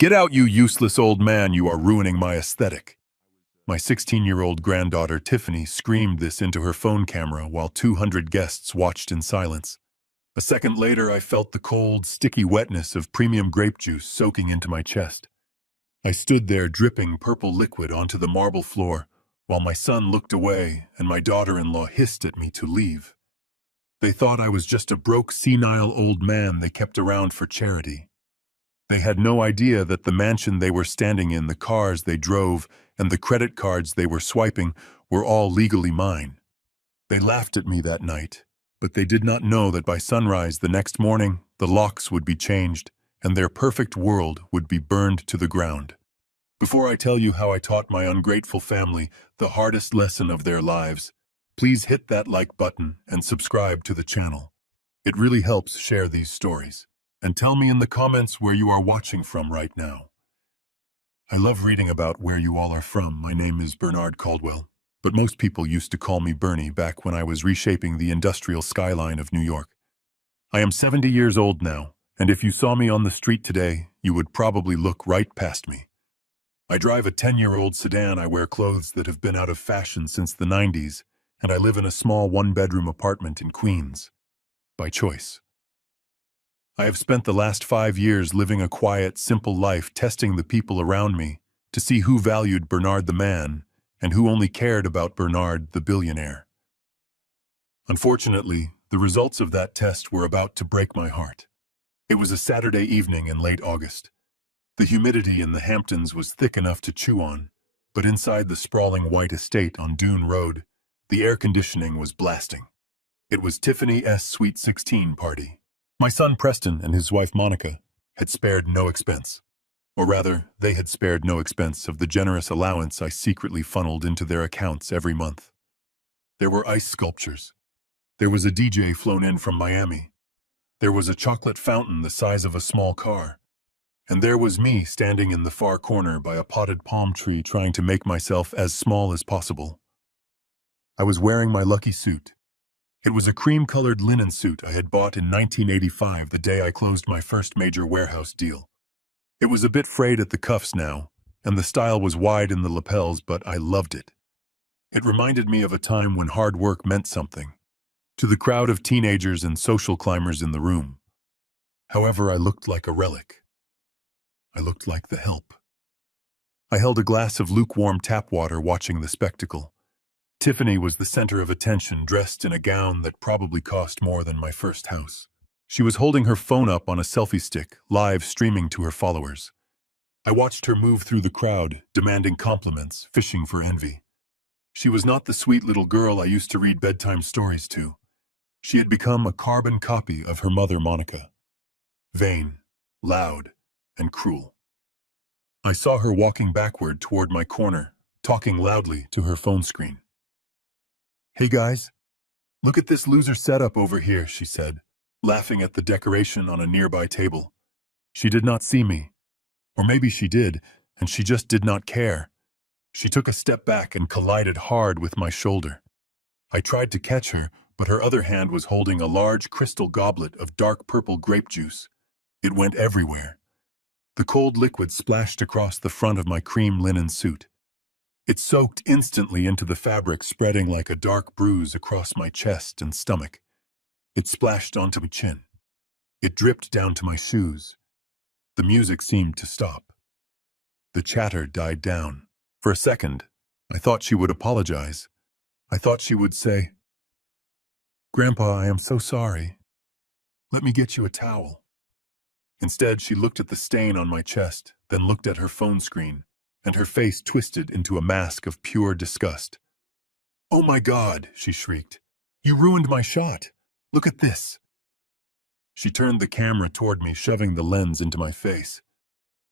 Get out, you useless old man, you are ruining my aesthetic. My 16-year-old granddaughter Tiffany screamed this into her phone camera while 200 guests watched in silence. A second later, I felt the cold, sticky wetness of premium grape juice soaking into my chest. I stood there dripping purple liquid onto the marble floor, while my son looked away and my daughter-in-law hissed at me to leave. They thought I was just a broke, senile old man they kept around for charity. They had no idea that the mansion they were standing in, the cars they drove, and the credit cards they were swiping were all legally mine. They laughed at me that night, but they did not know that by sunrise the next morning, the locks would be changed, and their perfect world would be burned to the ground. Before I tell you how I taught my ungrateful family the hardest lesson of their lives, please hit that like button and subscribe to the channel. It really helps share these stories. And tell me in the comments where you are watching from right now. I love reading about where you all are from. My name is Bernard Caldwell, but most people used to call me Bernie back when I was reshaping the industrial skyline of New York. I am 70 years old now, and if you saw me on the street today, you would probably look right past me. I drive a 10-year-old sedan. I wear clothes that have been out of fashion since the 90s, and I live in a small one-bedroom apartment in Queens. By choice. I have spent the last 5 years living a quiet, simple life, testing the people around me to see who valued Bernard the man and who only cared about Bernard the billionaire. Unfortunately, the results of that test were about to break my heart. It was a Saturday evening in late August. The humidity in the Hamptons was thick enough to chew on, but inside the sprawling white estate on Dune Road, the air conditioning was blasting. It was Tiffany's Sweet 16 party. My son Preston and his wife Monica had spared no expense. Or rather, they had spared no expense of the generous allowance I secretly funneled into their accounts every month. There were ice sculptures. There was a DJ flown in from Miami. There was a chocolate fountain the size of a small car. And there was me standing in the far corner by a potted palm tree trying to make myself as small as possible. I was wearing my lucky suit. It was a cream-colored linen suit I had bought in 1985, the day I closed my first major warehouse deal. It was a bit frayed at the cuffs now, and the style was wide in the lapels, but I loved it. It reminded me of a time when hard work meant something, to the crowd of teenagers and social climbers in the room. However, I looked like a relic. I looked like the help. I held a glass of lukewarm tap water watching the spectacle. Tiffany was the center of attention, dressed in a gown that probably cost more than my first house. She was holding her phone up on a selfie stick, live streaming to her followers. I watched her move through the crowd, demanding compliments, fishing for envy. She was not the sweet little girl I used to read bedtime stories to. She had become a carbon copy of her mother, Monica. Vain, loud, and cruel. I saw her walking backward toward my corner, talking loudly to her phone screen. "Hey guys, look at this loser setup over here," she said, laughing at the decoration on a nearby table. She did not see me. Or maybe she did, and she just did not care. She took a step back and collided hard with my shoulder. I tried to catch her, but her other hand was holding a large crystal goblet of dark purple grape juice. It went everywhere. The cold liquid splashed across the front of my cream linen suit. It soaked instantly into the fabric, spreading like a dark bruise across my chest and stomach. It splashed onto my chin. It dripped down to my shoes. The music seemed to stop. The chatter died down. For a second, I thought she would apologize. I thought she would say, "Grandpa, I am so sorry. Let me get you a towel." Instead, she looked at the stain on my chest, then looked at her phone screen, and her face twisted into a mask of pure disgust. "Oh my God," she shrieked. "You ruined my shot. Look at this." She turned the camera toward me, shoving the lens into my face.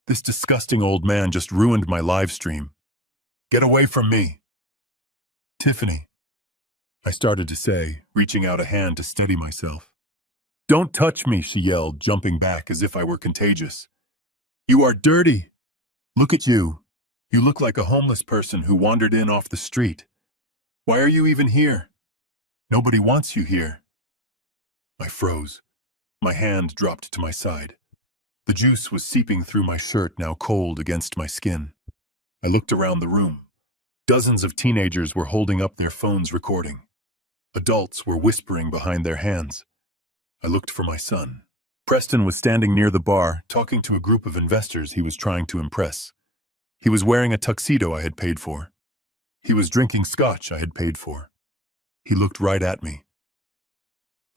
"This disgusting old man just ruined my live stream. Get away from me." "Tiffany," I started to say, reaching out a hand to steady myself. "Don't touch me," she yelled, jumping back as if I were contagious. "You are dirty. Look at you. You look like a homeless person who wandered in off the street. Why are you even here? Nobody wants you here." I froze. My hand dropped to my side. The juice was seeping through my shirt, now cold against my skin. I looked around the room. Dozens of teenagers were holding up their phones recording. Adults were whispering behind their hands. I looked for my son. Preston was standing near the bar, talking to a group of investors he was trying to impress. He was wearing a tuxedo I had paid for. He was drinking scotch I had paid for. He looked right at me.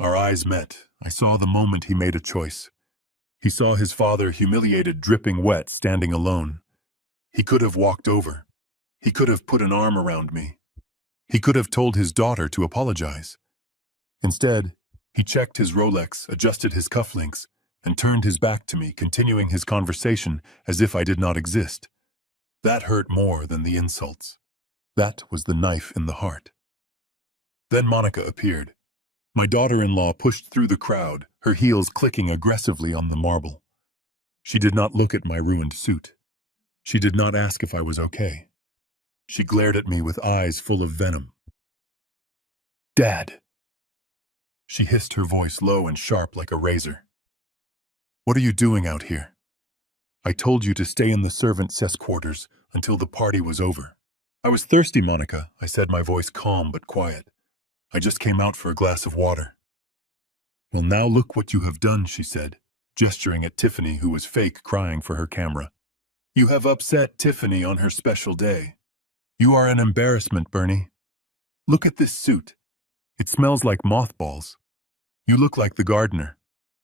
Our eyes met. I saw the moment he made a choice. He saw his father, humiliated, dripping wet, standing alone. He could have walked over. He could have put an arm around me. He could have told his daughter to apologize. Instead, he checked his Rolex, adjusted his cufflinks, and turned his back to me, continuing his conversation as if I did not exist. That hurt more than the insults. That was the knife in the heart. Then Monica appeared. My daughter-in-law pushed through the crowd, her heels clicking aggressively on the marble. She did not look at my ruined suit. She did not ask if I was okay. She glared at me with eyes full of venom. "Dad!" She hissed, her voice low and sharp like a razor. "What are you doing out here? I told you to stay in the servant cess quarters until the party was over." "I was thirsty, Monica," I said, my voice calm but quiet. "I just came out for a glass of water." "Well, now look what you have done," she said, gesturing at Tiffany, who was fake crying for her camera. "You have upset Tiffany on her special day. You are an embarrassment, Bernie. Look at this suit. It smells like mothballs. You look like the gardener.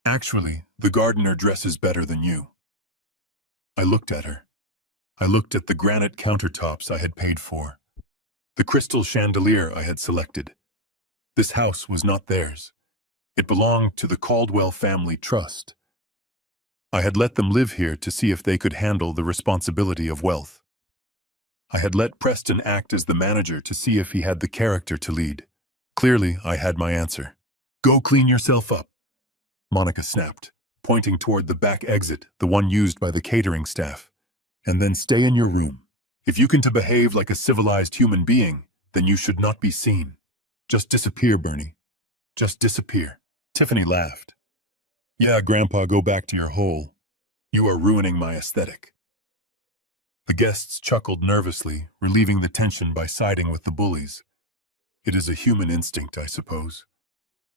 Actually, the gardener dresses better than you." I looked at her. I looked at the granite countertops I had paid for, the crystal chandelier I had selected. This house was not theirs. It belonged to the Caldwell Family Trust. I had let them live here to see if they could handle the responsibility of wealth. I had let Preston act as the manager to see if he had the character to lead. Clearly, I had my answer. "Go clean yourself up," Monica snapped, pointing toward the back exit, the one used by the catering staff. "And then stay in your room. If you can behave like a civilized human being, then you should not be seen. Just disappear, Bernie. Just disappear." Tiffany laughed. "Yeah, Grandpa, go back to your hole. You are ruining my aesthetic." The guests chuckled nervously, relieving the tension by siding with the bullies. It is a human instinct, I suppose.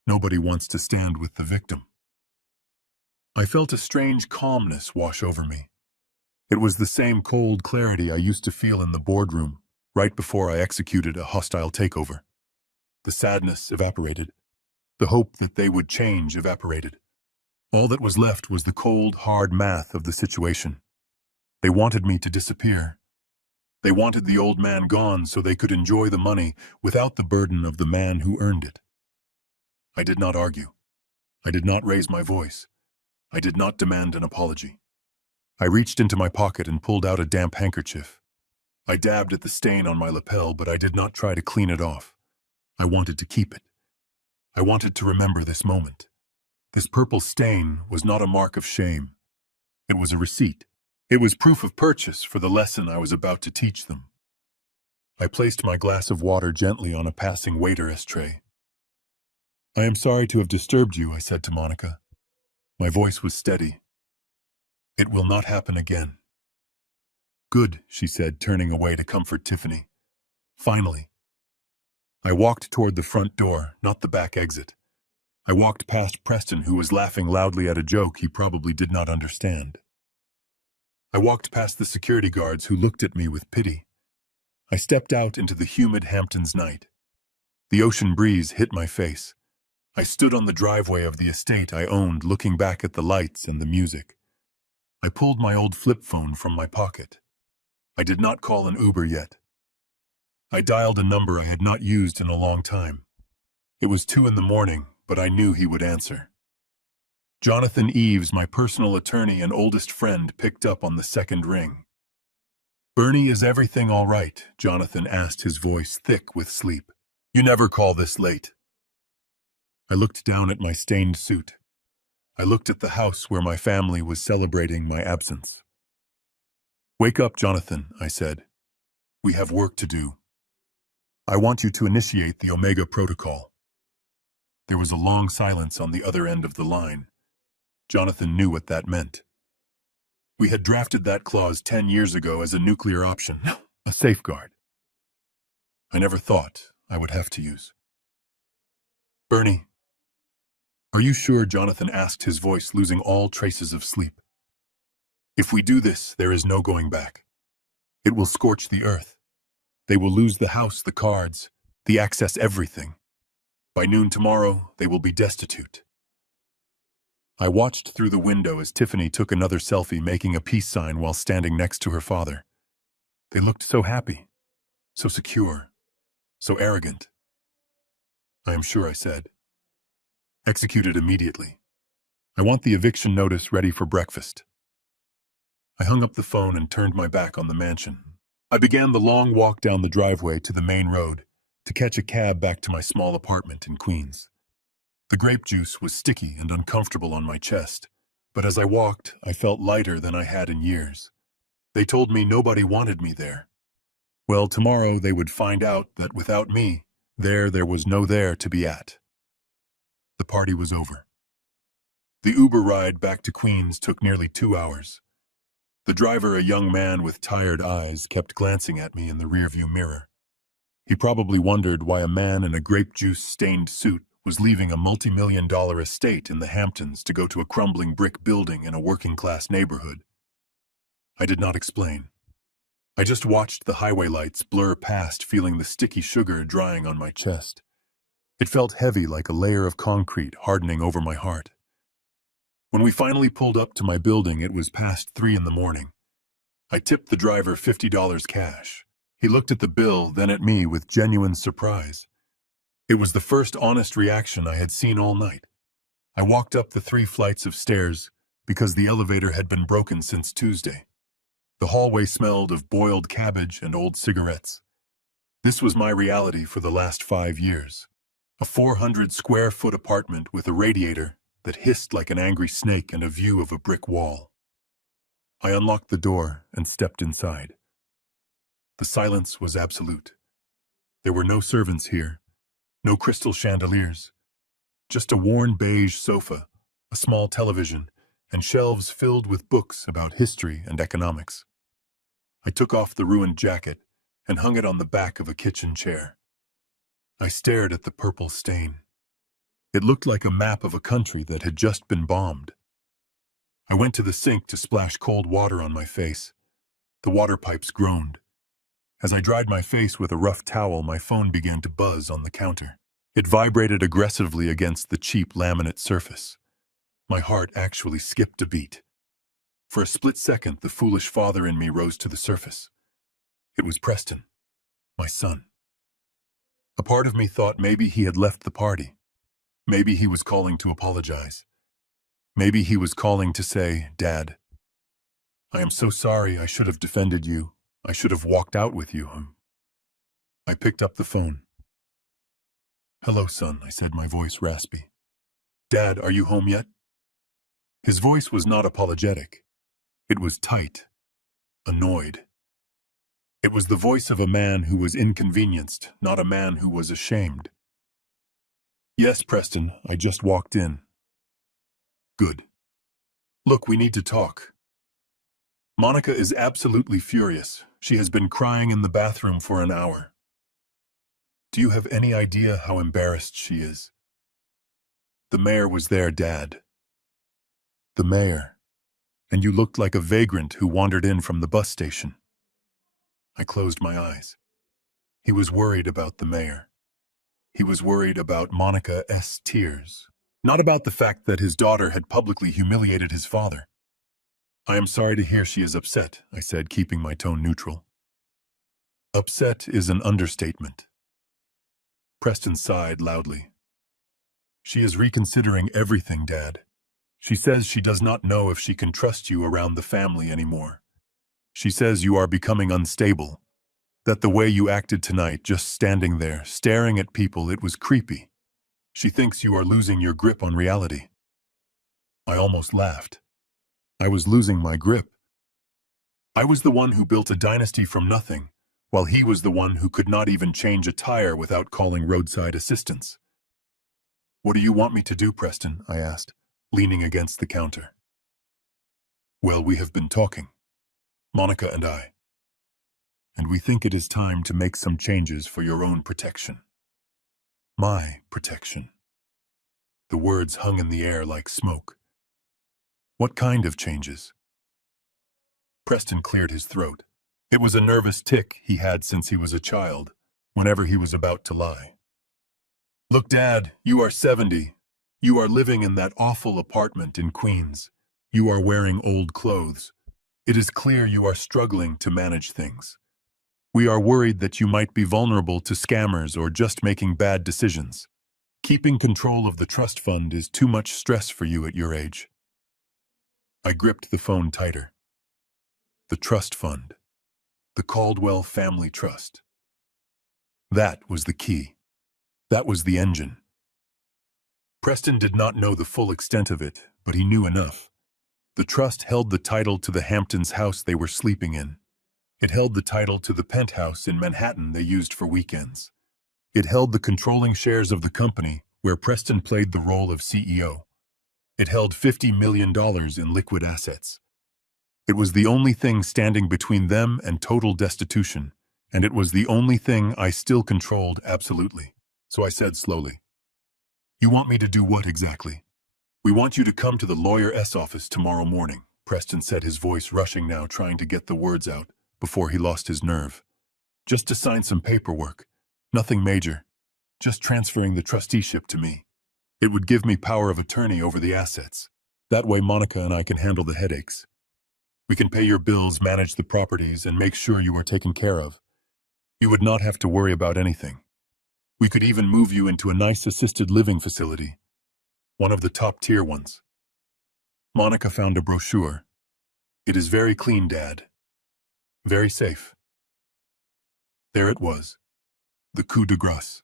Nobody wants to stand with the victim. I felt a strange calmness wash over me. It was the same cold clarity I used to feel in the boardroom, right before I executed a hostile takeover. The sadness evaporated. The hope that they would change evaporated. All that was left was the cold, hard math of the situation. They wanted me to disappear. They wanted the old man gone so they could enjoy the money without the burden of the man who earned it. I did not argue. I did not raise my voice. I did not demand an apology. I reached into my pocket and pulled out a damp handkerchief. I dabbed at the stain on my lapel, but I did not try to clean it off. I wanted to keep it. I wanted to remember this moment. This purple stain was not a mark of shame. It was a receipt. It was proof of purchase for the lesson I was about to teach them. I placed my glass of water gently on a passing waiter's tray. "I am sorry to have disturbed you," I said to Monica. My voice was steady. "It will not happen again." "Good," she said, turning away to comfort Tiffany. "Finally." I walked toward the front door, not the back exit. I walked past Preston, who was laughing loudly at a joke he probably did not understand. I walked past the security guards who looked at me with pity. I stepped out into the humid Hamptons night. The ocean breeze hit my face. I stood on the driveway of the estate I owned, looking back at the lights and the music. I pulled my old flip phone from my pocket. I did not call an Uber yet. I dialed a number I had not used in a long time. It was 2 a.m, but I knew he would answer. Jonathan Eves, my personal attorney and oldest friend, picked up on the second ring. "Bernie, is everything all right?" Jonathan asked, his voice thick with sleep. "You never call this late." I looked down at my stained suit. I looked at the house where my family was celebrating my absence. "Wake up, Jonathan," I said. "We have work to do. I want you to initiate the Omega Protocol." There was a long silence on the other end of the line. Jonathan knew what that meant. We had drafted that clause 10 years ago as a nuclear option, a safeguard. I never thought I would have to use. Bernie, are you sure? Jonathan asked, his voice losing all traces of sleep. If we do this, there is no going back. It will scorch the earth. They will lose the house, the cards, the access, everything. By noon tomorrow, they will be destitute. I watched through the window as Tiffany took another selfie, making a peace sign while standing next to her father. They looked so happy, so secure, so arrogant. I am sure, I said. Execute it immediately. I want the eviction notice ready for breakfast. I hung up the phone and turned my back on the mansion. I began the long walk down the driveway to the main road to catch a cab back to my small apartment in Queens. The grape juice was sticky and uncomfortable on my chest, but as I walked, I felt lighter than I had in years. They told me nobody wanted me there. Well, tomorrow they would find out that without me, there was no there to be at. The party was over. The Uber ride back to Queens took nearly 2 hours. The driver, a young man with tired eyes, kept glancing at me in the rearview mirror. He probably wondered why a man in a grape juice-stained suit was leaving a multi-million-dollar estate in the Hamptons to go to a crumbling brick building in a working-class neighborhood. I did not explain. I just watched the highway lights blur past, feeling the sticky sugar drying on my chest. It felt heavy, like a layer of concrete hardening over my heart. When we finally pulled up to my building, it was past 3 in the morning. I tipped the driver $50 cash. He looked at the bill, then at me with genuine surprise. It was the first honest reaction I had seen all night. I walked up the 3 flights of stairs because the elevator had been broken since Tuesday. The hallway smelled of boiled cabbage and old cigarettes. This was my reality for the last 5 years. A 400-square-foot apartment with a radiator that hissed like an angry snake and a view of a brick wall. I unlocked the door and stepped inside. The silence was absolute. There were no servants here, no crystal chandeliers, just a worn beige sofa, a small television, and shelves filled with books about history and economics. I took off the ruined jacket and hung it on the back of a kitchen chair. I stared at the purple stain. It looked like a map of a country that had just been bombed. I went to the sink to splash cold water on my face. The water pipes groaned. As I dried my face with a rough towel, my phone began to buzz on the counter. It vibrated aggressively against the cheap laminate surface. My heart actually skipped a beat. For a split second, the foolish father in me rose to the surface. It was Preston, my son. A part of me thought maybe he had left the party. Maybe he was calling to apologize. Maybe he was calling to say, "Dad, I am so sorry. I should have defended you. I should have walked out with you." I picked up the phone. "Hello, son," I said, my voice raspy. "Dad, are you home yet?" His voice was not apologetic. It was tight, annoyed. It was the voice of a man who was inconvenienced, not a man who was ashamed. "Yes, Preston, I just walked in." "Good. Look, we need to talk. Monica is absolutely furious. She has been crying in the bathroom for an hour. Do you have any idea how embarrassed she is?" "The mayor was there, Dad." "The mayor? And you looked like a vagrant who wandered in from the bus station." I closed my eyes. He was worried about the mayor. He was worried about Monica's tears, not about the fact that his daughter had publicly humiliated his father. "I am sorry to hear she is upset," I said, keeping my tone neutral. "Upset is an understatement." Preston sighed loudly. "She is reconsidering everything, Dad. She says she does not know if she can trust you around the family anymore. She says you are becoming unstable, that the way you acted tonight, just standing there, staring at people, it was creepy. She thinks you are losing your grip on reality." I almost laughed. I was losing my grip. I was the one who built a dynasty from nothing, while he was the one who could not even change a tire without calling roadside assistance. "What do you want me to do, Preston?" I asked, leaning against the counter. Well, we have been talking, Monica and I, and we think it is time to make some changes for your own protection. My protection. The words hung in the air like smoke. What kind of changes? Preston cleared his throat. It was a nervous tic he had since he was a child, whenever he was about to lie. Look, Dad, you are 70. You are living in that awful apartment in Queens. You are wearing old clothes. It is clear you are struggling to manage things. We are worried that you might be vulnerable to scammers or just making bad decisions. Keeping control of the trust fund is too much stress for you at your age. I gripped the phone tighter. The trust fund. The Caldwell Family Trust. That was the key. That was the engine. Preston did not know the full extent of it, but he knew enough. The trust held the title to the Hamptons' house they were sleeping in. It held the title to the penthouse in Manhattan they used for weekends. It held the controlling shares of the company, where Preston played the role of CEO. It held $50 million in liquid assets. It was the only thing standing between them and total destitution, and it was the only thing I still controlled absolutely. So I said slowly, "You want me to do what exactly?" "We want you to come to the lawyer's office tomorrow morning," Preston said, his voice rushing now, trying to get the words out before he lost his nerve. "Just to sign some paperwork. Nothing major. Just transferring the trusteeship to me. It would give me power of attorney over the assets. That way Monica and I can handle the headaches. We can pay your bills, manage the properties, and make sure you are taken care of. You would not have to worry about anything. We could even move you into a nice assisted living facility. One of the top-tier ones." Monica found a brochure. "It is very clean, Dad. Very safe." There it was. The coup de grace.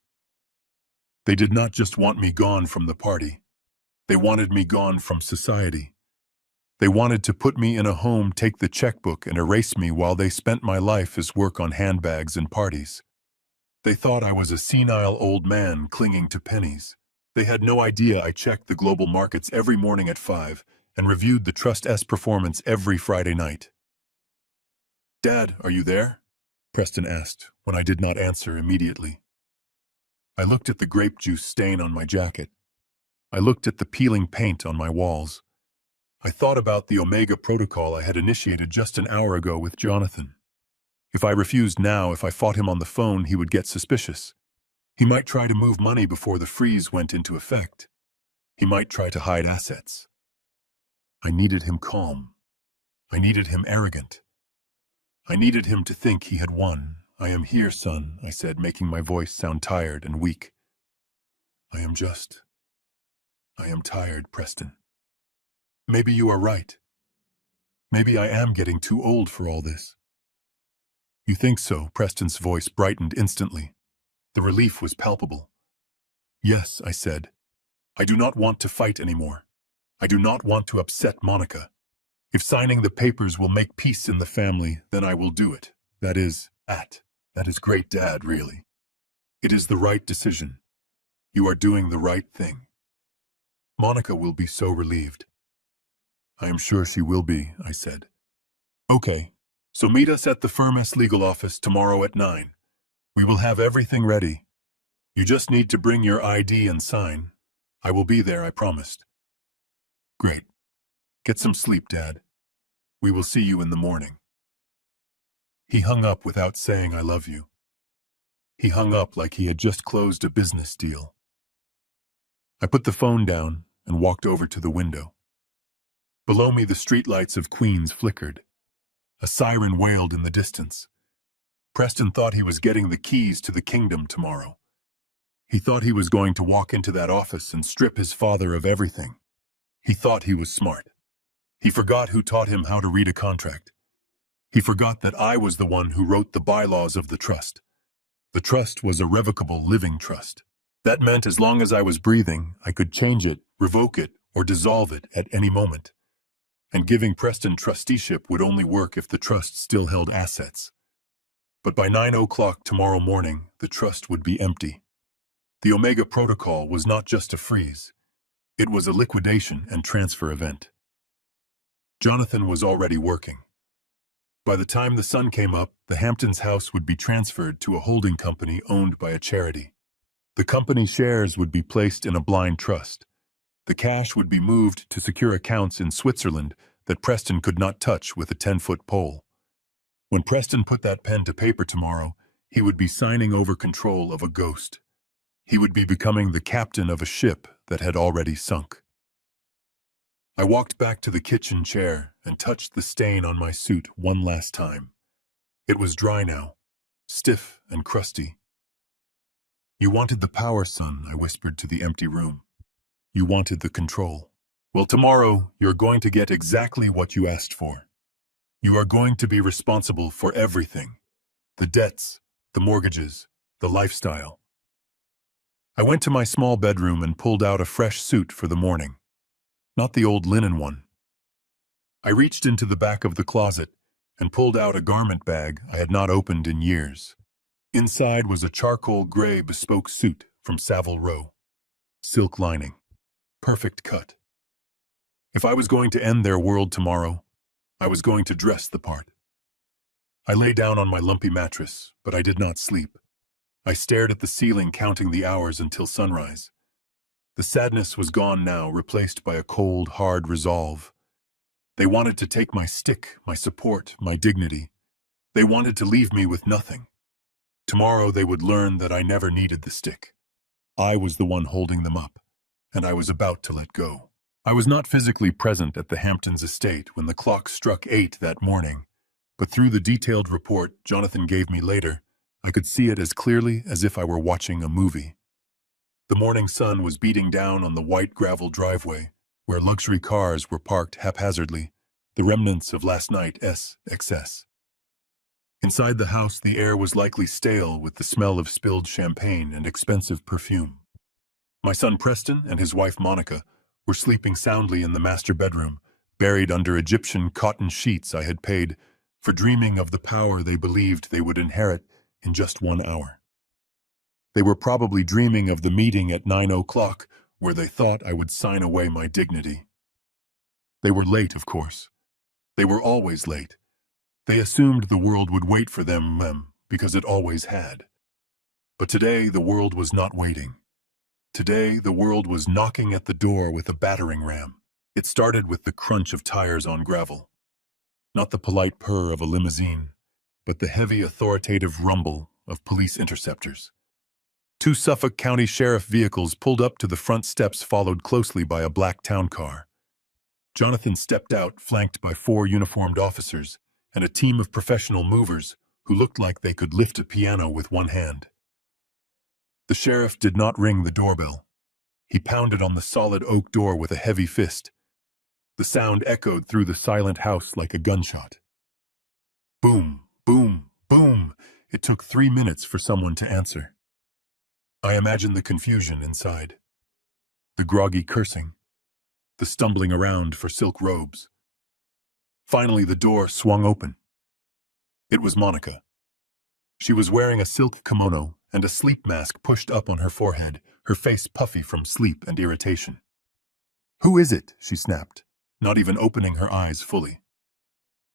They did not just want me gone from the party. They wanted me gone from society. They wanted to put me in a home, take the checkbook, and erase me while they spent my life as work on handbags and parties. They thought I was a senile old man clinging to pennies. They had no idea I checked the global markets every morning at 5 and reviewed the Trust's performance every Friday night. "Dad, are you there?" Preston asked, when I did not answer immediately. I looked at the grape juice stain on my jacket. I looked at the peeling paint on my walls. I thought about the Omega protocol I had initiated just an hour ago with Jonathan. If I refused now, if I fought him on the phone, he would get suspicious. He might try to move money before the freeze went into effect. He might try to hide assets. I needed him calm. I needed him arrogant. I needed him to think he had won. "I am here, son," I said, making my voice sound tired and weak. I am tired, Preston. Maybe you are right. Maybe I am getting too old for all this." "You think so?" Preston's voice brightened instantly. The relief was palpable. "Yes," I said. "I do not want to fight anymore. I do not want to upset Monica. If signing the papers will make peace in the family, then I will do it. That is great, Dad, really. It is the right decision. You are doing the right thing. Monica will be so relieved." "I am sure she will be," I said. "Okay, so meet us at the firm's legal office tomorrow at 9. We will have everything ready. You just need to bring your ID and sign. I will be there, I promised." "Great. Get some sleep, Dad. We will see you in the morning." He hung up without saying "I love you." He hung up like he had just closed a business deal. I put the phone down and walked over to the window. Below me, the streetlights of Queens flickered. A siren wailed in the distance. Preston thought he was getting the keys to the kingdom tomorrow. He thought he was going to walk into that office and strip his father of everything. He thought he was smart. He forgot who taught him how to read a contract. He forgot that I was the one who wrote the bylaws of the trust. The trust was a revocable living trust. That meant as long as I was breathing, I could change it, revoke it, or dissolve it at any moment. And giving Preston trusteeship would only work if the trust still held assets. But by 9 o'clock tomorrow morning, the trust would be empty. The Omega protocol was not just a freeze. It was a liquidation and transfer event. Jonathan was already working. By the time the sun came up, the Hamptons house would be transferred to a holding company owned by a charity. The company shares would be placed in a blind trust. The cash would be moved to secure accounts in Switzerland that Preston could not touch with a 10-foot pole. When Preston put that pen to paper tomorrow, he would be signing over control of a ghost. He would be becoming the captain of a ship that had already sunk. I walked back to the kitchen chair and touched the stain on my suit one last time. It was dry now, stiff and crusty. "You wanted the power, son," I whispered to the empty room. "You wanted the control. Well, tomorrow you're going to get exactly what you asked for. You are going to be responsible for everything. The debts, the mortgages, the lifestyle." I went to my small bedroom and pulled out a fresh suit for the morning. Not the old linen one. I reached into the back of the closet and pulled out a garment bag I had not opened in years. Inside was a charcoal gray bespoke suit from Savile Row. Silk lining. Perfect cut. If I was going to end their world tomorrow, I was going to dress the part. I lay down on my lumpy mattress, but I did not sleep. I stared at the ceiling, counting the hours until sunrise. The sadness was gone now, replaced by a cold, hard resolve. They wanted to take my stick, my support, my dignity. They wanted to leave me with nothing. Tomorrow they would learn that I never needed the stick. I was the one holding them up, and I was about to let go. I was not physically present at the Hamptons estate when the clock struck 8 that morning, but through the detailed report Jonathan gave me later, I could see it as clearly as if I were watching a movie. The morning sun was beating down on the white gravel driveway, where luxury cars were parked haphazardly, the remnants of last night's excess. Inside the house, the air was likely stale with the smell of spilled champagne and expensive perfume. My son Preston and his wife Monica were sleeping soundly in the master bedroom, buried under Egyptian cotton sheets I had paid for dreaming of the power they believed they would inherit in just 1 hour. They were probably dreaming of the meeting at 9 o'clock, where they thought I would sign away my dignity. They were late, of course. They were always late. They assumed the world would wait for them because it always had. But today the world was not waiting. Today the world was knocking at the door with a battering ram. It started with the crunch of tires on gravel. Not the polite purr of a limousine, but the heavy authoritative rumble of police interceptors. 2 Suffolk County Sheriff vehicles pulled up to the front steps, followed closely by a black town car. Jonathan stepped out, flanked by 4 uniformed officers and a team of professional movers who looked like they could lift a piano with one hand. The sheriff did not ring the doorbell. He pounded on the solid oak door with a heavy fist. The sound echoed through the silent house like a gunshot. Boom, boom, boom. It took 3 minutes for someone to answer. I imagined the confusion inside. The groggy cursing. The stumbling around for silk robes. Finally, the door swung open. It was Monica. She was wearing a silk kimono and a sleep mask pushed up on her forehead, her face puffy from sleep and irritation. "Who is it?" she snapped, not even opening her eyes fully.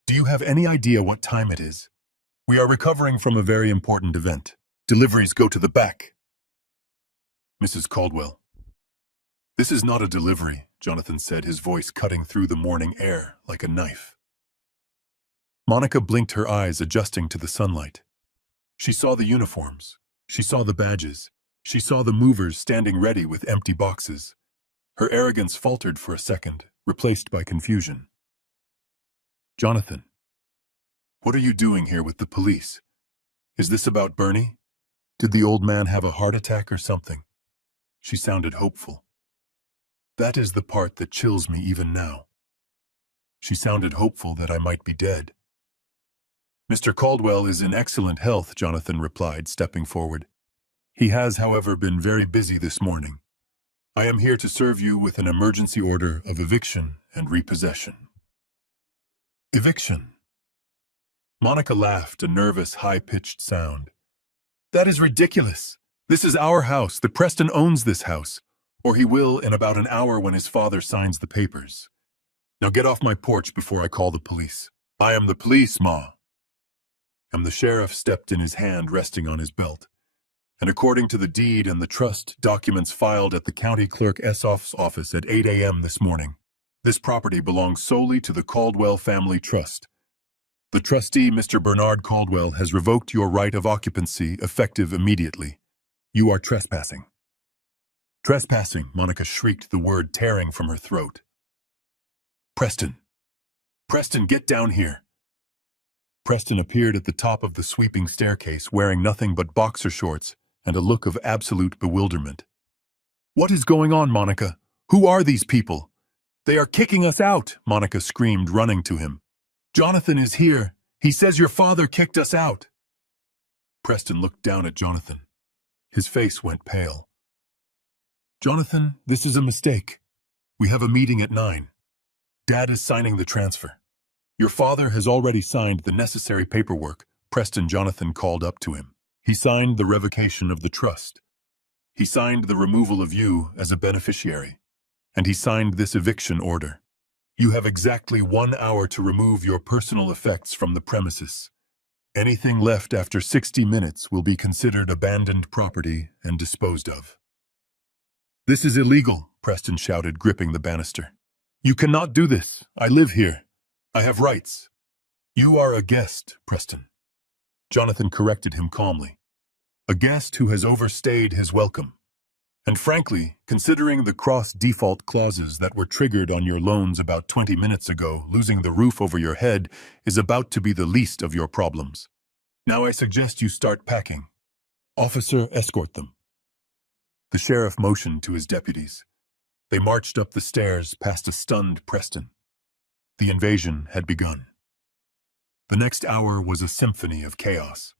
"Do you have any idea what time it is? We are recovering from a very important event. Deliveries go to the back." "Mrs. Caldwell." "This is not a delivery," Jonathan said, his voice cutting through the morning air like a knife. Monica blinked her eyes, adjusting to the sunlight. She saw the uniforms. She saw the badges. She saw the movers standing ready with empty boxes. Her arrogance faltered for a second, replaced by confusion. "Jonathan, what are you doing here with the police? Is this about Bernie? Did the old man have a heart attack or something?" She sounded hopeful. That is the part that chills me even now. She sounded hopeful that I might be dead. "Mr. Caldwell is in excellent health," Jonathan replied, stepping forward. "He has, however, been very busy this morning. I am here to serve you with an emergency order of eviction and repossession." "Eviction?" Monica laughed, a nervous, high-pitched sound. "That is ridiculous. This is our house. The Preston owns this house, or he will in about an hour when his father signs the papers. Now get off my porch before I call the police. I am the police, Ma. And the sheriff stepped in, his hand resting on his belt. And according to the deed and the trust documents filed at the county clerk's office at 8 a.m. this morning, this property belongs solely to the Caldwell Family Trust. The trustee, Mr. Bernard Caldwell, has revoked your right of occupancy effective immediately. You are trespassing. Trespassing, Monica shrieked, the word tearing from her throat. Preston. Preston, get down here. Preston appeared at the top of the sweeping staircase wearing nothing but boxer shorts and a look of absolute bewilderment. What is going on, Monica? Who are these people? They are kicking us out, Monica screamed, running to him. Jonathan is here. He says your father kicked us out. Preston looked down at Jonathan. His face went pale. Jonathan, this is a mistake. We have a meeting at 9. Dad is signing the transfer. Your father has already signed the necessary paperwork. Preston Jonathan called up to him. He signed the revocation of the trust. He signed the removal of you as a beneficiary. And he signed this eviction order. You have exactly 1 hour to remove your personal effects from the premises. Anything left after 60 minutes will be considered abandoned property and disposed of. This is illegal, Preston shouted, gripping the banister. You cannot do this. I live here. I have rights. You are a guest, Preston. Jonathan corrected him calmly. A guest who has overstayed his welcome. And frankly, considering the cross-default clauses that were triggered on your loans about 20 minutes ago, losing the roof over your head is about to be the least of your problems. Now I suggest you start packing. Officer, escort them. The sheriff motioned to his deputies. They marched up the stairs past a stunned Preston. The invasion had begun. The next hour was a symphony of chaos.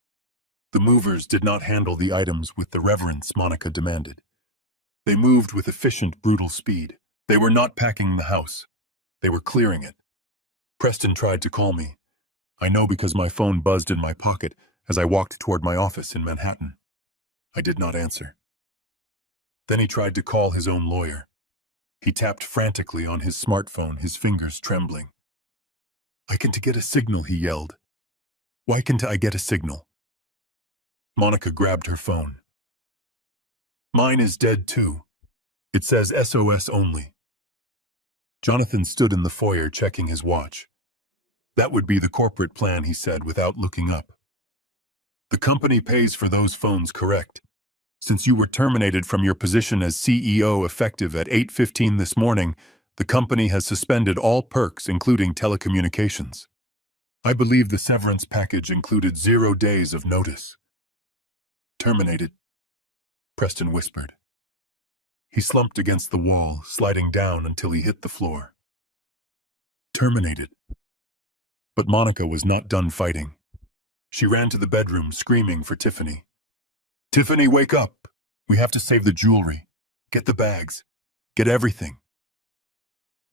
The movers did not handle the items with the reverence Monica demanded. They moved with efficient, brutal speed. They were not packing the house. They were clearing it. Preston tried to call me. I know because my phone buzzed in my pocket as I walked toward my office in Manhattan. I did not answer. Then he tried to call his own lawyer. He tapped frantically on his smartphone, his fingers trembling. I can't get a signal, he yelled. Why can't I get a signal? Monica grabbed her phone. Mine is dead too. It says SOS only. Jonathan stood in the foyer checking his watch. That would be the corporate plan, he said without looking up. The company pays for those phones, correct? Since you were terminated from your position as CEO effective at 8:15 this morning, the company has suspended all perks, including telecommunications. I believe the severance package included 0 days of notice. Terminated, Preston whispered. He slumped against the wall, sliding down until he hit the floor. Terminated. But Monica was not done fighting. She ran to the bedroom, screaming for Tiffany. Tiffany, wake up! We have to save the jewelry. Get the bags. Get everything.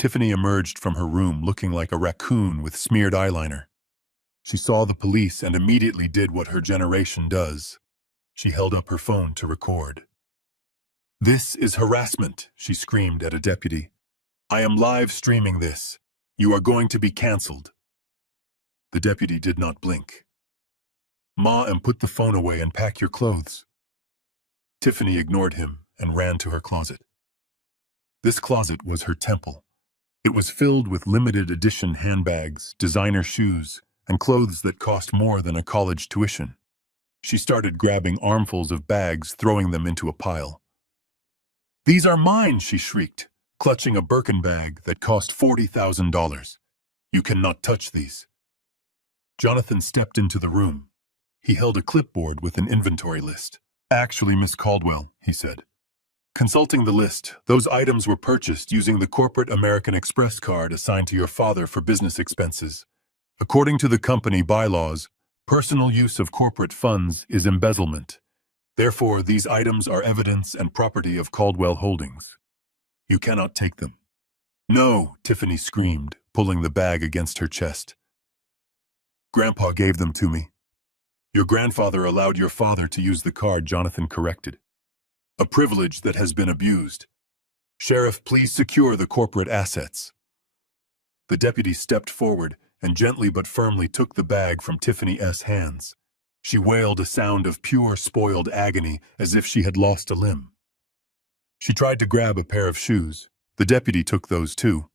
Tiffany emerged from her room looking like a raccoon with smeared eyeliner. She saw the police and immediately did what her generation does. She held up her phone to record. This is harassment, she screamed at a deputy. I am live streaming this. You are going to be canceled. The deputy did not blink. Ma, and put the phone away and pack your clothes. Tiffany ignored him and ran to her closet. This closet was her temple. It was filled with limited edition handbags, designer shoes, and clothes that cost more than a college tuition. She started grabbing armfuls of bags, throwing them into a pile. These are mine, she shrieked, clutching a Birkin bag that cost $40,000. You cannot touch these. Jonathan stepped into the room. He held a clipboard with an inventory list. Actually, Miss Caldwell, he said. Consulting the list, those items were purchased using the corporate American Express card assigned to your father for business expenses. According to the company bylaws, personal use of corporate funds is embezzlement. Therefore, these items are evidence and property of Caldwell Holdings. You cannot take them. No, Tiffany screamed, pulling the bag against her chest. Grandpa gave them to me. Your grandfather allowed your father to use the card, Jonathan corrected. A privilege that has been abused. Sheriff, please secure the corporate assets. The deputy stepped forward and gently but firmly took the bag from Tiffany S.'s hands. She wailed a sound of pure, spoiled agony as if she had lost a limb. She tried to grab a pair of shoes. The deputy took those too.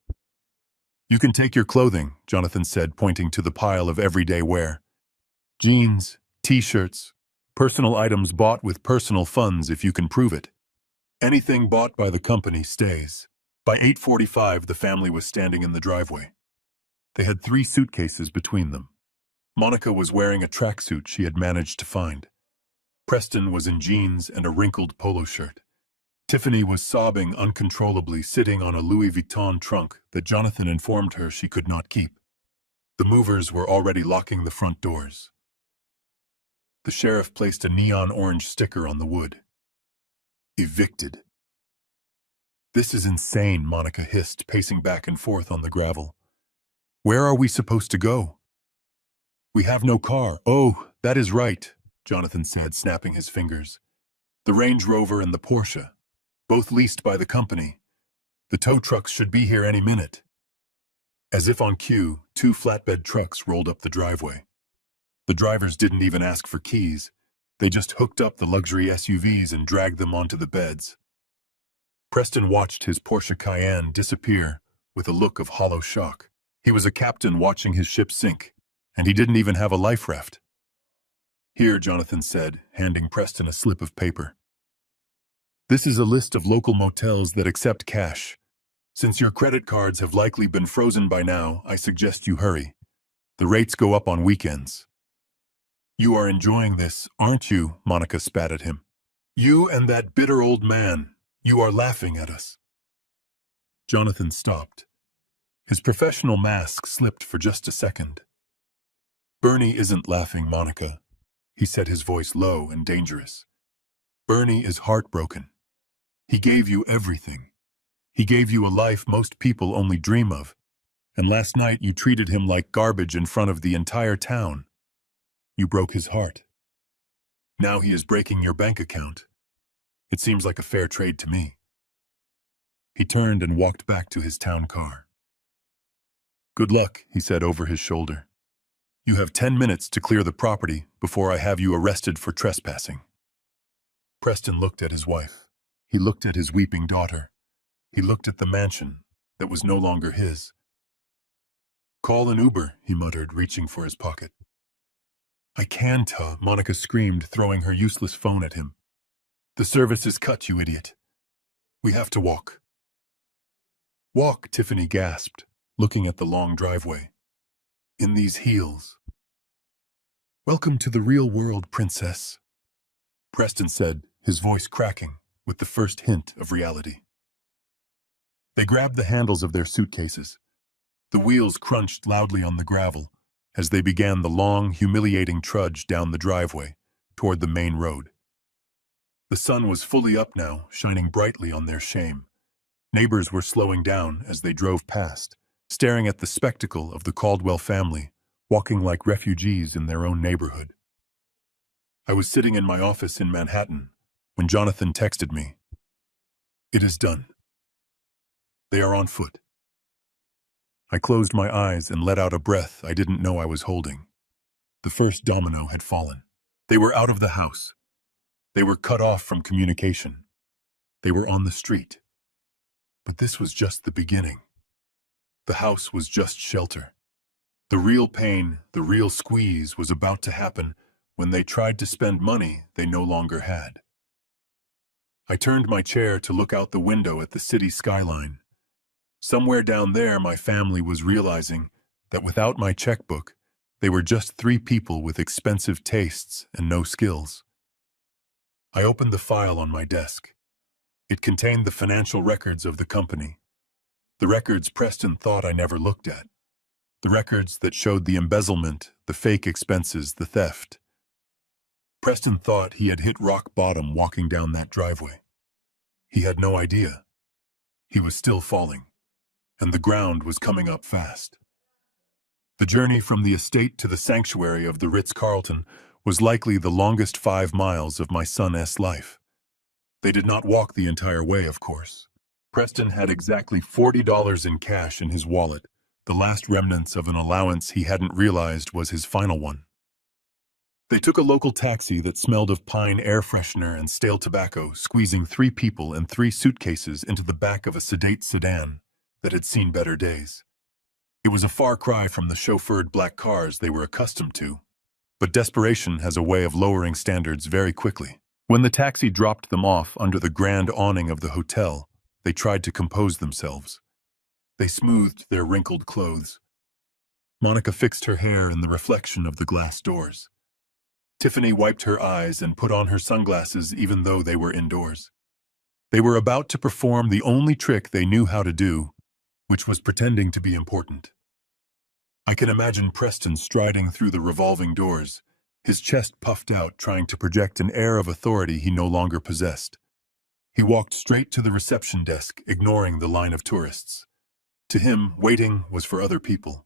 "You can take your clothing," Jonathan said, pointing to the pile of everyday wear. "Jeans, t-shirts, personal items bought with personal funds if you can prove it. Anything bought by the company stays." By 8:45, the family was standing in the driveway. They had 3 suitcases between them. Monica was wearing a tracksuit she had managed to find. Preston was in jeans and a wrinkled polo shirt. Tiffany was sobbing uncontrollably, sitting on a Louis Vuitton trunk that Jonathan informed her she could not keep. The movers were already locking the front doors. The sheriff placed a neon orange sticker on the wood. "Evicted." "This is insane," Monica hissed, pacing back and forth on the gravel. "Where are we supposed to go?" "We have no car." "Oh, that is right," Jonathan said, snapping his fingers. "The Range Rover and the Porsche, both leased by the company. The tow trucks should be here any minute." As if on cue, 2 flatbed trucks rolled up the driveway. The drivers didn't even ask for keys. They just hooked up the luxury SUVs and dragged them onto the beds. Preston watched his Porsche Cayenne disappear with a look of hollow shock. He was a captain watching his ship sink, and he didn't even have a life raft. "Here," Jonathan said, handing Preston a slip of paper. "This is a list of local motels that accept cash. Since your credit cards have likely been frozen by now, I suggest you hurry. The rates go up on weekends." "You are enjoying this, aren't you?" Monica spat at him. "You and that bitter old man. You are laughing at us." Jonathan stopped. His professional mask slipped for just a second. "Bernie isn't laughing, Monica," he said, his voice low and dangerous. "Bernie is heartbroken. He gave you everything. He gave you a life most people only dream of, and last night you treated him like garbage in front of the entire town. You broke his heart. Now he is breaking your bank account. It seems like a fair trade to me." He turned and walked back to his town car. "Good luck," he said over his shoulder. "You have 10 minutes to clear the property before I have you arrested for trespassing." Preston looked at his wife. He looked at his weeping daughter. He looked at the mansion that was no longer his. "Call an Uber," he muttered, reaching for his pocket. "I can't," Monica screamed, throwing her useless phone at him. "The service is cut, you idiot. We have to walk." "Walk," Tiffany gasped, looking at the long driveway. "In these heels." "Welcome to the real world, princess," Preston said, his voice cracking with the first hint of reality. They grabbed the handles of their suitcases. The wheels crunched loudly on the gravel as they began the long, humiliating trudge down the driveway toward the main road. The sun was fully up now, shining brightly on their shame. Neighbors were slowing down as they drove past, staring at the spectacle of the Caldwell family, walking like refugees in their own neighborhood. I was sitting in my office in Manhattan when Jonathan texted me. "It is done. They are on foot." I closed my eyes and let out a breath I didn't know I was holding. The first domino had fallen. They were out of the house. They were cut off from communication. They were on the street. But this was just the beginning. The house was just shelter. The real pain, the real squeeze was about to happen when they tried to spend money they no longer had. I turned my chair to look out the window at the city skyline. Somewhere down there, my family was realizing that without my checkbook, they were just 3 people with expensive tastes and no skills. I opened the file on my desk. It contained the financial records of the company. The records Preston thought I never looked at. The records that showed the embezzlement, the fake expenses, the theft. Preston thought he had hit rock bottom walking down that driveway. He had no idea. He was still falling, and the ground was coming up fast. The journey from the estate to the sanctuary of the Ritz-Carlton was likely the longest 5 miles of my son's life. They did not walk the entire way, of course. Preston had exactly $40 in cash in his wallet, the last remnants of an allowance he hadn't realized was his final one. They took a local taxi that smelled of pine air freshener and stale tobacco, squeezing 3 people and 3 suitcases into the back of a sedate sedan that had seen better days. It was a far cry from the chauffeured black cars they were accustomed to, but desperation has a way of lowering standards very quickly. When the taxi dropped them off under the grand awning of the hotel, they tried to compose themselves. They smoothed their wrinkled clothes. Monica fixed her hair in the reflection of the glass doors. Tiffany wiped her eyes and put on her sunglasses even though they were indoors. They were about to perform the only trick they knew how to do, which was pretending to be important. I can imagine Preston striding through the revolving doors, his chest puffed out, trying to project an air of authority he no longer possessed. He walked straight to the reception desk, ignoring the line of tourists. To him, waiting was for other people.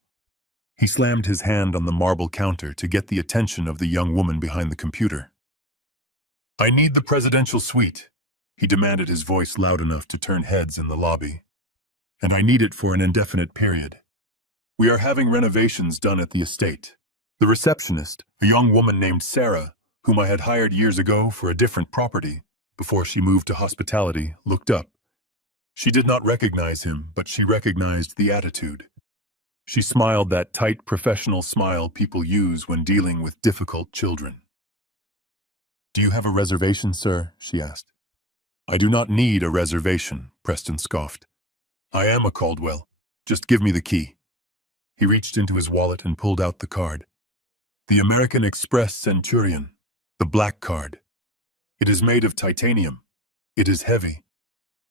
He slammed his hand on the marble counter to get the attention of the young woman behind the computer. "I need the presidential suite," he demanded, his voice loud enough to turn heads in the lobby. "And I need it for an indefinite period. We are having renovations done at the estate." The receptionist, a young woman named Sarah, whom I had hired years ago for a different property, before she moved to hospitality, looked up. She did not recognize him, but she recognized the attitude. She smiled that tight, professional smile people use when dealing with difficult children. "Do you have a reservation, sir?" she asked. "I do not need a reservation," Preston scoffed. "I am a Caldwell. Just give me the key." He reached into his wallet and pulled out the card. The American Express Centurion, the black card. It is made of titanium. It is heavy.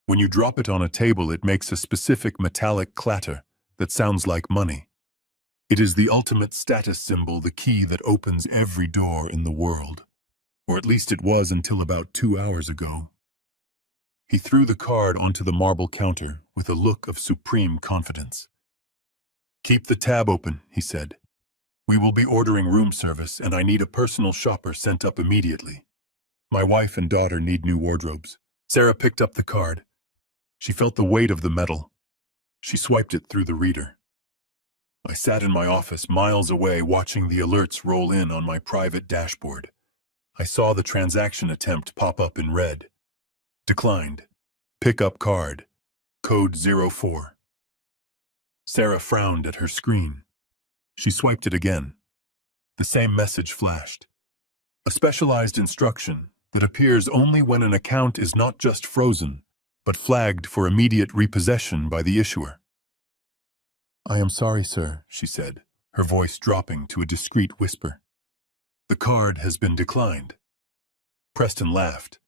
When you drop it on a table, it makes a specific metallic clatter that sounds like money. It is the ultimate status symbol, the key that opens every door in the world. Or at least it was until about 2 hours ago. He threw the card onto the marble counter with a look of supreme confidence. "Keep the tab open," he said. "We will be ordering room service, and I need a personal shopper sent up immediately. My wife and daughter need new wardrobes." Sarah picked up the card. She felt the weight of the metal. She swiped it through the reader. I sat in my office miles away watching the alerts roll in on my private dashboard. I saw the transaction attempt pop up in red. Declined. Pickup card. Code 04. Sarah frowned at her screen. She swiped it again. The same message flashed. A specialized instruction that appears only when an account is not just frozen, but flagged for immediate repossession by the issuer. "I am sorry, sir," she said, her voice dropping to a discreet whisper. "The card has been declined." Preston laughed.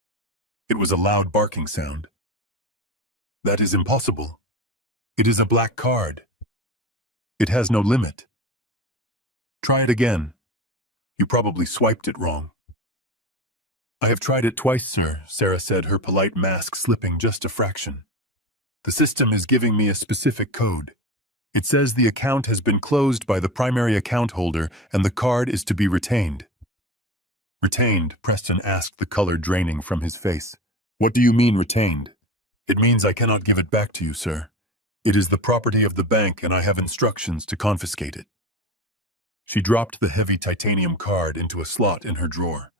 It was a loud barking sound. "That is impossible. It is a black card. It has no limit. Try it again. You probably swiped it wrong." "I have tried it twice, sir," Sarah said, her polite mask slipping just a fraction. "The system is giving me a specific code. It says the account has been closed by the primary account holder and the card is to be retained." "Retained?" Preston asked, the color draining from his face. "What do you mean, retained?" "It means I cannot give it back to you, sir. It is the property of the bank and I have instructions to confiscate it." She dropped the heavy titanium card into a slot in her drawer.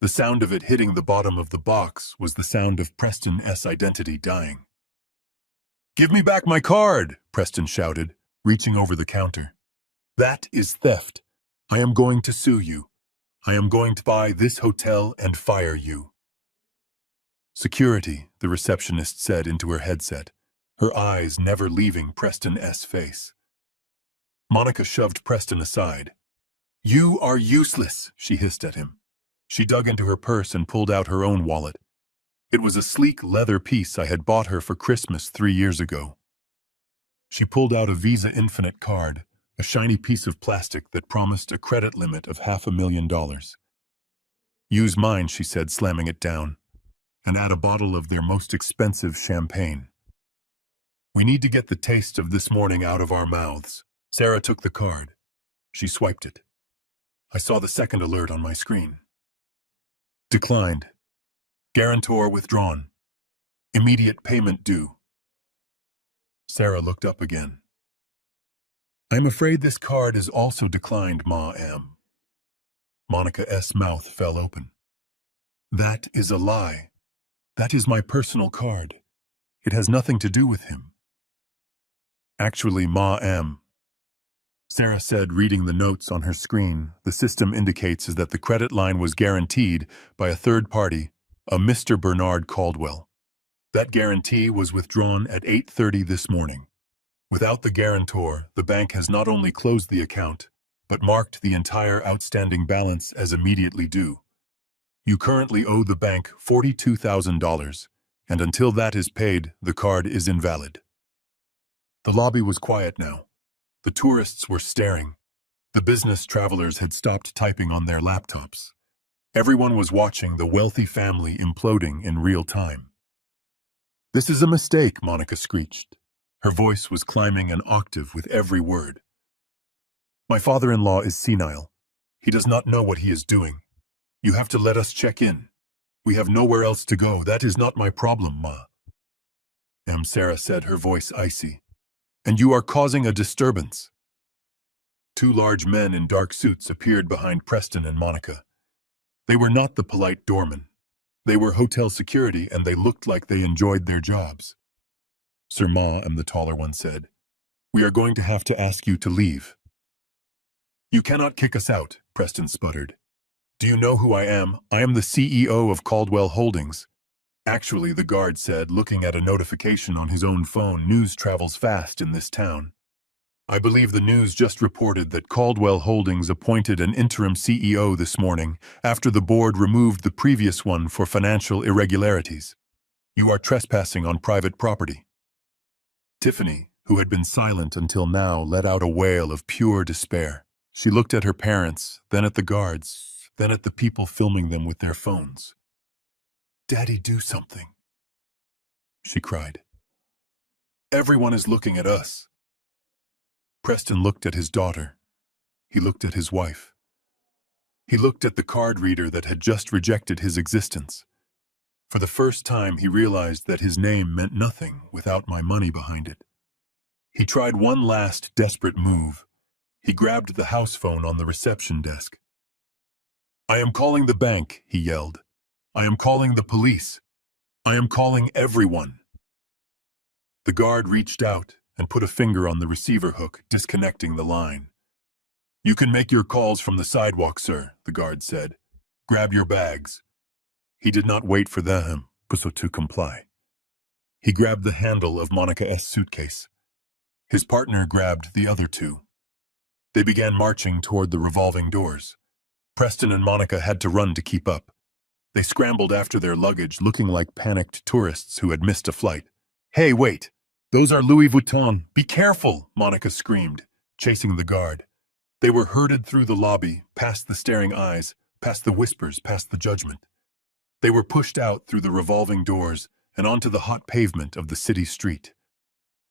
The sound of it hitting the bottom of the box was the sound of Preston's identity dying. "Give me back my card!" Preston shouted, reaching over the counter. "That is theft. I am going to sue you. I am going to buy this hotel and fire you." "Security," the receptionist said into her headset, her eyes never leaving Preston's face. Monica shoved Preston aside. "You are useless," she hissed at him. She dug into her purse and pulled out her own wallet. It was a sleek leather piece I had bought her for Christmas 3 years ago. She pulled out a Visa Infinite card, a shiny piece of plastic that promised a credit limit of $500,000. "Use mine," she said, slamming it down, "and add a bottle of their most expensive champagne. We need to get the taste of this morning out of our mouths." Sarah took the card. She swiped it. I saw the second alert on my screen. "Declined. Guarantor withdrawn. Immediate payment due." Sarah looked up again. I'm afraid this card is also declined, Ma. Monica S. mouth fell open. That is a lie. That is my personal card. It has nothing to do with him. Actually, Ma. Sarah said, reading the notes on her screen. The system indicates that the credit line was guaranteed by a third party, a Mr. Bernard Caldwell. That guarantee was withdrawn at 8:30 this morning. Without the guarantor, the bank has not only closed the account, but marked the entire outstanding balance as immediately due. You currently owe the bank $42,000, and until that is paid, the card is invalid. The lobby was quiet now. The tourists were staring. The business travelers had stopped typing on their laptops. Everyone was watching the wealthy family imploding in real time. "This is a mistake," Monica screeched. Her voice was climbing an octave with every word. "My father-in-law is senile. He does not know what he is doing. You have to let us check in. We have nowhere else to go. That is not my problem, Ma." Sarah said, her voice icy. "And you are causing a disturbance." Two large men in dark suits appeared behind Preston and Monica. They were not the polite doormen. They were hotel security, and they looked like they enjoyed their jobs. "Sir Ma," the taller one said, "we are going to have to ask you to leave." "You cannot kick us out," Preston sputtered. "Do you know who I am? I am the CEO of Caldwell Holdings." "Actually," the guard said, looking at a notification on his own phone, "news travels fast in this town. I believe the news just reported that Caldwell Holdings appointed an interim CEO this morning after the board removed the previous one for financial irregularities. You are trespassing on private property." Tiffany, who had been silent until now, let out a wail of pure despair. She looked at her parents, then at the guards, then at the people filming them with their phones. "Daddy, do something," she cried. "Everyone is looking at us." Preston looked at his daughter. He looked at his wife. He looked at the card reader that had just rejected his existence. For the first time, he realized that his name meant nothing without my money behind it. He tried one last desperate move. He grabbed the house phone on the reception desk. "I am calling the bank," he yelled. "I am calling the police. I am calling everyone." The guard reached out and put a finger on the receiver hook, disconnecting the line. "You can make your calls from the sidewalk, sir," the guard said. "Grab your bags." He did not wait for them to comply. He grabbed the handle of Monica S. suitcase. His partner grabbed the other two. They began marching toward the revolving doors. Preston and Monica had to run to keep up. They scrambled after their luggage, looking like panicked tourists who had missed a flight. "Hey, wait! Those are Louis Vuitton! Be careful!" Monica screamed, chasing the guard. They were herded through the lobby, past the staring eyes, past the whispers, past the judgment. They were pushed out through the revolving doors and onto the hot pavement of the city street.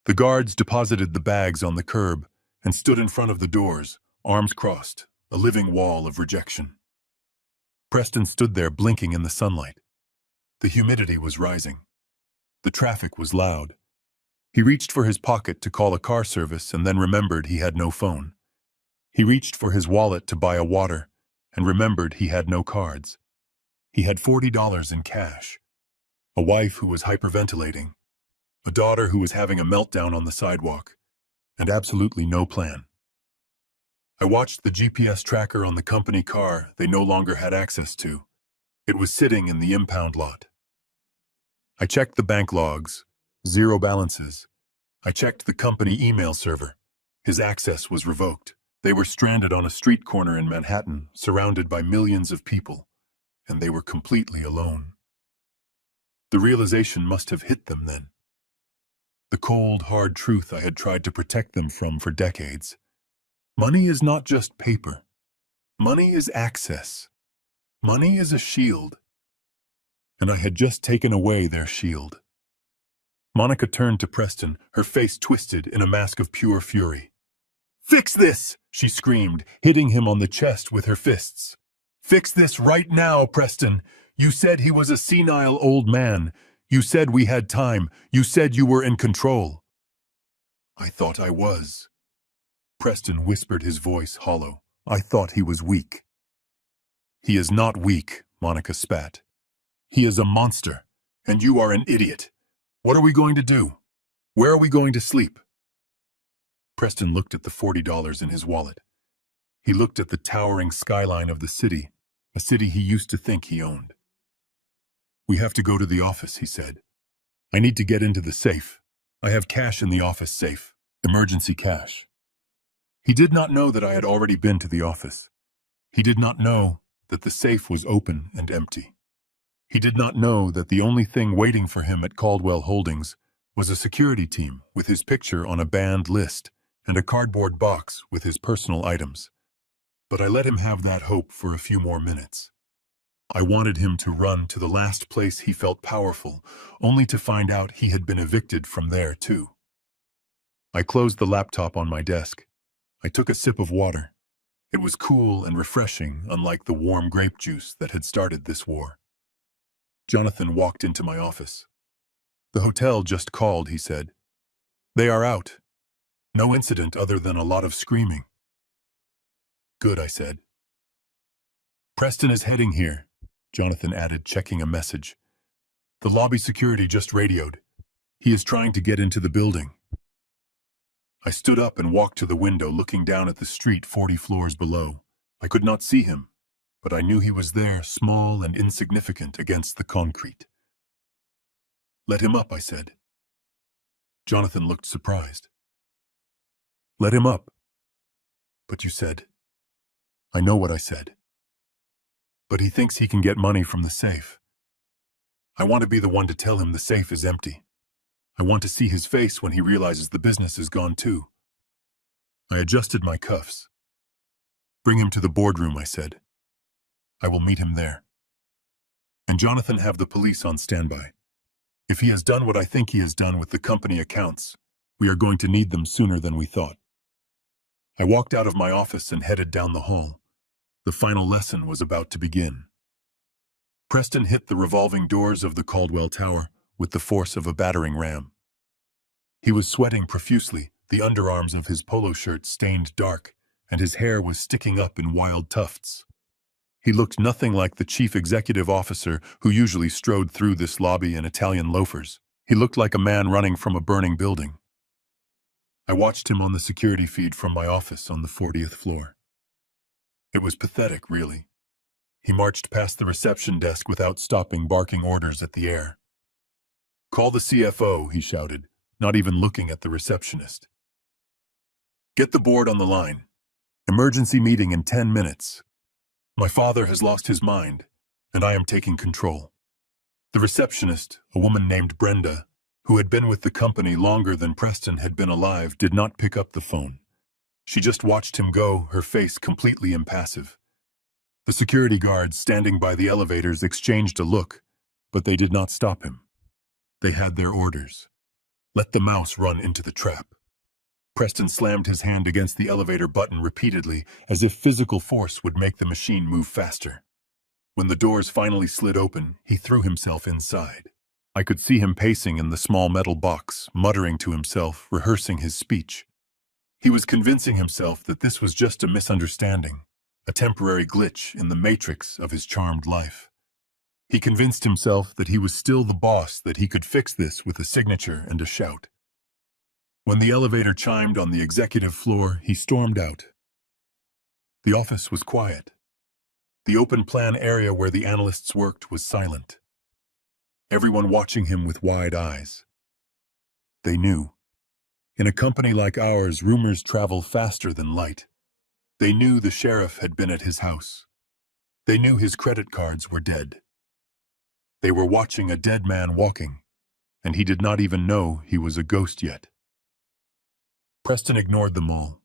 The guards deposited the bags on the curb and stood in front of the doors, arms crossed, a living wall of rejection. Preston stood there blinking in the sunlight. The humidity was rising. The traffic was loud. He reached for his pocket to call a car service and then remembered he had no phone. He reached for his wallet to buy a water and remembered he had no cards. He had $40 in cash. A wife who was hyperventilating. A daughter who was having a meltdown on the sidewalk. And absolutely no plan. I watched the GPS tracker on the company car they no longer had access to. It was sitting in the impound lot. I checked the bank logs. 0 balances. I checked the company email server. His access was revoked. They were stranded on a street corner in Manhattan, surrounded by millions of people, and they were completely alone. The realization must have hit them then. The cold, hard truth I had tried to protect them from for decades. Money is not just paper. Money is access. Money is a shield. And I had just taken away their shield. Monica turned to Preston, her face twisted in a mask of pure fury. "Fix this!" she screamed, hitting him on the chest with her fists. "Fix this right now, Preston! You said he was a senile old man. You said we had time. You said you were in control." "I thought I was." Preston whispered, his voice hollow. I thought he was weak. He is not weak, Monica spat. He is a monster, and you are an idiot. What are we going to do? Where are we going to sleep? Preston looked at the $40 in his wallet. He looked at the towering skyline of the city, a city he used to think he owned. We have to go to the office, he said. I need to get into the safe. I have cash in the office safe. Emergency cash. He did not know that I had already been to the office. He did not know that the safe was open and empty. He did not know that the only thing waiting for him at Caldwell Holdings was a security team with his picture on a banned list and a cardboard box with his personal items. But I let him have that hope for a few more minutes. I wanted him to run to the last place he felt powerful, only to find out he had been evicted from there too. I closed the laptop on my desk. I took a sip of water. It was cool and refreshing, unlike the warm grape juice that had started this war. Jonathan walked into my office. The hotel just called, he said. They are out. No incident other than a lot of screaming. Good, I said. Preston is heading here, Jonathan added, checking a message. The lobby security just radioed. He is trying to get into the building. I stood up and walked to the window, looking down at the street 40 floors below. I could not see him, but I knew he was there, small and insignificant against the concrete. Let him up, I said. Jonathan looked surprised. Let him up. But you said. I know what I said. But he thinks he can get money from the safe. I want to be the one to tell him the safe is empty. I want to see his face when he realizes the business is gone too. I adjusted my cuffs. Bring him to the boardroom, I said. I will meet him there. And Jonathan, have the police on standby. If he has done what I think he has done with the company accounts, we are going to need them sooner than we thought. I walked out of my office and headed down the hall. The final lesson was about to begin. Preston hit the revolving doors of the Caldwell Tower with the force of a battering ram. He was sweating profusely, the underarms of his polo shirt stained dark, and his hair was sticking up in wild tufts. He looked nothing like the chief executive officer who usually strode through this lobby in Italian loafers. He looked like a man running from a burning building. I watched him on the security feed from my office on the 40th floor. It was pathetic, really. He marched past the reception desk without stopping, barking orders at the air. Call the CFO, he shouted, not even looking at the receptionist. Get the board on the line. Emergency meeting in 10 minutes. My father has lost his mind, and I am taking control. The receptionist, a woman named Brenda, who had been with the company longer than Preston had been alive, did not pick up the phone. She just watched him go, her face completely impassive. The security guards standing by the elevators exchanged a look, but they did not stop him. They had their orders. Let the mouse run into the trap. Preston slammed his hand against the elevator button repeatedly, as if physical force would make the machine move faster. When the doors finally slid open, he threw himself inside. I could see him pacing in the small metal box, muttering to himself, rehearsing his speech. He was convincing himself that this was just a misunderstanding, a temporary glitch in the matrix of his charmed life. He convinced himself that he was still the boss, that he could fix this with a signature and a shout. When the elevator chimed on the executive floor, he stormed out. The office was quiet. The open plan area where the analysts worked was silent. Everyone watching him with wide eyes. They knew. In a company like ours, rumors travel faster than light. They knew the sheriff had been at his house. They knew his credit cards were dead. They were watching a dead man walking, and he did not even know he was a ghost yet. Preston ignored them all.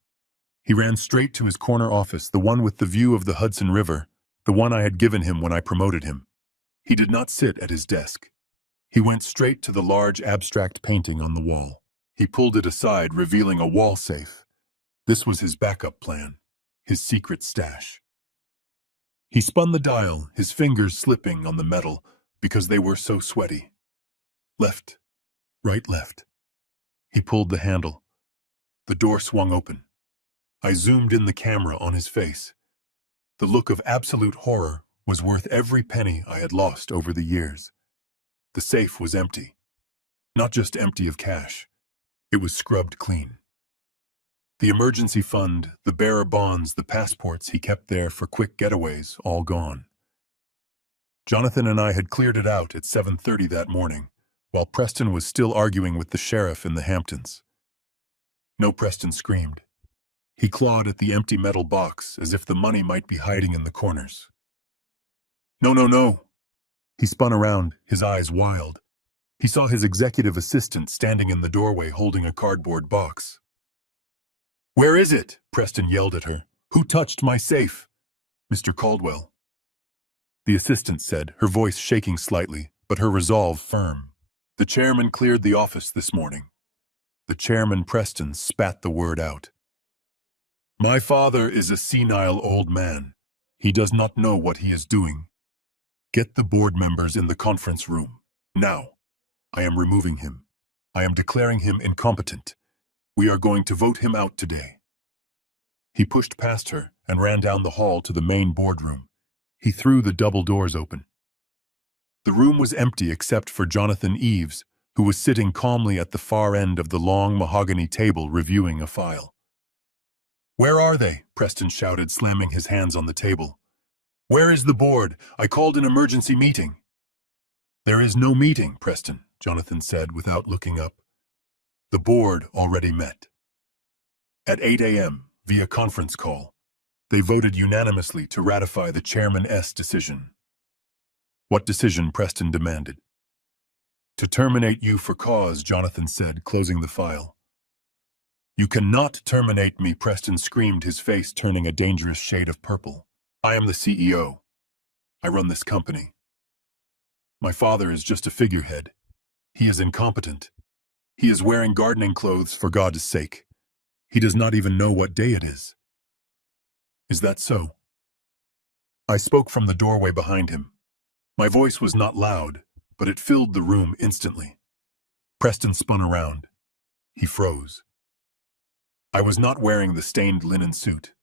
He ran straight to his corner office, the one with the view of the Hudson River, the one I had given him when I promoted him. He did not sit at his desk. He went straight to the large abstract painting on the wall. He pulled it aside, revealing a wall safe. This was his backup plan, his secret stash. He spun the dial, his fingers slipping on the metal because they were so sweaty. Left, right, left. He pulled the handle. The door swung open. I zoomed in the camera on his face. The look of absolute horror was worth every penny I had lost over the years. The safe was empty. Not just empty of cash. It was scrubbed clean. The emergency fund, the bearer bonds, the passports he kept there for quick getaways, all gone. Jonathan and I had cleared it out at 7:30 that morning, while Preston was still arguing with the sheriff in the Hamptons. No, Preston screamed. He clawed at the empty metal box as if the money might be hiding in the corners. No, no, no. He spun around, his eyes wild. He saw his executive assistant standing in the doorway holding a cardboard box. Where is it? Preston yelled at her. Who touched my safe? Mr. Caldwell. The assistant said, her voice shaking slightly, but her resolve firm. The chairman cleared the office this morning. The chairman, Preston, spat the word out. My father is a senile old man. He does not know what he is doing. Get the board members in the conference room. Now. I am removing him. I am declaring him incompetent. We are going to vote him out today. He pushed past her and ran down the hall to the main boardroom. He threw the double doors open. The room was empty except for Jonathan Eves, who was sitting calmly at the far end of the long mahogany table reviewing a file. Where are they? Preston shouted, slamming his hands on the table. Where is the board? I called an emergency meeting. There is no meeting, Preston, Jonathan said without looking up. The board already met. At 8 a.m., via conference call, they voted unanimously to ratify the chairman's decision. What decision? Preston demanded. To terminate you for cause, Jonathan said, closing the file. You cannot terminate me, Preston screamed, his face turning a dangerous shade of purple. I am the CEO. I run this company. My father is just a figurehead. He is incompetent. He is wearing gardening clothes for God's sake. He does not even know what day it is. Is that so? I spoke from the doorway behind him. My voice was not loud, but it filled the room instantly. Preston spun around. He froze. I was not wearing the stained linen suit.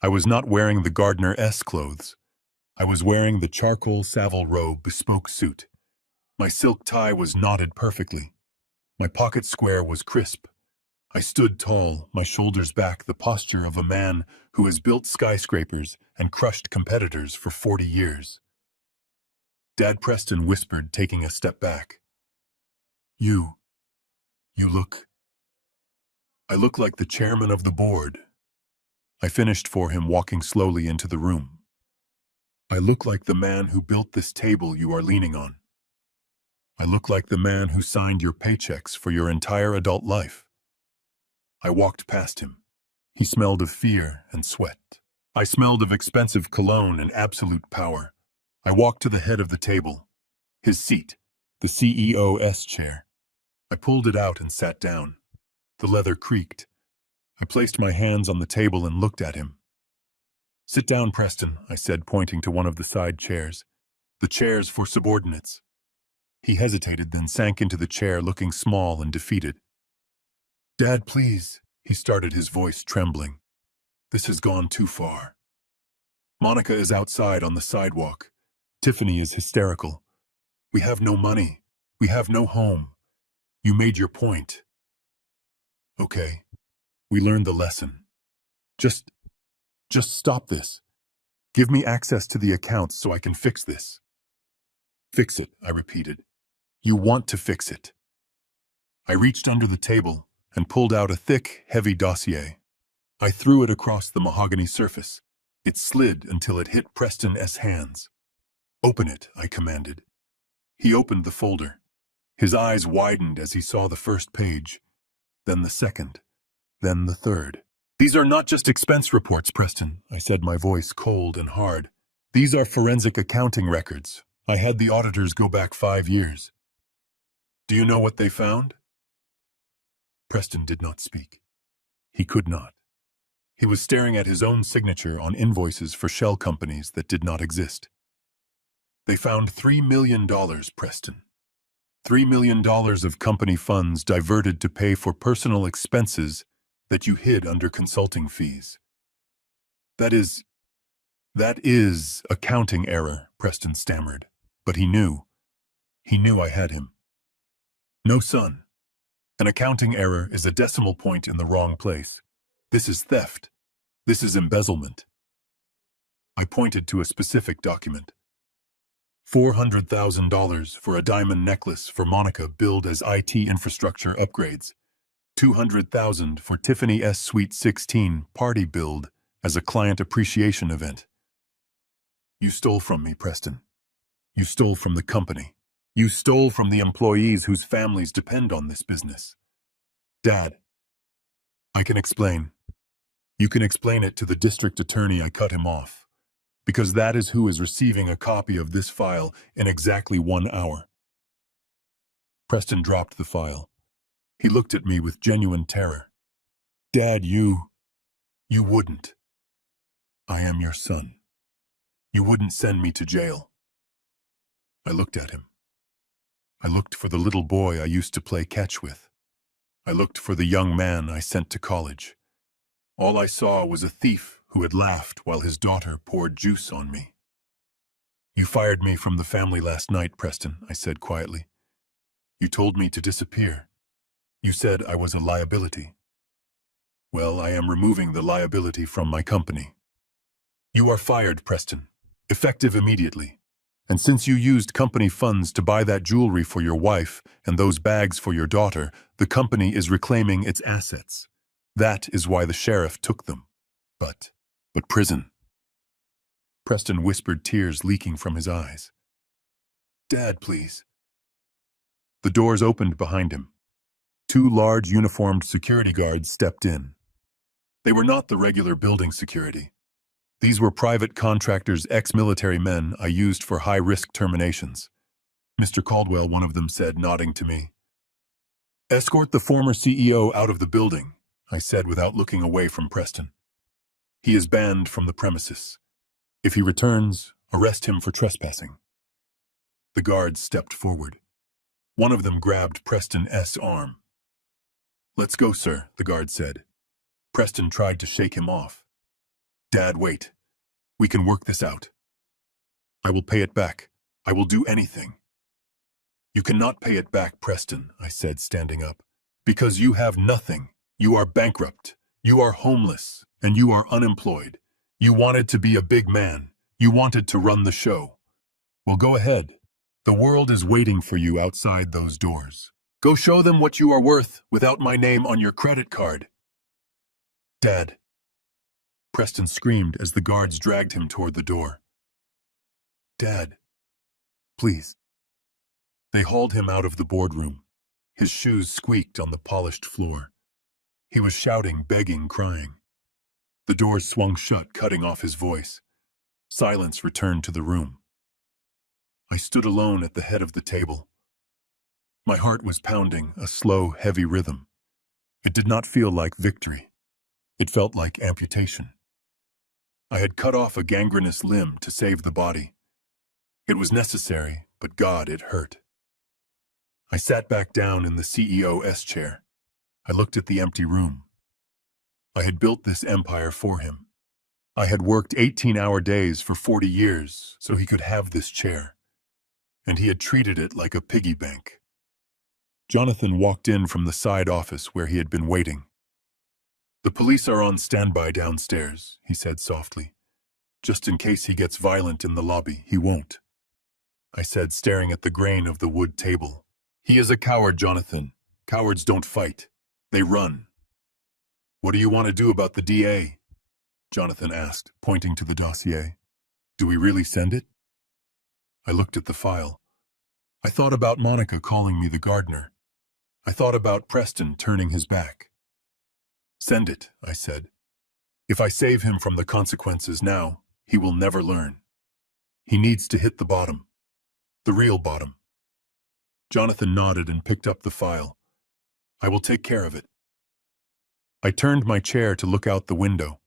I was not wearing the gardener-esque clothes. I was wearing the charcoal Savile Row bespoke suit. My silk tie was knotted perfectly. My pocket square was crisp. I stood tall, my shoulders back, the posture of a man who has built skyscrapers and crushed competitors for 40 years. Dad, Preston whispered, taking a step back. You look... I look like the chairman of the board. I finished for him, walking slowly into the room. I look like the man who built this table you are leaning on. I look like the man who signed your paychecks for your entire adult life. I walked past him. He smelled of fear and sweat. I smelled of expensive cologne and absolute power. I walked to the head of the table. His seat, the CEO's chair. I pulled it out and sat down. The leather creaked. I placed my hands on the table and looked at him. Sit down, Preston, I said, pointing to one of the side chairs. The chairs for subordinates. He hesitated, then sank into the chair, looking small and defeated. Dad, please, he started, his voice trembling. This has gone too far. Monica is outside on the sidewalk. Tiffany is hysterical. We have no money. We have no home. You made your point. Okay. We learned the lesson. Just stop this. Give me access to the accounts so I can fix this. Fix it, I repeated. You want to fix it. I reached under the table and pulled out a thick, heavy dossier. I threw it across the mahogany surface. It slid until it hit Preston's hands. Open it, I commanded. He opened the folder. His eyes widened as he saw the first page, then the second, then the third. These are not just expense reports, Preston, I said, my voice cold and hard. These are forensic accounting records. I had the auditors go back 5 years. Do you know what they found? Preston did not speak. He could not. He was staring at his own signature on invoices for shell companies that did not exist. They found $3 million, Preston. $3 million of company funds diverted to pay for personal expenses that you hid under consulting fees. That is accounting error, Preston stammered. But he knew. He knew I had him. No, son. An accounting error is a decimal point in the wrong place. This is theft. This is embezzlement. I pointed to a specific document. $400,000 for a diamond necklace for Monica billed as IT infrastructure upgrades. $200,000 for Tiffany S. Suite 16 party billed as a client appreciation event. You stole from me, Preston. You stole from the company. You stole from the employees whose families depend on this business. Dad, I can explain. You can explain it to the district attorney I cut him off, because that is who is receiving a copy of this file in exactly 1 hour. Preston dropped the file. He looked at me with genuine terror. Dad, you wouldn't. I am your son. You wouldn't send me to jail. I looked at him. I looked for the little boy I used to play catch with. I looked for the young man I sent to college. All I saw was a thief who had laughed while his daughter poured juice on me. You fired me from the family last night, Preston, I said quietly. You told me to disappear. You said I was a liability. Well, I am removing the liability from my company. You are fired, Preston, effective immediately. And since you used company funds to buy that jewelry for your wife and those bags for your daughter, the company is reclaiming its assets. That is why the sheriff took them. But prison. Preston whispered, tears leaking from his eyes. Dad, please. The doors opened behind him. 2 large uniformed security guards stepped in. They were not the regular building security. These were private contractors, ex-military men I used for high-risk terminations. Mr. Caldwell, one of them said, nodding to me. Escort the former CEO out of the building, I said without looking away from Preston. He is banned from the premises. If he returns, arrest him for trespassing. The guards stepped forward. One of them grabbed Preston's arm. Let's go, sir, the guard said. Preston tried to shake him off. Dad, wait. We can work this out. I will pay it back. I will do anything. You cannot pay it back, Preston, I said, standing up. Because you have nothing. You are bankrupt. You are homeless. And you are unemployed. You wanted to be a big man. You wanted to run the show. Well, go ahead. The world is waiting for you outside those doors. Go show them what you are worth without my name on your credit card. Dad. Preston screamed as the guards dragged him toward the door. Dad, please. They hauled him out of the boardroom. His shoes squeaked on the polished floor. He was shouting, begging, crying. The doors swung shut, cutting off his voice. Silence returned to the room. I stood alone at the head of the table. My heart was pounding, a slow, heavy rhythm. It did not feel like victory. It felt like amputation. I had cut off a gangrenous limb to save the body. It was necessary, but God, it hurt. I sat back down in the CEO's chair. I looked at the empty room. I had built this empire for him. I had worked 18-hour days for 40 years so he could have this chair. And he had treated it like a piggy bank. Jonathan walked in from the side office where he had been waiting. The police are on standby downstairs, he said softly. Just in case he gets violent in the lobby, he won't. I said, staring at the grain of the wood table. He is a coward, Jonathan. Cowards don't fight. They run. What do you want to do about the DA? Jonathan asked, pointing to the dossier. Do we really send it? I looked at the file. I thought about Monica calling me the gardener. I thought about Preston turning his back. Send it, I said. If I save him from the consequences now, he will never learn. He needs to hit the bottom. The real bottom. Jonathan nodded and picked up the file. I will take care of it. I turned my chair to look out the window.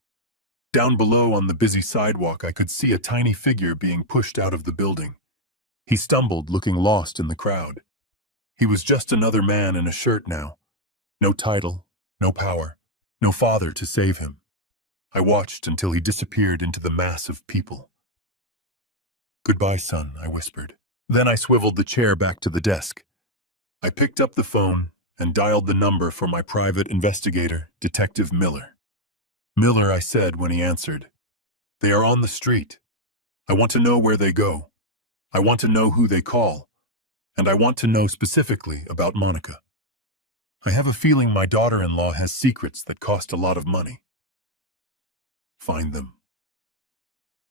Down below on the busy sidewalk, I could see a tiny figure being pushed out of the building. He stumbled, looking lost in the crowd. He was just another man in a shirt now. No title, no power, No father to save him. I watched until he disappeared into the mass of people. "Goodbye, son," I whispered. Then I swiveled the chair back to the desk. I picked up the phone and dialed the number for my private investigator, Detective Miller. "Miller," I said when he answered. "They are on the street. I want to know where they go. I want to know who they call. And I want to know specifically about Monica. I have a feeling my daughter-in-law has secrets that cost a lot of money. Find them."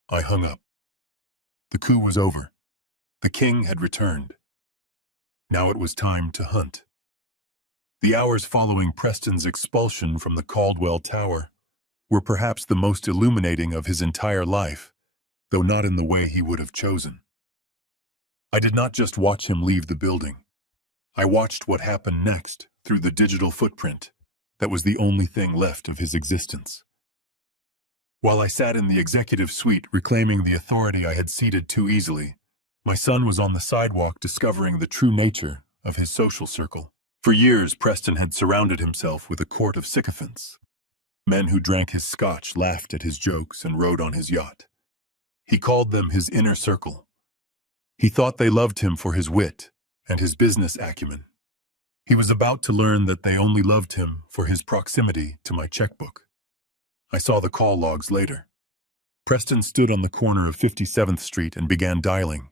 I hung up. The coup was over. The king had returned. Now it was time to hunt. The hours following Preston's expulsion from the Caldwell Tower were perhaps the most illuminating of his entire life, though not in the way he would have chosen. I did not just watch him leave the building. I watched what happened next through the digital footprint that was the only thing left of his existence. While I sat in the executive suite reclaiming the authority I had ceded too easily, my son was on the sidewalk discovering the true nature of his social circle. For years, Preston had surrounded himself with a court of sycophants. Men who drank his scotch, laughed at his jokes, and rode on his yacht. He called them his inner circle. He thought they loved him for his wit and his business acumen. He was about to learn that they only loved him for his proximity to my checkbook. I saw the call logs later. Preston stood on the corner of 57th Street and began dialing.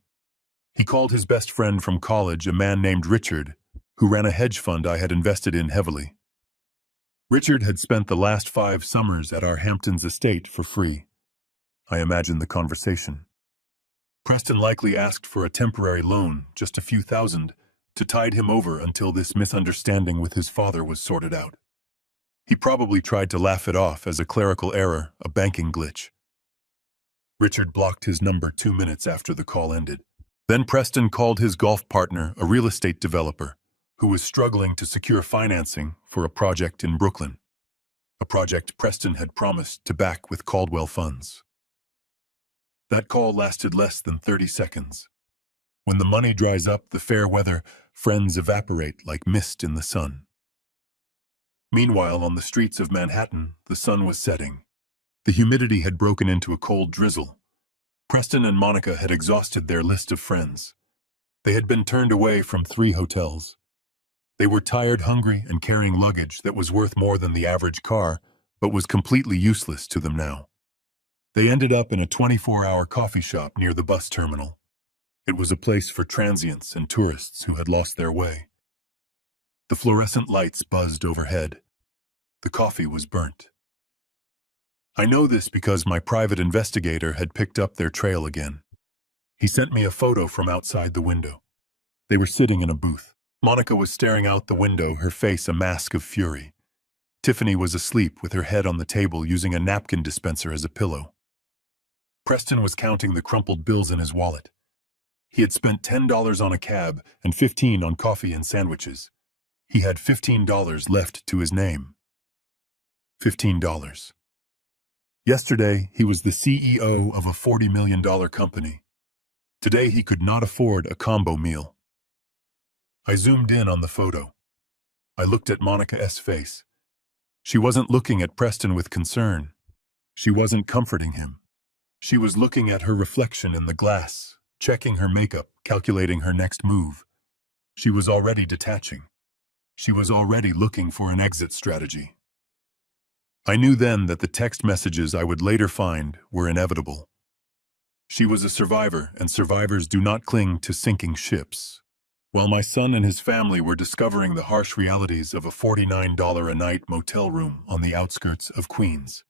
He called his best friend from college, a man named Richard, who ran a hedge fund I had invested in heavily. Richard had spent the last 5 summers at our Hamptons estate for free. I imagined the conversation. Preston likely asked for a temporary loan, just a few thousand, to tide him over until this misunderstanding with his father was sorted out. He probably tried to laugh it off as a clerical error, a banking glitch. Richard blocked his number 2 minutes after the call ended. Then Preston called his golf partner, a real estate developer, who was struggling to secure financing for a project in Brooklyn. A project Preston had promised to back with Caldwell funds. That call lasted less than 30 seconds. When the money dries up, the fair weather friends evaporate like mist in the sun. Meanwhile, on the streets of Manhattan, the sun was setting. The humidity had broken into a cold drizzle. Preston and Monica had exhausted their list of friends. They had been turned away from 3 hotels. They were tired, hungry, and carrying luggage that was worth more than the average car, but was completely useless to them now. They ended up in a 24-hour coffee shop near the bus terminal. It was a place for transients and tourists who had lost their way. The fluorescent lights buzzed overhead. The coffee was burnt. I know this because my private investigator had picked up their trail again. He sent me a photo from outside the window. They were sitting in a booth. Monica was staring out the window, her face a mask of fury. Tiffany was asleep with her head on the table using a napkin dispenser as a pillow. Preston was counting the crumpled bills in his wallet. He had spent $10 on a cab and $15 on coffee and sandwiches. He had $15 left to his name. $15. Yesterday, he was the CEO of a $40 million company. Today, he could not afford a combo meal. I zoomed in on the photo. I looked at Monica's face. She wasn't looking at Preston with concern. She wasn't comforting him. She was looking at her reflection in the glass, checking her makeup, calculating her next move. She was already detaching. She was already looking for an exit strategy. I knew then that the text messages I would later find were inevitable. She was a survivor, and survivors do not cling to sinking ships. While my son and his family were discovering the harsh realities of a $49 a night motel room on the outskirts of Queens,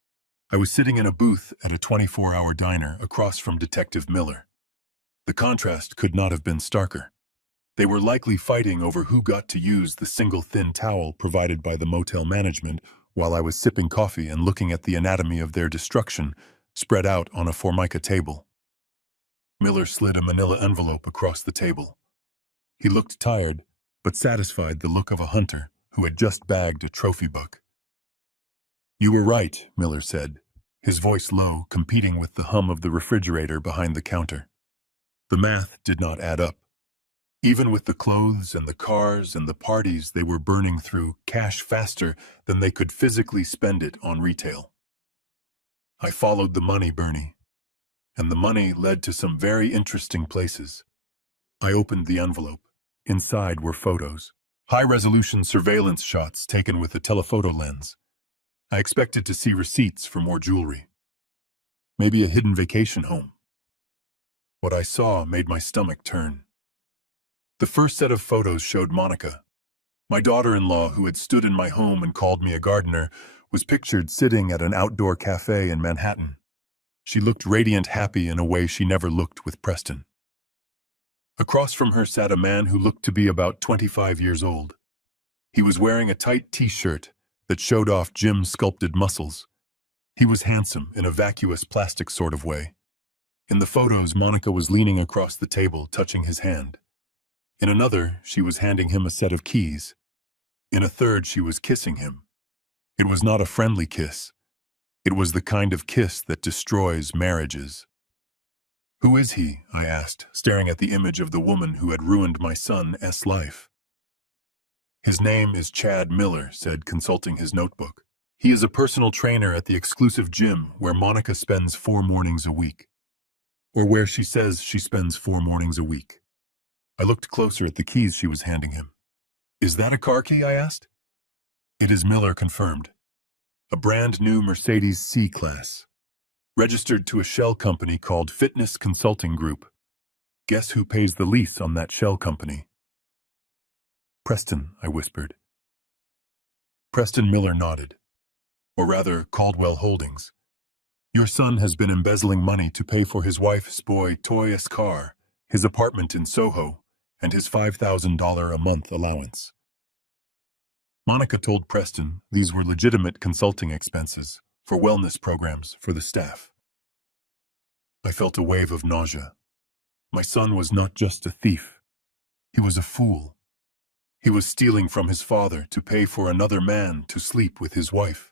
I was sitting in a booth at a 24-hour diner across from Detective Miller. The contrast could not have been starker. They were likely fighting over who got to use the single thin towel provided by the motel management while I was sipping coffee and looking at the anatomy of their destruction spread out on a formica table. Miller slid a manila envelope across the table. He looked tired, but satisfied, the look of a hunter who had just bagged a trophy buck. "You were right," Miller said, his voice low, competing with the hum of the refrigerator behind the counter. The math did not add up. Even with the clothes and the cars and the parties, they were burning through cash faster than they could physically spend it on retail. I followed the money, Bernie, and the money led to some very interesting places. I opened the envelope. Inside were photos. High-resolution surveillance shots taken with a telephoto lens. I expected to see receipts for more jewelry. Maybe a hidden vacation home. What I saw made my stomach turn. The first set of photos showed Monica. My daughter-in-law, who had stood in my home and called me a gardener, was pictured sitting at an outdoor cafe in Manhattan. She looked radiant happy in a way she never looked with Preston. Across from her sat a man who looked to be about 25 years old. He was wearing a tight t-shirt that showed off Jim's sculpted muscles. He was handsome in a vacuous plastic sort of way. In the photos, Monica was leaning across the table, touching his hand. In another, she was handing him a set of keys. In a third, she was kissing him. It was not a friendly kiss. It was the kind of kiss that destroys marriages. "Who is he?" I asked, staring at the image of the woman who had ruined my son's life. "His name is Chad Miller," said, consulting his notebook. "He is a personal trainer at the exclusive gym where Monica spends 4 mornings a week. Or where she says she spends 4 mornings a week." I looked closer at the keys she was handing him. "Is that a car key?" I asked. "It is," Miller confirmed. "A brand new Mercedes C-Class. Registered to a shell company called Fitness Consulting Group. Guess who pays the lease on that shell company?" "Preston," I whispered. Preston Miller nodded. "Or rather, Caldwell Holdings. Your son has been embezzling money to pay for his wife's toy's car, his apartment in Soho, and his $5,000 a month allowance." Monica told Preston these were legitimate consulting expenses for wellness programs for the staff. I felt a wave of nausea. My son was not just a thief. He was a fool. He was stealing from his father to pay for another man to sleep with his wife.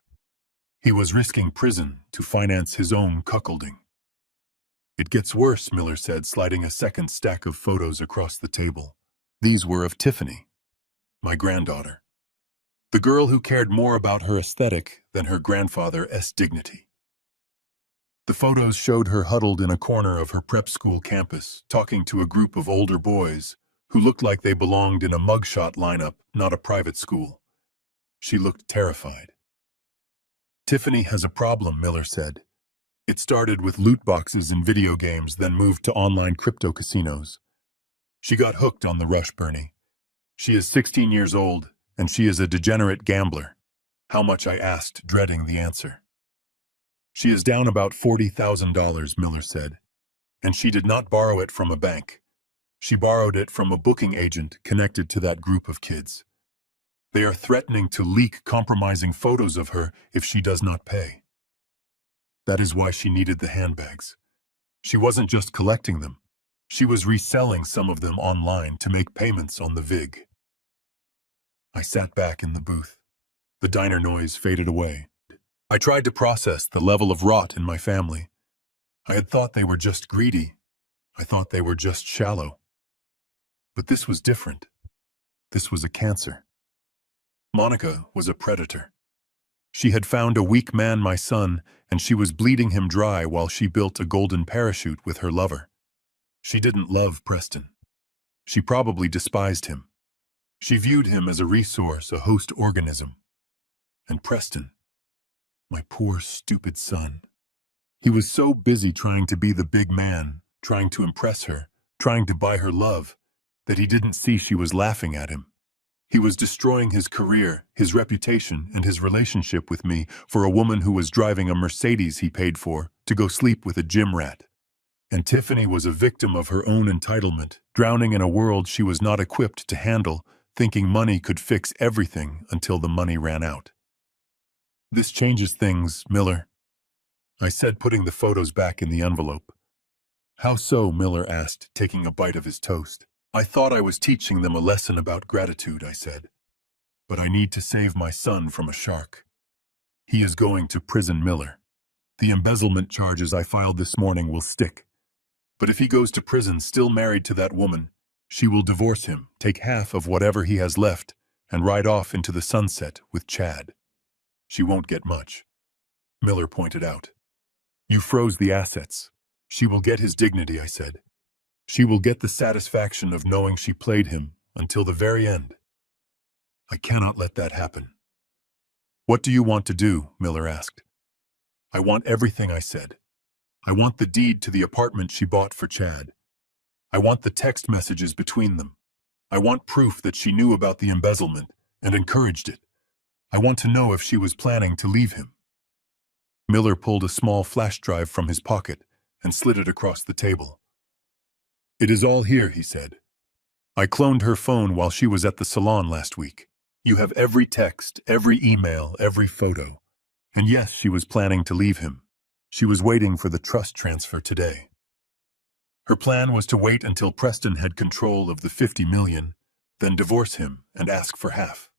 He was risking prison to finance his own cuckolding. "It gets worse," Miller said, sliding a second stack of photos across the table. These were of Tiffany, my granddaughter. The girl who cared more about her aesthetic than her grandfather's dignity. The photos showed her huddled in a corner of her prep school campus, talking to a group of older boys who looked like they belonged in a mugshot lineup, not a private school. She looked terrified. "Tiffany has a problem," Miller said. "It started with loot boxes in video games, then moved to online crypto casinos. She got hooked on the rush, Bernie. She is 16 years old, and she is a degenerate gambler." How much, I asked, dreading the answer. "She is down about $40,000, Miller said. And she did not borrow it from a bank. She borrowed it from a booking agent connected to that group of kids. They are threatening to leak compromising photos of her if she does not pay. That is why she needed the handbags. She wasn't just collecting them. She was reselling some of them online to make payments on the VIG." I sat back in the booth. The diner noise faded away. I tried to process the level of rot in my family. I had thought they were just greedy. I thought they were just shallow. But this was different. This was a cancer. Monica was a predator. She had found a weak man, my son, and she was bleeding him dry while she built a golden parachute with her lover. She didn't love Preston. She probably despised him. She viewed him as a resource, a host organism. And Preston, my poor, stupid son. He was so busy trying to be the big man, trying to impress her, trying to buy her love, that he didn't see she was laughing at him. He was destroying his career, his reputation, and his relationship with me for a woman who was driving a Mercedes he paid for to go sleep with a gym rat. And Tiffany was a victim of her own entitlement, drowning in a world she was not equipped to handle, thinking money could fix everything until the money ran out. "This changes things, Miller," I said, putting the photos back in the envelope. "How so?" Miller asked, taking a bite of his toast. "I thought I was teaching them a lesson about gratitude," I said. "But I need to save my son from a shark. He is going to prison, Miller. The embezzlement charges I filed this morning will stick. But if he goes to prison still married to that woman, She will divorce him, take half of whatever he has left, and ride off into the sunset with Chad. She won't get much, Miller pointed out. You froze the assets. She will get his dignity, I said. She will get the satisfaction of knowing she played him until the very end. I cannot let that happen. What do you want to do? Miller asked. I want everything, I said. I want the deed to the apartment she bought for Chad. I want the text messages between them. I want proof that she knew about the embezzlement and encouraged it. I want to know if she was planning to leave him. Miller pulled a small flash drive from his pocket and slid it across the table. It is all here, he said. I cloned her phone while she was at the salon last week. You have every text, every email, every photo. And yes, she was planning to leave him. She was waiting for the trust transfer today. Her plan was to wait until Preston had control of the $50 million, then divorce him and ask for half.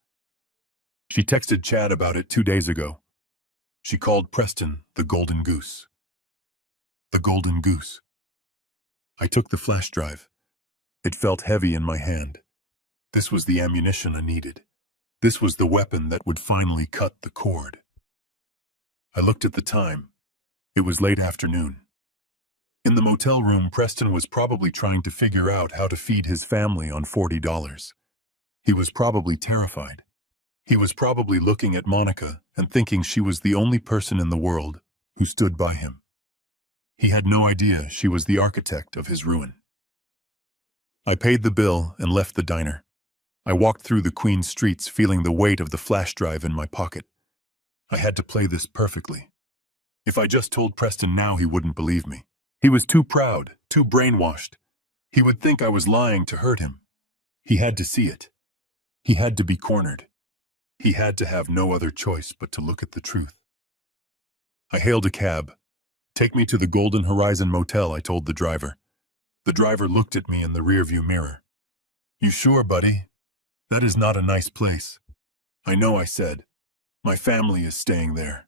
She texted Chad about it 2 days ago. She called Preston the Golden Goose. The Golden Goose. I took the flash drive. It felt heavy in my hand. This was the ammunition I needed. This was the weapon that would finally cut the cord. I looked at the time. It was late afternoon. In the motel room, Preston was probably trying to figure out how to feed his family on $40. He was probably terrified. He was probably looking at Monica and thinking she was the only person in the world who stood by him. He had no idea she was the architect of his ruin. I paid the bill and left the diner. I walked through the Queens streets feeling the weight of the flash drive in my pocket. I had to play this perfectly. If I just told Preston now, he wouldn't believe me. He was too proud, too brainwashed. He would think I was lying to hurt him. He had to see it. He had to be cornered. He had to have no other choice but to look at the truth. I hailed a cab. Take me to the Golden Horizon Motel, I told the driver. The driver looked at me in the rearview mirror. You sure, buddy? That is not a nice place. I know, I said. My family is staying there.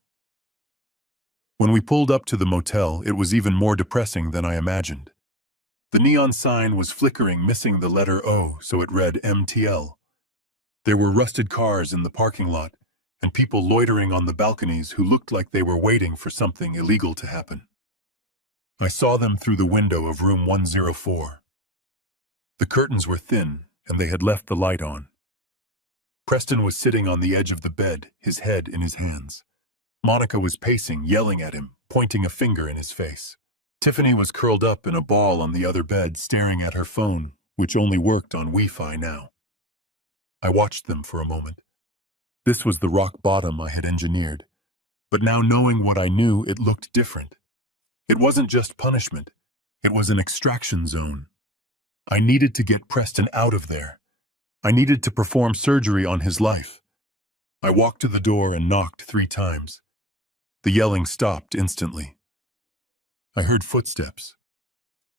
When we pulled up to the motel, it was even more depressing than I imagined. The neon sign was flickering, missing the letter O, so it read MTL. There were rusted cars in the parking lot, and people loitering on the balconies who looked like they were waiting for something illegal to happen. I saw them through the window of room 104. The curtains were thin, and they had left the light on. Preston was sitting on the edge of the bed, his head in his hands. Monica was pacing, yelling at him, pointing a finger in his face. Tiffany was curled up in a ball on the other bed, staring at her phone, which only worked on Wi-Fi now. I watched them for a moment. This was the rock bottom I had engineered. But now, knowing what I knew, it looked different. It wasn't just punishment. It was an extraction zone. I needed to get Preston out of there. I needed to perform surgery on his life. I walked to the door and knocked 3 times. The yelling stopped instantly. I heard footsteps.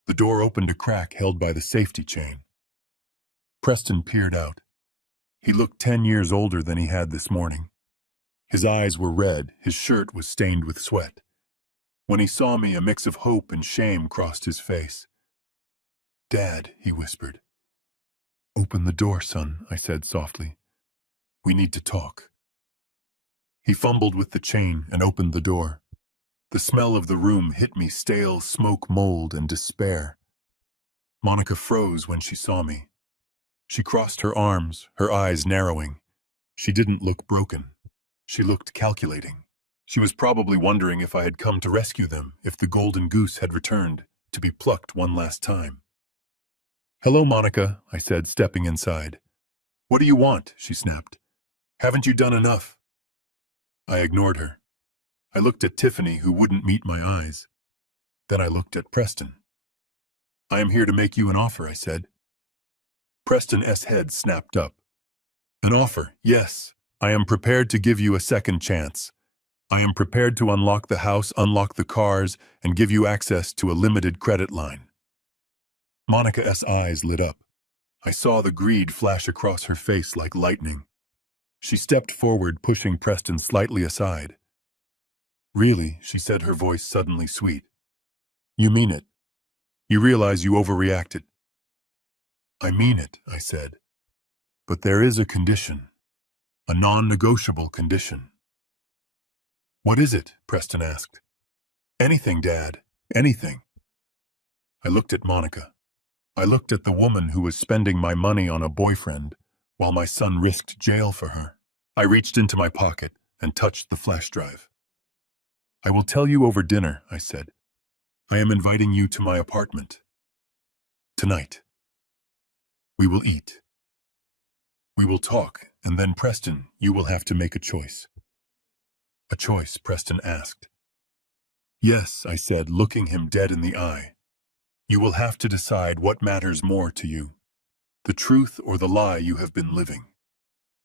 The door opened a crack held by the safety chain. Preston peered out. He looked 10 years older than he had this morning. His eyes were red, his shirt was stained with sweat. When he saw me, a mix of hope and shame crossed his face. Dad, he whispered. Open the door, son, I said softly. We need to talk. He fumbled with the chain and opened the door. The smell of the room hit me, stale smoke, mold, and despair. Monica froze when she saw me. She crossed her arms, her eyes narrowing. She didn't look broken. She looked calculating. She was probably wondering if I had come to rescue them, if the golden goose had returned, to be plucked one last time. Hello, Monica, I said, stepping inside. What do you want? She snapped. Haven't you done enough? I ignored her. I looked at Tiffany, who wouldn't meet my eyes. Then I looked at Preston. I am here to make you an offer, I said. Preston's head snapped up. An offer, yes. I am prepared to give you a second chance. I am prepared to unlock the house, unlock the cars, and give you access to a limited credit line. Monica's eyes lit up. I saw the greed flash across her face like lightning. She stepped forward, pushing Preston slightly aside. Really, she said, her voice suddenly sweet. You mean it. You realize you overreacted. I mean it, I said. But there is a condition, a non-negotiable condition. What is it? Preston asked. Anything, Dad. Anything. I looked at Monica. I looked at the woman who was spending my money on a boyfriend while my son risked jail for her. I reached into my pocket and touched the flash drive. I will tell you over dinner, I said. I am inviting you to my apartment. Tonight. We will eat. We will talk, and then, Preston, you will have to make a choice. A choice, Preston asked. Yes, I said, looking him dead in the eye. You will have to decide what matters more to you, the truth or the lie you have been living.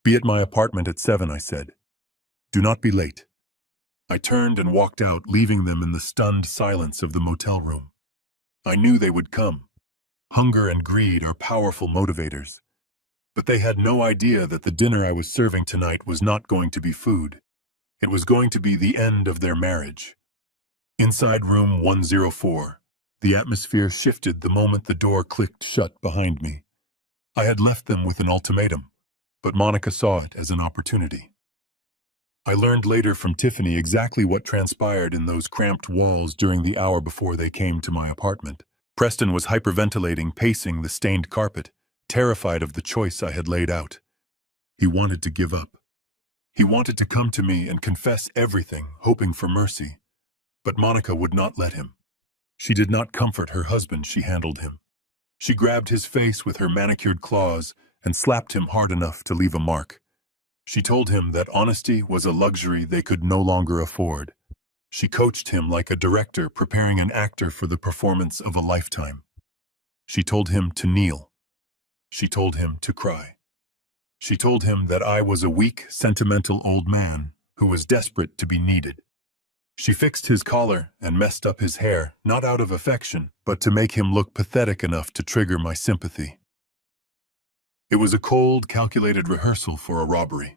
Be at my apartment at 7, I said. Do not be late. I turned and walked out, leaving them in the stunned silence of the motel room. I knew they would come. Hunger and greed are powerful motivators. But they had no idea that the dinner I was serving tonight was not going to be food. It was going to be the end of their marriage. Inside room 104, the atmosphere shifted the moment the door clicked shut behind me. I had left them with an ultimatum, but Monica saw it as an opportunity. I learned later from Tiffany exactly what transpired in those cramped walls during the hour before they came to my apartment. Preston was hyperventilating, pacing the stained carpet, terrified of the choice I had laid out. He wanted to give up. He wanted to come to me and confess everything, hoping for mercy. But Monica would not let him. She did not comfort her husband, she handled him. She grabbed his face with her manicured claws and slapped him hard enough to leave a mark. She told him that honesty was a luxury they could no longer afford. She coached him like a director preparing an actor for the performance of a lifetime. She told him to kneel. She told him to cry. She told him that I was a weak, sentimental old man who was desperate to be needed. She fixed his collar and messed up his hair, not out of affection, but to make him look pathetic enough to trigger my sympathy. It was a cold, calculated rehearsal for a robbery.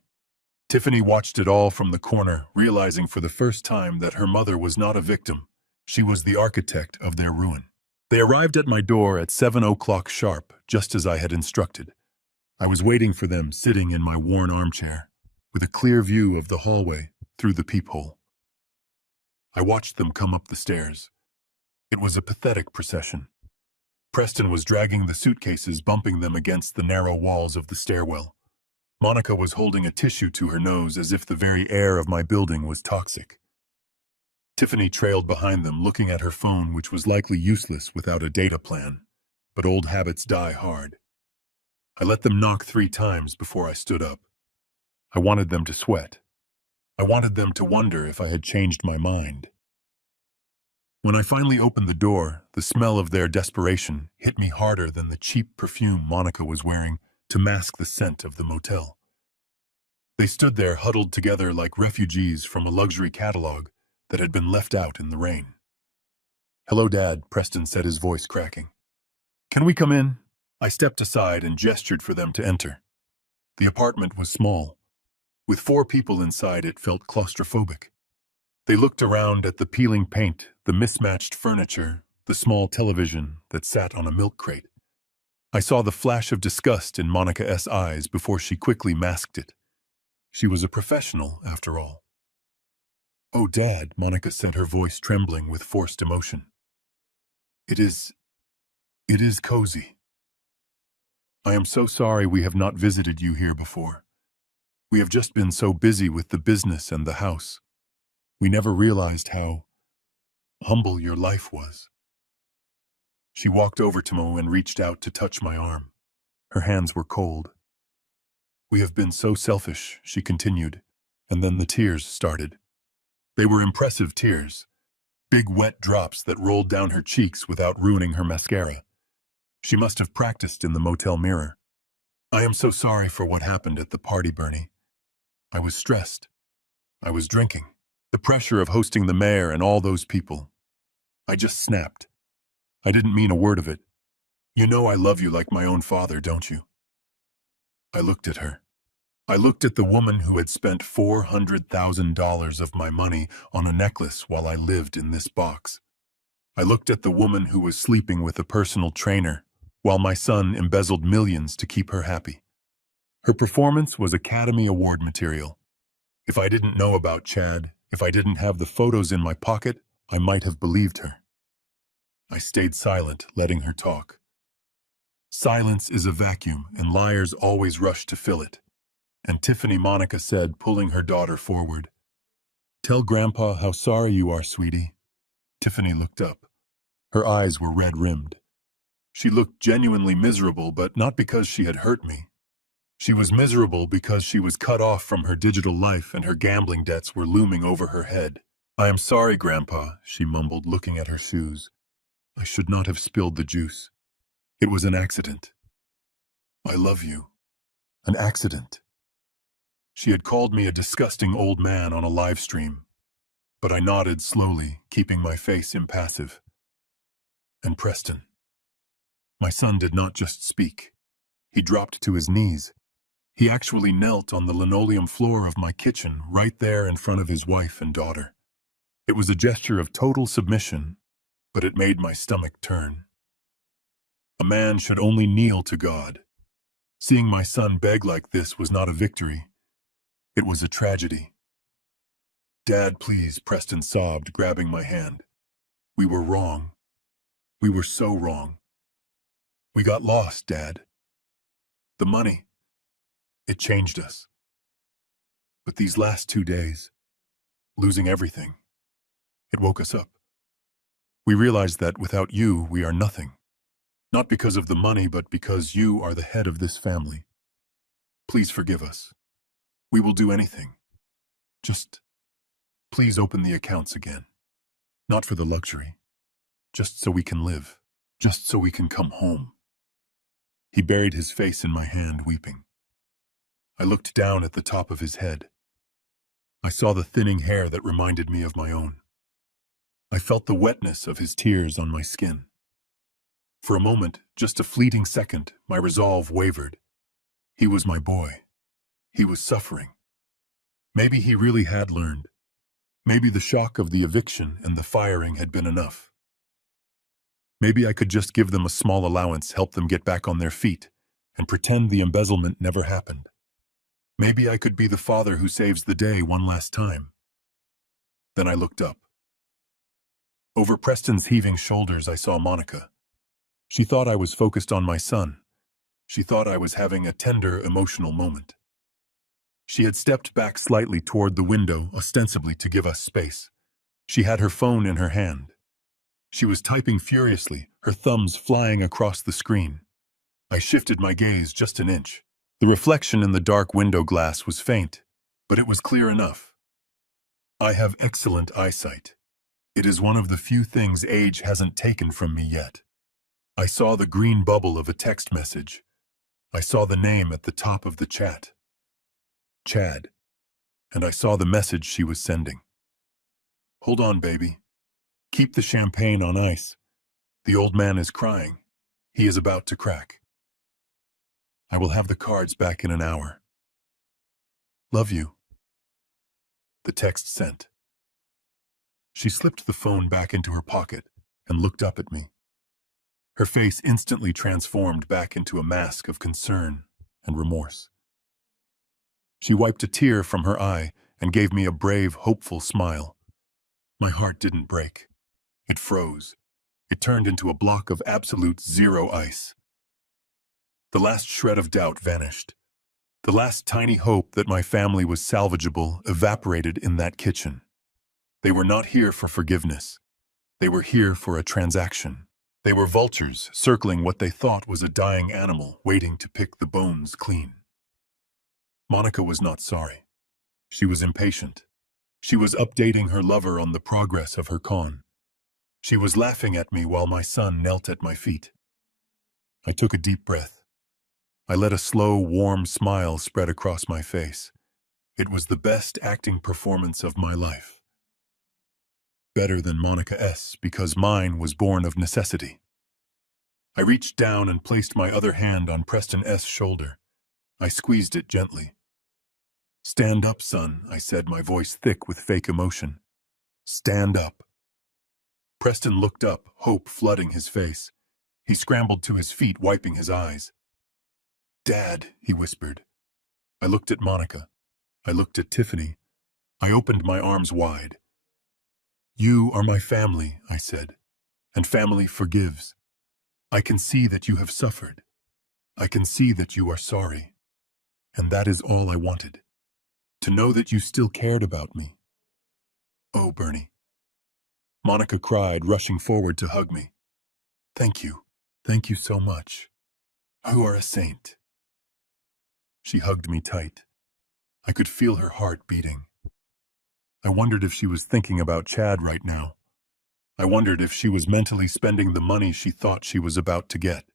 Tiffany watched it all from the corner, realizing for the first time that her mother was not a victim. She was the architect of their ruin. They arrived at my door at 7 o'clock sharp, just as I had instructed. I was waiting for them, sitting in my worn armchair, with a clear view of the hallway through the peephole. I watched them come up the stairs. It was a pathetic procession. Preston was dragging the suitcases, bumping them against the narrow walls of the stairwell. Monica was holding a tissue to her nose as if the very air of my building was toxic. Tiffany trailed behind them, looking at her phone, which was likely useless without a data plan. But old habits die hard. I let them knock 3 times before I stood up. I wanted them to sweat. I wanted them to wonder if I had changed my mind. When I finally opened the door, the smell of their desperation hit me harder than the cheap perfume Monica was wearing to mask the scent of the motel. They stood there huddled together like refugees from a luxury catalog that had been left out in the rain. "Hello, Dad," Preston said, his voice cracking. "Can we come in?" I stepped aside and gestured for them to enter. The apartment was small. With 4 people inside, it felt claustrophobic. They looked around at the peeling paint, the mismatched furniture, the small television that sat on a milk crate. I saw the flash of disgust in Monica's eyes before she quickly masked it. She was a professional, after all. "Oh, Dad," Monica said, her voice trembling with forced emotion. It is cozy. I am so sorry we have not visited you here before. We have just been so busy with the business and the house. We never realized how humble your life was." She walked over to me and reached out to touch my arm. Her hands were cold. "We have been so selfish," she continued, and then the tears started. They were impressive tears, big wet drops that rolled down her cheeks without ruining her mascara. She must have practiced in the motel mirror. "I am so sorry for what happened at the party, Bernie. I was stressed. I was drinking. The pressure of hosting the mayor and all those people. I just snapped. I didn't mean a word of it. You know I love you like my own father, don't you?" I looked at her. I looked at the woman who had spent $400,000 of my money on a necklace while I lived in this box. I looked at the woman who was sleeping with a personal trainer while my son embezzled millions to keep her happy. Her performance was Academy Award material. If I didn't know about Chad, if I didn't have the photos in my pocket, I might have believed her. I stayed silent, letting her talk. Silence is a vacuum, and liars always rush to fill it. And Tiffany, Monica said, pulling her daughter forward. "Tell Grandpa how sorry you are, sweetie." Tiffany looked up. Her eyes were red-rimmed. She looked genuinely miserable, but not because she had hurt me. She was miserable because she was cut off from her digital life and her gambling debts were looming over her head. "I am sorry, Grandpa," she mumbled, looking at her shoes. "I should not have spilled the juice. It was an accident." "I love you." An accident. She had called me a disgusting old man on a live stream, but I nodded slowly, keeping my face impassive. And Preston. My son did not just speak. He dropped to his knees. He actually knelt on the linoleum floor of my kitchen, right there in front of his wife and daughter. It was a gesture of total submission, but it made my stomach turn. A man should only kneel to God. Seeing my son beg like this was not a victory. It was a tragedy. "Dad, please," Preston sobbed, grabbing my hand. "We were wrong. We were so wrong. We got lost, Dad. The money, it changed us. But these last 2 days, losing everything, it woke us up. We realized that without you, we are nothing. Not because of the money, but because you are the head of this family. Please forgive us. We will do anything. Just please open the accounts again. Not for the luxury. Just so we can live. Just so we can come home." He buried his face in my hand, weeping. I looked down at the top of his head. I saw the thinning hair that reminded me of my own. I felt the wetness of his tears on my skin. For a moment, just a fleeting second, my resolve wavered. He was my boy. He was suffering. Maybe he really had learned. Maybe the shock of the eviction and the firing had been enough. Maybe I could just give them a small allowance, help them get back on their feet, and pretend the embezzlement never happened. Maybe I could be the father who saves the day one last time. Then I looked up. Over Preston's heaving shoulders, I saw Monica. She thought I was focused on my son. She thought I was having a tender, emotional moment. She had stepped back slightly toward the window, ostensibly to give us space. She had her phone in her hand. She was typing furiously, her thumbs flying across the screen. I shifted my gaze just an inch. The reflection in the dark window glass was faint, but it was clear enough. I have excellent eyesight. It is one of the few things age hasn't taken from me yet. I saw the green bubble of a text message. I saw the name at the top of the chat. Chad. And I saw the message she was sending. "Hold on, baby. Keep the champagne on ice. The old man is crying. He is about to crack. I will have the cards back in an hour. Love you." The text sent. She slipped the phone back into her pocket and looked up at me. Her face instantly transformed back into a mask of concern and remorse. She wiped a tear from her eye and gave me a brave, hopeful smile. My heart didn't break. It froze. It turned into a block of absolute zero ice. The last shred of doubt vanished. The last tiny hope that my family was salvageable evaporated in that kitchen. They were not here for forgiveness. They were here for a transaction. They were vultures circling what they thought was a dying animal, waiting to pick the bones clean. Monica was not sorry. She was impatient. She was updating her lover on the progress of her con. She was laughing at me while my son knelt at my feet. I took a deep breath. I let a slow, warm smile spread across my face. It was the best acting performance of my life. Better than Monica S., because mine was born of necessity. I reached down and placed my other hand on Preston S.'s shoulder. I squeezed it gently. "Stand up, son," I said, my voice thick with fake emotion. "Stand up." Preston looked up, hope flooding his face. He scrambled to his feet, wiping his eyes. "Dad," he whispered. I looked at Monica. I looked at Tiffany. I opened my arms wide. "You are my family," I said, "and family forgives. I can see that you have suffered. I can see that you are sorry. And that is all I wanted. To know that you still cared about me." "Oh, Bernie." Monica cried, rushing forward to hug me. "Thank you. Thank you so much. You are a saint." She hugged me tight. I could feel her heart beating. I wondered if she was thinking about Chad right now. I wondered if she was mentally spending the money she thought she was about to get.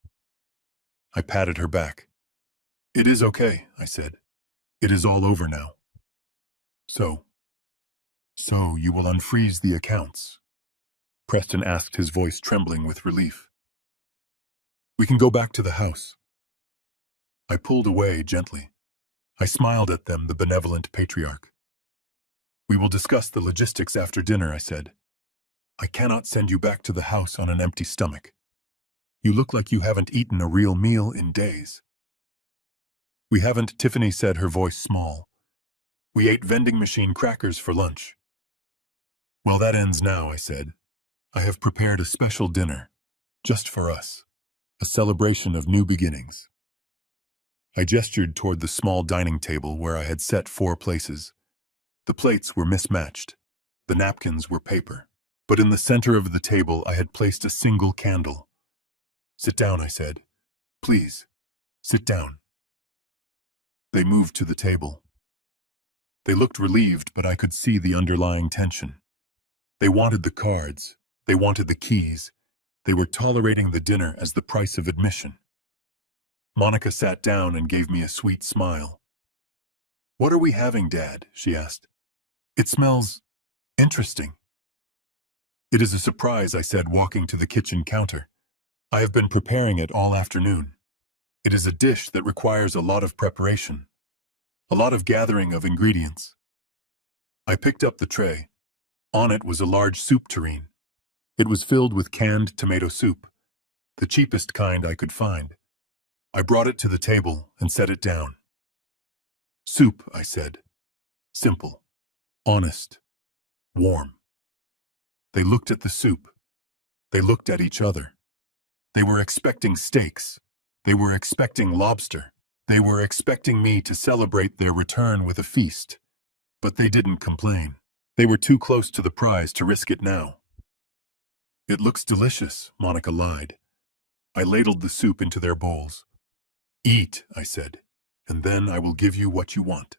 I patted her back. "It is okay," I said. "It is all over now." So you will unfreeze the accounts?" Preston asked, his voice trembling with relief. "We can go back to the house." I pulled away gently. I smiled at them, the benevolent patriarch. "We will discuss the logistics after dinner," I said. "I cannot send you back to the house on an empty stomach. You look like you haven't eaten a real meal in days." "We haven't," Tiffany said, her voice small. "We ate vending machine crackers for lunch." "Well, that ends now," I said. "I have prepared a special dinner, just for us, a celebration of new beginnings." I gestured toward the small dining table where I had set 4 places. The plates were mismatched. The napkins were paper. But in the center of the table I had placed a single candle. "Sit down," I said. "Please, sit down." They moved to the table. They looked relieved, but I could see the underlying tension. They wanted the cards. They wanted the keys. They were tolerating the dinner as the price of admission. Monica sat down and gave me a sweet smile. "What are we having, Dad?" she asked. "It smells interesting." "It is a surprise," I said, walking to the kitchen counter. "I have been preparing it all afternoon. It is a dish that requires a lot of preparation, a lot of gathering of ingredients." I picked up the tray. On it was a large soup tureen. It was filled with canned tomato soup, the cheapest kind I could find. I brought it to the table and set it down. "Soup," I said. "Simple, honest, warm." They looked at the soup. They looked at each other. They were expecting steaks. They were expecting lobster. They were expecting me to celebrate their return with a feast. But they didn't complain. They were too close to the prize to risk it now. "It looks delicious," Monica lied. I ladled the soup into their bowls. "Eat," I said, "and then I will give you what you want."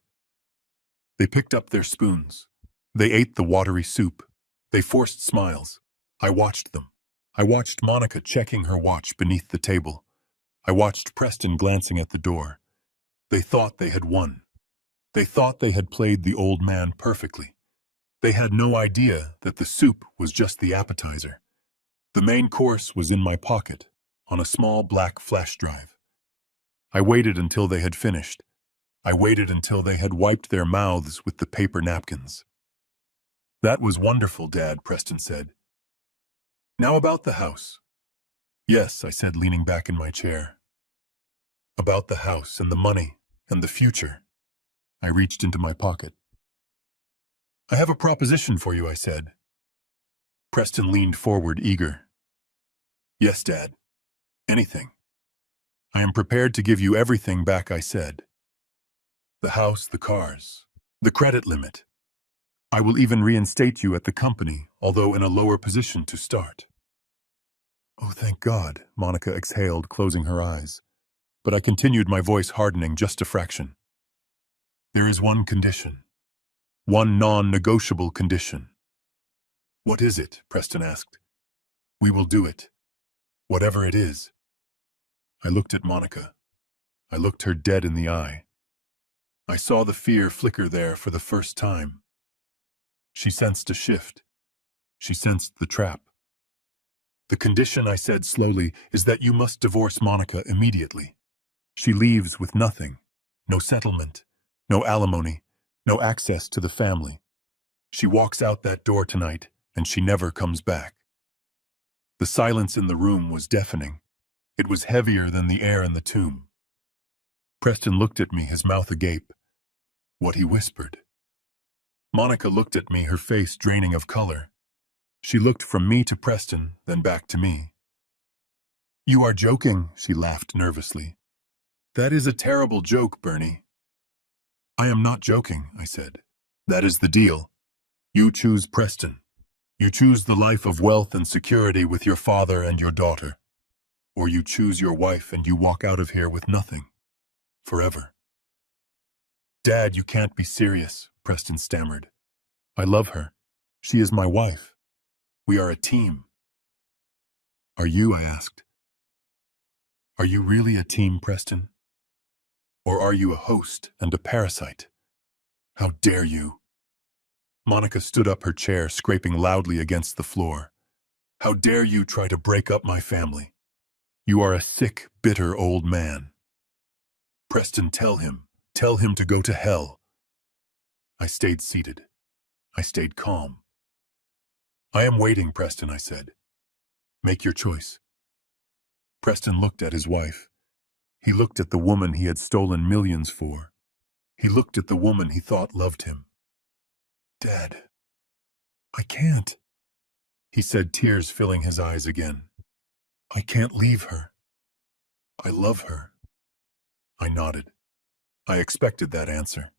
They picked up their spoons. They ate the watery soup. They forced smiles. I watched them. I watched Monica checking her watch beneath the table. I watched Preston glancing at the door. They thought they had won. They thought they had played the old man perfectly. They had no idea that the soup was just the appetizer. The main course was in my pocket, on a small black flash drive. I waited until they had finished. I waited until they had wiped their mouths with the paper napkins. "That was wonderful, Dad," Preston said. "Now about the house." "Yes," I said, leaning back in my chair. "About the house and the money and the future." I reached into my pocket. "I have a proposition for you," I said. Preston leaned forward, eager. "Yes, Dad. Anything. I am prepared to give you everything back," I said. "The house, the cars, the credit limit. I will even reinstate you at the company, although in a lower position to start." "Oh, thank God," Monica exhaled, closing her eyes. But I continued, my voice hardening just a fraction. "There is one condition. One non-negotiable condition." "What is it?" Preston asked. "We will do it. Whatever it is." I looked at Monica. I looked her dead in the eye. I saw the fear flicker there for the first time. She sensed a shift. She sensed the trap. "The condition," I said slowly, "is that you must divorce Monica immediately. She leaves with nothing. No settlement. No alimony. No access to the family. She walks out that door tonight, and she never comes back." The silence in the room was deafening. It was heavier than the air in the tomb. Preston looked at me, his mouth agape. What he whispered. Monica looked at me, her face draining of color. She looked from me to Preston, then back to me. You are joking, she laughed nervously. That is a terrible joke, Bernie. I am not joking, I said. That is the deal. You choose Preston. You choose the life of wealth and security with your father and your daughter. Or you choose your wife and you walk out of here with nothing. Forever. Dad, you can't be serious, Preston stammered. I love her. She is my wife. We are a team. Are you, I asked. Are you really a team, Preston? Or are you a host and a parasite? How dare you? Monica stood up her chair, scraping loudly against the floor. How dare you try to break up my family? You are a sick, bitter old man. Preston, tell him to go to hell. I stayed seated. I stayed calm. I am waiting, Preston, I said. Make your choice. Preston looked at his wife. He looked at the woman he had stolen millions for. He looked at the woman he thought loved him. Dad, I can't, he said, tears filling his eyes again. I can't leave her. I love her. I nodded. I expected that answer.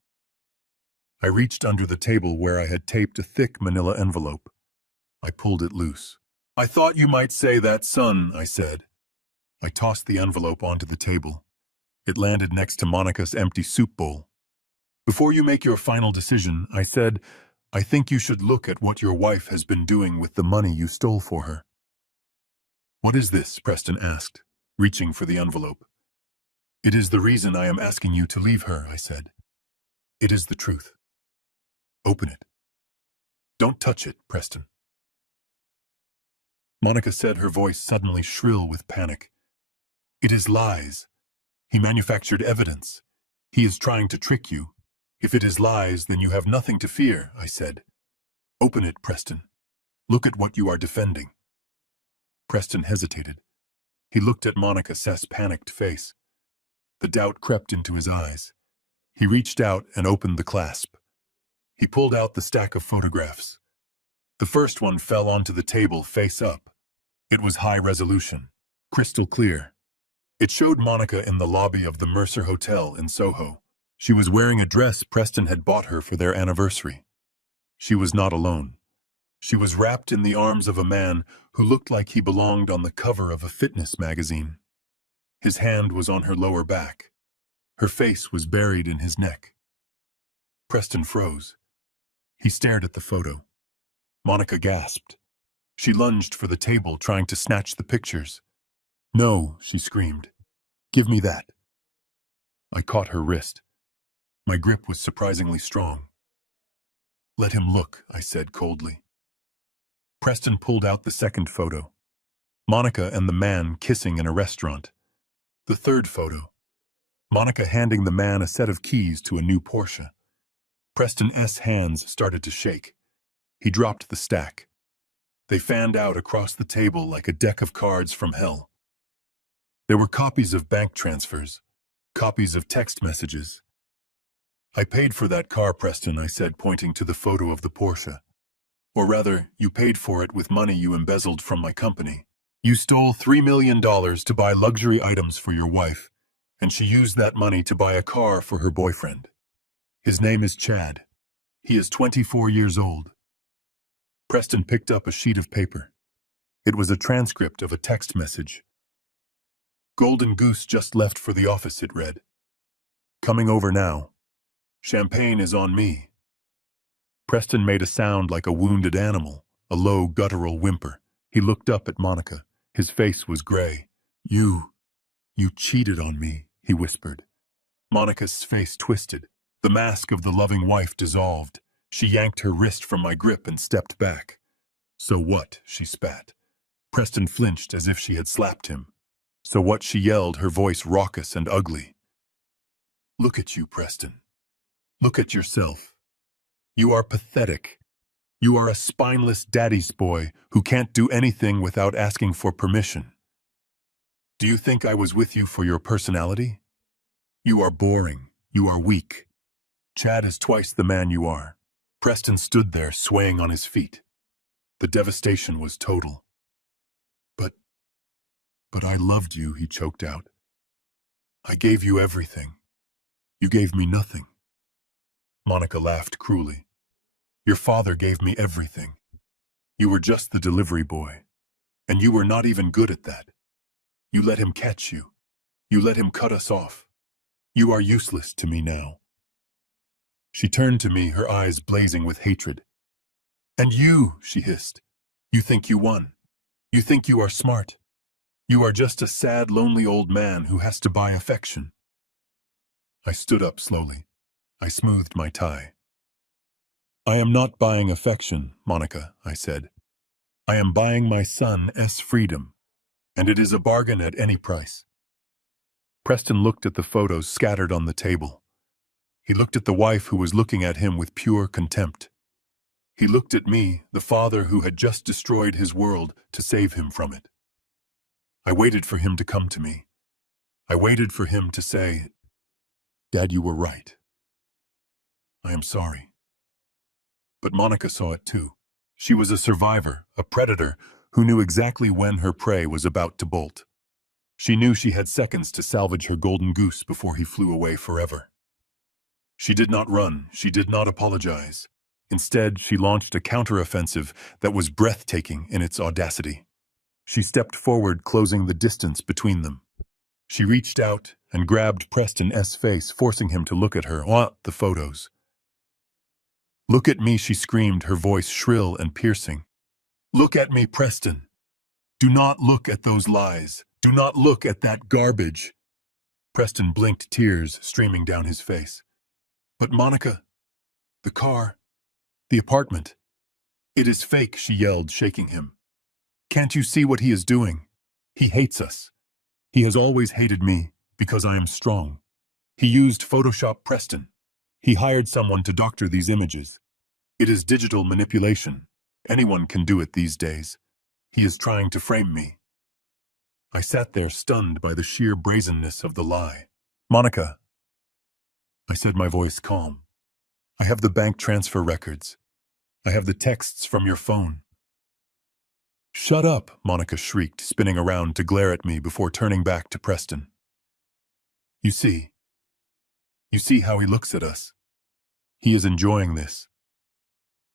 I reached under the table where I had taped a thick manila envelope. I pulled it loose. I thought you might say that, son, I said. I tossed the envelope onto the table. It landed next to Monica's empty soup bowl. Before you make your final decision, I said, I think you should look at what your wife has been doing with the money you stole for her. What is this? Preston asked, reaching for the envelope. It is the reason I am asking you to leave her, I said. It is the truth. Open it. Don't touch it, Preston. Monica said, her voice suddenly shrill with panic. It is lies. He manufactured evidence. He is trying to trick you. If it is lies, then you have nothing to fear, I said. Open it, Preston. Look at what you are defending. Preston hesitated. He looked at Monica's panicked face. The doubt crept into his eyes. He reached out and opened the clasp. He pulled out the stack of photographs. The first one fell onto the table face up. It was high resolution, crystal clear. It showed Monica in the lobby of the Mercer Hotel in Soho. She was wearing a dress Preston had bought her for their anniversary. She was not alone. She was wrapped in the arms of a man who looked like he belonged on the cover of a fitness magazine. His hand was on her lower back. Her face was buried in his neck. Preston froze. He stared at the photo. Monica gasped. She lunged for the table, trying to snatch the pictures. No, she screamed. Give me that. I caught her wrist. My grip was surprisingly strong. Let him look, I said coldly. Preston pulled out the second photo. Monica and the man kissing in a restaurant. The third photo. Monica handing the man a set of keys to a new Porsche. Preston's hands started to shake. He dropped the stack. They fanned out across the table like a deck of cards from hell. There were copies of bank transfers, copies of text messages. I paid for that car, Preston, I said, pointing to the photo of the Porsche. Or rather, you paid for it with money you embezzled from my company. You stole $3 million to buy luxury items for your wife, and she used that money to buy a car for her boyfriend. His name is Chad. He is 24 years old. Preston picked up a sheet of paper. It was a transcript of a text message. Golden Goose just left for the office, it read. Coming over now. Champagne is on me. Preston made a sound like a wounded animal, a low, guttural whimper. He looked up at Monica. His face was gray. You cheated on me, he whispered. Monica's face twisted. The mask of the loving wife dissolved. She yanked her wrist from my grip and stepped back. So what? She spat. Preston flinched as if she had slapped him. So what? She yelled, her voice raucous and ugly. Look at you, Preston. Look at yourself. You are pathetic. You are a spineless daddy's boy who can't do anything without asking for permission. Do you think I was with you for your personality? You are boring. You are weak. Chad is twice the man you are. Preston stood there, swaying on his feet. The devastation was total. But, but I loved you, he choked out. I gave you everything. You gave me nothing. Monica laughed cruelly. Your father gave me everything. You were just the delivery boy. And you were not even good at that. You let him catch you. You let him cut us off. You are useless to me now. She turned to me, her eyes blazing with hatred. And you, she hissed. You think you won. You think you are smart. You are just a sad, lonely old man who has to buy affection. I stood up slowly. I smoothed my tie. I am not buying affection, Monica, I said. I am buying my son's freedom, and it is a bargain at any price. Preston looked at the photos scattered on the table. He looked at the wife who was looking at him with pure contempt. He looked at me, the father who had just destroyed his world to save him from it. I waited for him to come to me. I waited for him to say, Dad, you were right. I am sorry. But Monica saw it too. She was a survivor, a predator, who knew exactly when her prey was about to bolt. She knew she had seconds to salvage her golden goose before he flew away forever. She did not run, she did not apologize. Instead, she launched a counteroffensive that was breathtaking in its audacity. She stepped forward, closing the distance between them. She reached out and grabbed Preston's face, forcing him to look at her, the photos. Look at me, she screamed, her voice shrill and piercing. Look at me, Preston. Do not look at those lies. Do not look at that garbage. Preston blinked, tears streaming down his face. But Monica, the car, the apartment, it is fake, she yelled, shaking him. Can't you see what he is doing? He hates us. He has always hated me because I am strong. He used Photoshop Preston. He hired someone to doctor these images. It is digital manipulation. Anyone can do it these days. He is trying to frame me. I sat there stunned by the sheer brazenness of the lie. Monica, I said, my voice calm. I have the bank transfer records. I have the texts from your phone. Shut up, Monica shrieked, spinning around to glare at me before turning back to Preston. You see how he looks at us. He is enjoying this.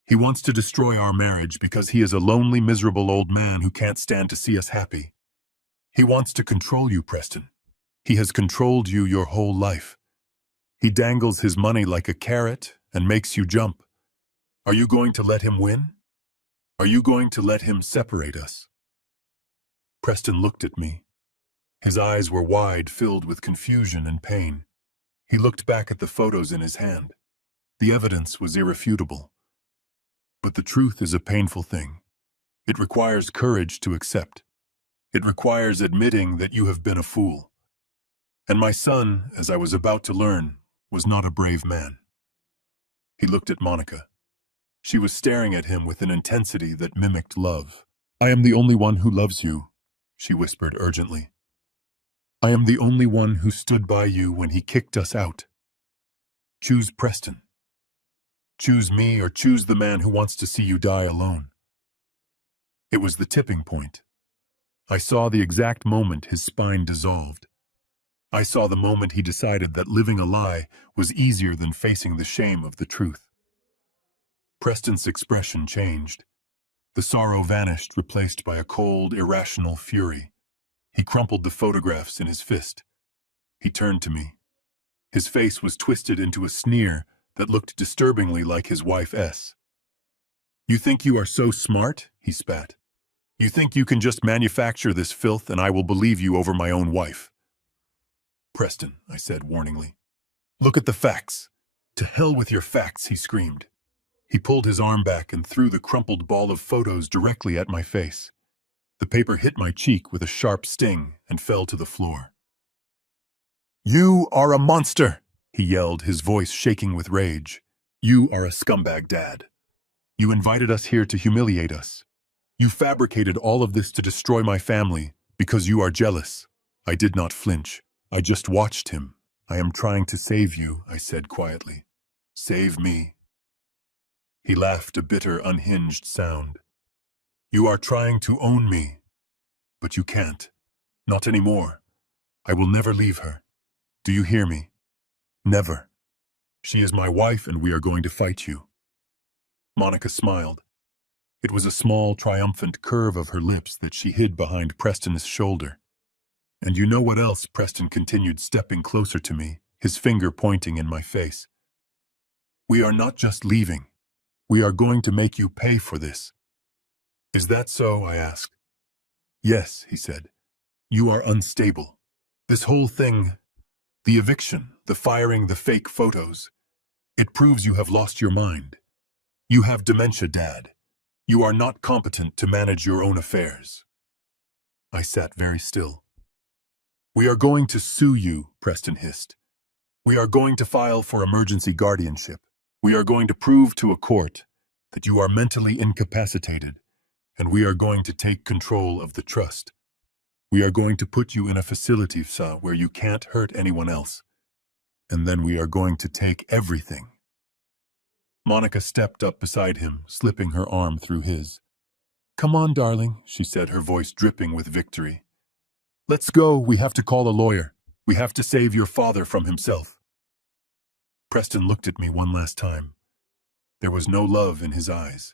He wants to destroy our marriage because he is a lonely, miserable old man who can't stand to see us happy. He wants to control you, Preston. He has controlled you your whole life. He dangles his money like a carrot and makes you jump. Are you going to let him win? Are you going to let him separate us? Preston looked at me. His eyes were wide, filled with confusion and pain. He looked back at the photos in his hand. The evidence was irrefutable. But the truth is a painful thing. It requires courage to accept. It requires admitting that you have been a fool. And my son, as I was about to learn, was not a brave man. He looked at Monica. She was staring at him with an intensity that mimicked love. I am the only one who loves you, she whispered urgently. I am the only one who stood by you when he kicked us out. Choose Preston. Choose me or choose the man who wants to see you die alone. It was the tipping point. I saw the exact moment his spine dissolved. I saw the moment he decided that living a lie was easier than facing the shame of the truth. Preston's expression changed. The sorrow vanished, replaced by a cold, irrational fury. He crumpled the photographs in his fist. He turned to me. His face was twisted into a sneer that looked disturbingly like his wife's. You think you are so smart? He spat. You think you can just manufacture this filth and I will believe you over my own wife? Preston, I said warningly. Look at the facts. To hell with your facts, he screamed. He pulled his arm back and threw the crumpled ball of photos directly at my face. The paper hit my cheek with a sharp sting and fell to the floor. You are a monster, he yelled, his voice shaking with rage. You are a scumbag, Dad. You invited us here to humiliate us. You fabricated all of this to destroy my family because you are jealous. I did not flinch. I just watched him. I am trying to save you, I said quietly. Save me. He laughed a bitter, unhinged sound. You are trying to own me. But you can't. Not anymore. I will never leave her. Do you hear me? Never. She is my wife and we are going to fight you. Monica smiled. It was a small, triumphant curve of her lips that she hid behind Preston's shoulder. And you know what else? Preston continued, stepping closer to me, his finger pointing in my face. We are not just leaving. We are going to make you pay for this. Is that so? I asked. Yes, he said. You are unstable. This whole thing, the eviction, the firing, the fake photos, it proves you have lost your mind. You have dementia, Dad. You are not competent to manage your own affairs. I sat very still. We are going to sue you, Preston hissed. We are going to file for emergency guardianship. We are going to prove to a court that you are mentally incapacitated, and we are going to take control of the trust. We are going to put you in a facility, sir, where you can't hurt anyone else. And then we are going to take everything. Monica stepped up beside him, slipping her arm through his. Come on, darling, she said, her voice dripping with victory. Let's go. We have to call a lawyer. We have to save your father from himself. Preston looked at me one last time. There was no love in his eyes,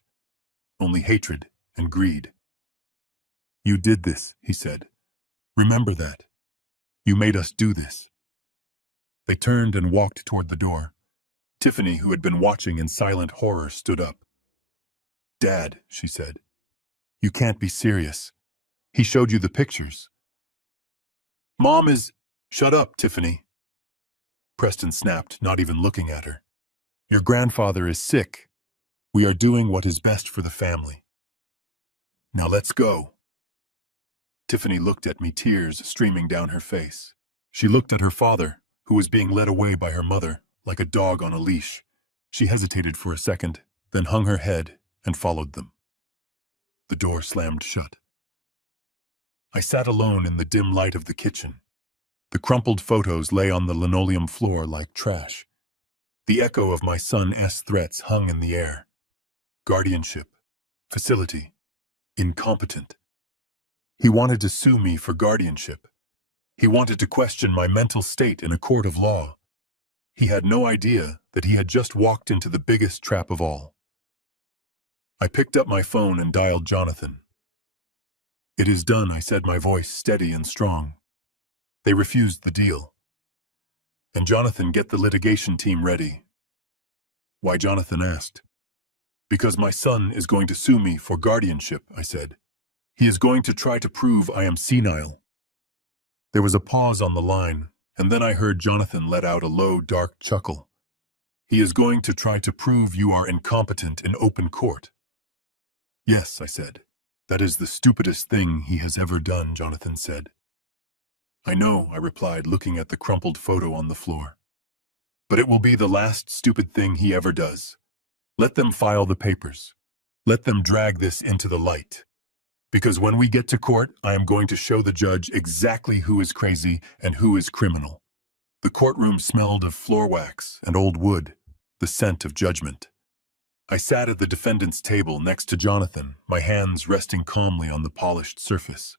only hatred and greed. You did this, he said. Remember that. You made us do this. They turned and walked toward the door. Tiffany, who had been watching in silent horror, stood up. Dad, she said, you can't be serious. He showed you the pictures. Mom is... Shut up, Tiffany. Preston snapped, not even looking at her. Your grandfather is sick. We are doing what is best for the family. Now let's go. Tiffany looked at me, tears streaming down her face. She looked at her father, who was being led away by her mother, like a dog on a leash. She hesitated for a second, then hung her head and followed them. The door slammed shut. I sat alone in the dim light of the kitchen. The crumpled photos lay on the linoleum floor like trash. The echo of my son's threats hung in the air. Guardianship, facility, incompetent. He wanted to sue me for guardianship. He wanted to question my mental state in a court of law. He had no idea that he had just walked into the biggest trap of all. I picked up my phone and dialed Jonathan. It is done, I said, my voice steady and strong. They refused the deal. And Jonathan, get the litigation team ready. Why? Jonathan asked. Because my son is going to sue me for guardianship, I said. He is going to try to prove I am senile. There was a pause on the line, and then I heard Jonathan let out a low, dark chuckle. He is going to try to prove you are incompetent in open court. Yes, I said. That is the stupidest thing he has ever done, Jonathan said. I know, I replied, looking at the crumpled photo on the floor. But it will be the last stupid thing he ever does. Let them file the papers. Let them drag this into the light. Because when we get to court, I am going to show the judge exactly who is crazy and who is criminal. The courtroom smelled of floor wax and old wood, the scent of judgment. I sat at the defendant's table next to Jonathan, my hands resting calmly on the polished surface.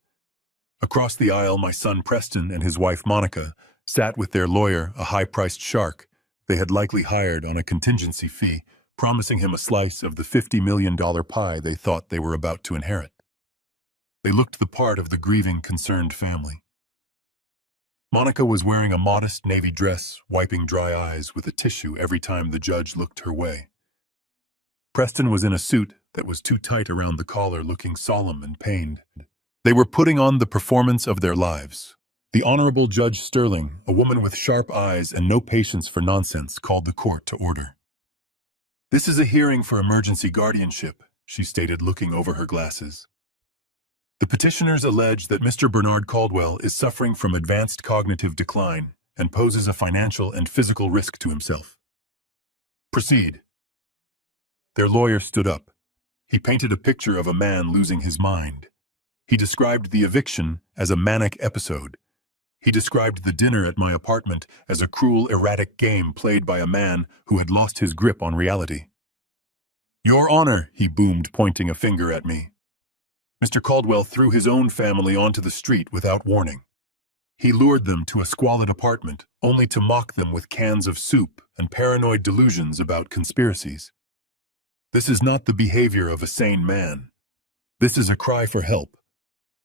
Across the aisle, my son Preston and his wife Monica sat with their lawyer, a high-priced shark they had likely hired on a contingency fee, promising him a slice of the $50 million pie they thought they were about to inherit. They looked the part of the grieving, concerned family. Monica was wearing a modest navy dress, wiping dry eyes with a tissue every time the judge looked her way. Preston was in a suit that was too tight around the collar, looking solemn and pained. They were putting on the performance of their lives. The Honorable Judge Sterling, a woman with sharp eyes and no patience for nonsense, called the court to order. This is a hearing for emergency guardianship, she stated, looking over her glasses. The petitioners allege that Mr. Bernard Caldwell is suffering from advanced cognitive decline and poses a financial and physical risk to himself. Proceed. Their lawyer stood up. He painted a picture of a man losing his mind. He described the eviction as a manic episode. He described the dinner at my apartment as a cruel, erratic game played by a man who had lost his grip on reality. "Your Honor," he boomed, pointing a finger at me. Mr. Caldwell threw his own family onto the street without warning. He lured them to a squalid apartment, only to mock them with cans of soup and paranoid delusions about conspiracies. This is not the behavior of a sane man. This is a cry for help.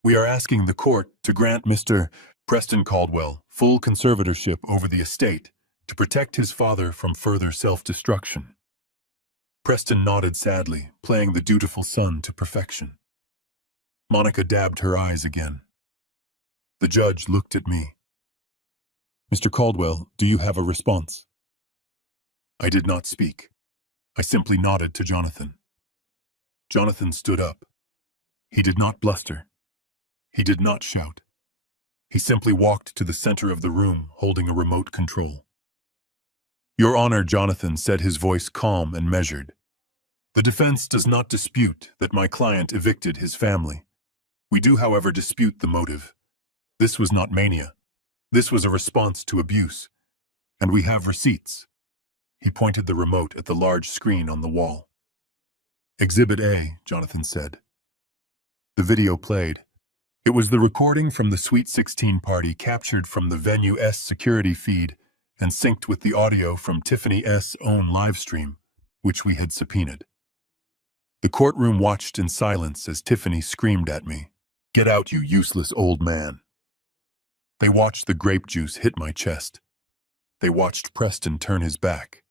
We are asking the court to grant Mr. Preston Caldwell full conservatorship over the estate to protect his father from further self-destruction. Preston nodded sadly, playing the dutiful son to perfection. Monica dabbed her eyes again. The judge looked at me. "Mr. Caldwell, do you have a response?" I did not speak. I simply nodded to Jonathan. Jonathan stood up. He did not bluster. He did not shout. He simply walked to the center of the room, holding a remote control. "Your Honor," Jonathan said, his voice calm and measured. "The defense does not dispute that my client evicted his family. We do, however, dispute the motive. This was not mania. This was a response to abuse. And we have receipts." He pointed the remote at the large screen on the wall. "Exhibit A," Jonathan said. The video played. It was the recording from the Sweet 16 party captured from the Venue S security feed and synced with the audio from Tiffany S' own livestream, which we had subpoenaed. The courtroom watched in silence as Tiffany screamed at me, "Get out, you useless old man." They watched the grape juice hit my chest. They watched Preston turn his back.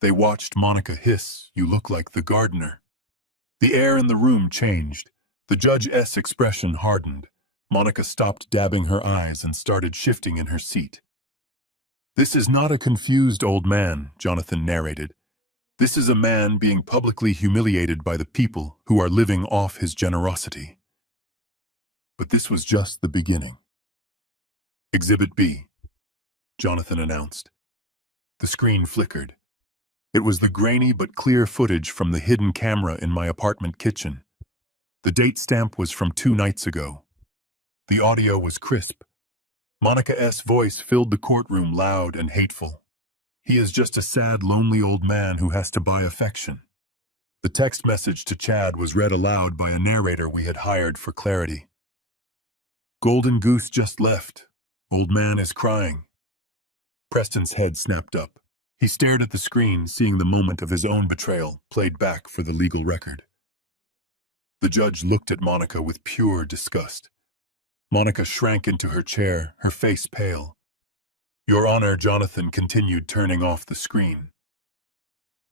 They watched Monica hiss, "You look like the gardener." The air in the room changed. The judge's expression hardened. Monica stopped dabbing her eyes and started shifting in her seat. "This is not a confused old man," Jonathan narrated. "This is a man being publicly humiliated by the people who are living off his generosity." But this was just the beginning. "Exhibit B," Jonathan announced. The screen flickered. It was the grainy but clear footage from the hidden camera in my apartment kitchen. The date stamp was from 2 nights ago. The audio was crisp. Monica S' voice filled the courtroom loud and hateful. "He is just a sad, lonely old man who has to buy affection." The text message to Chad was read aloud by a narrator we had hired for clarity. "Golden Goose just left. Old man is crying." Preston's head snapped up. He stared at the screen, seeing the moment of his own betrayal played back for the legal record. The judge looked at Monica with pure disgust. Monica shrank into her chair, her face pale. "Your Honor," Jonathan continued, turning off the screen.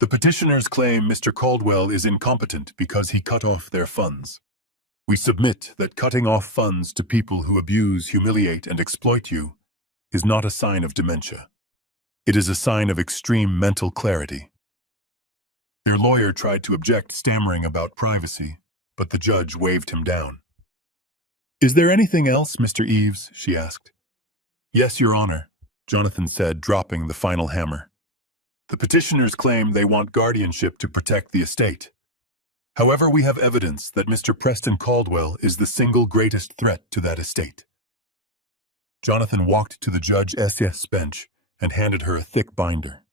"The petitioners claim Mr. Caldwell is incompetent because he cut off their funds. We submit that cutting off funds to people who abuse, humiliate, and exploit you is not a sign of dementia. It is a sign of extreme mental clarity." Their lawyer tried to object, stammering about privacy, but the judge waved him down. "Is there anything else, Mr. Eves?" she asked. "Yes, Your Honor," Jonathan said, dropping the final hammer. "The petitioners claim they want guardianship to protect the estate. However, we have evidence that Mr. Preston Caldwell is the single greatest threat to that estate." Jonathan walked to the judge's bench and handed her a thick binder.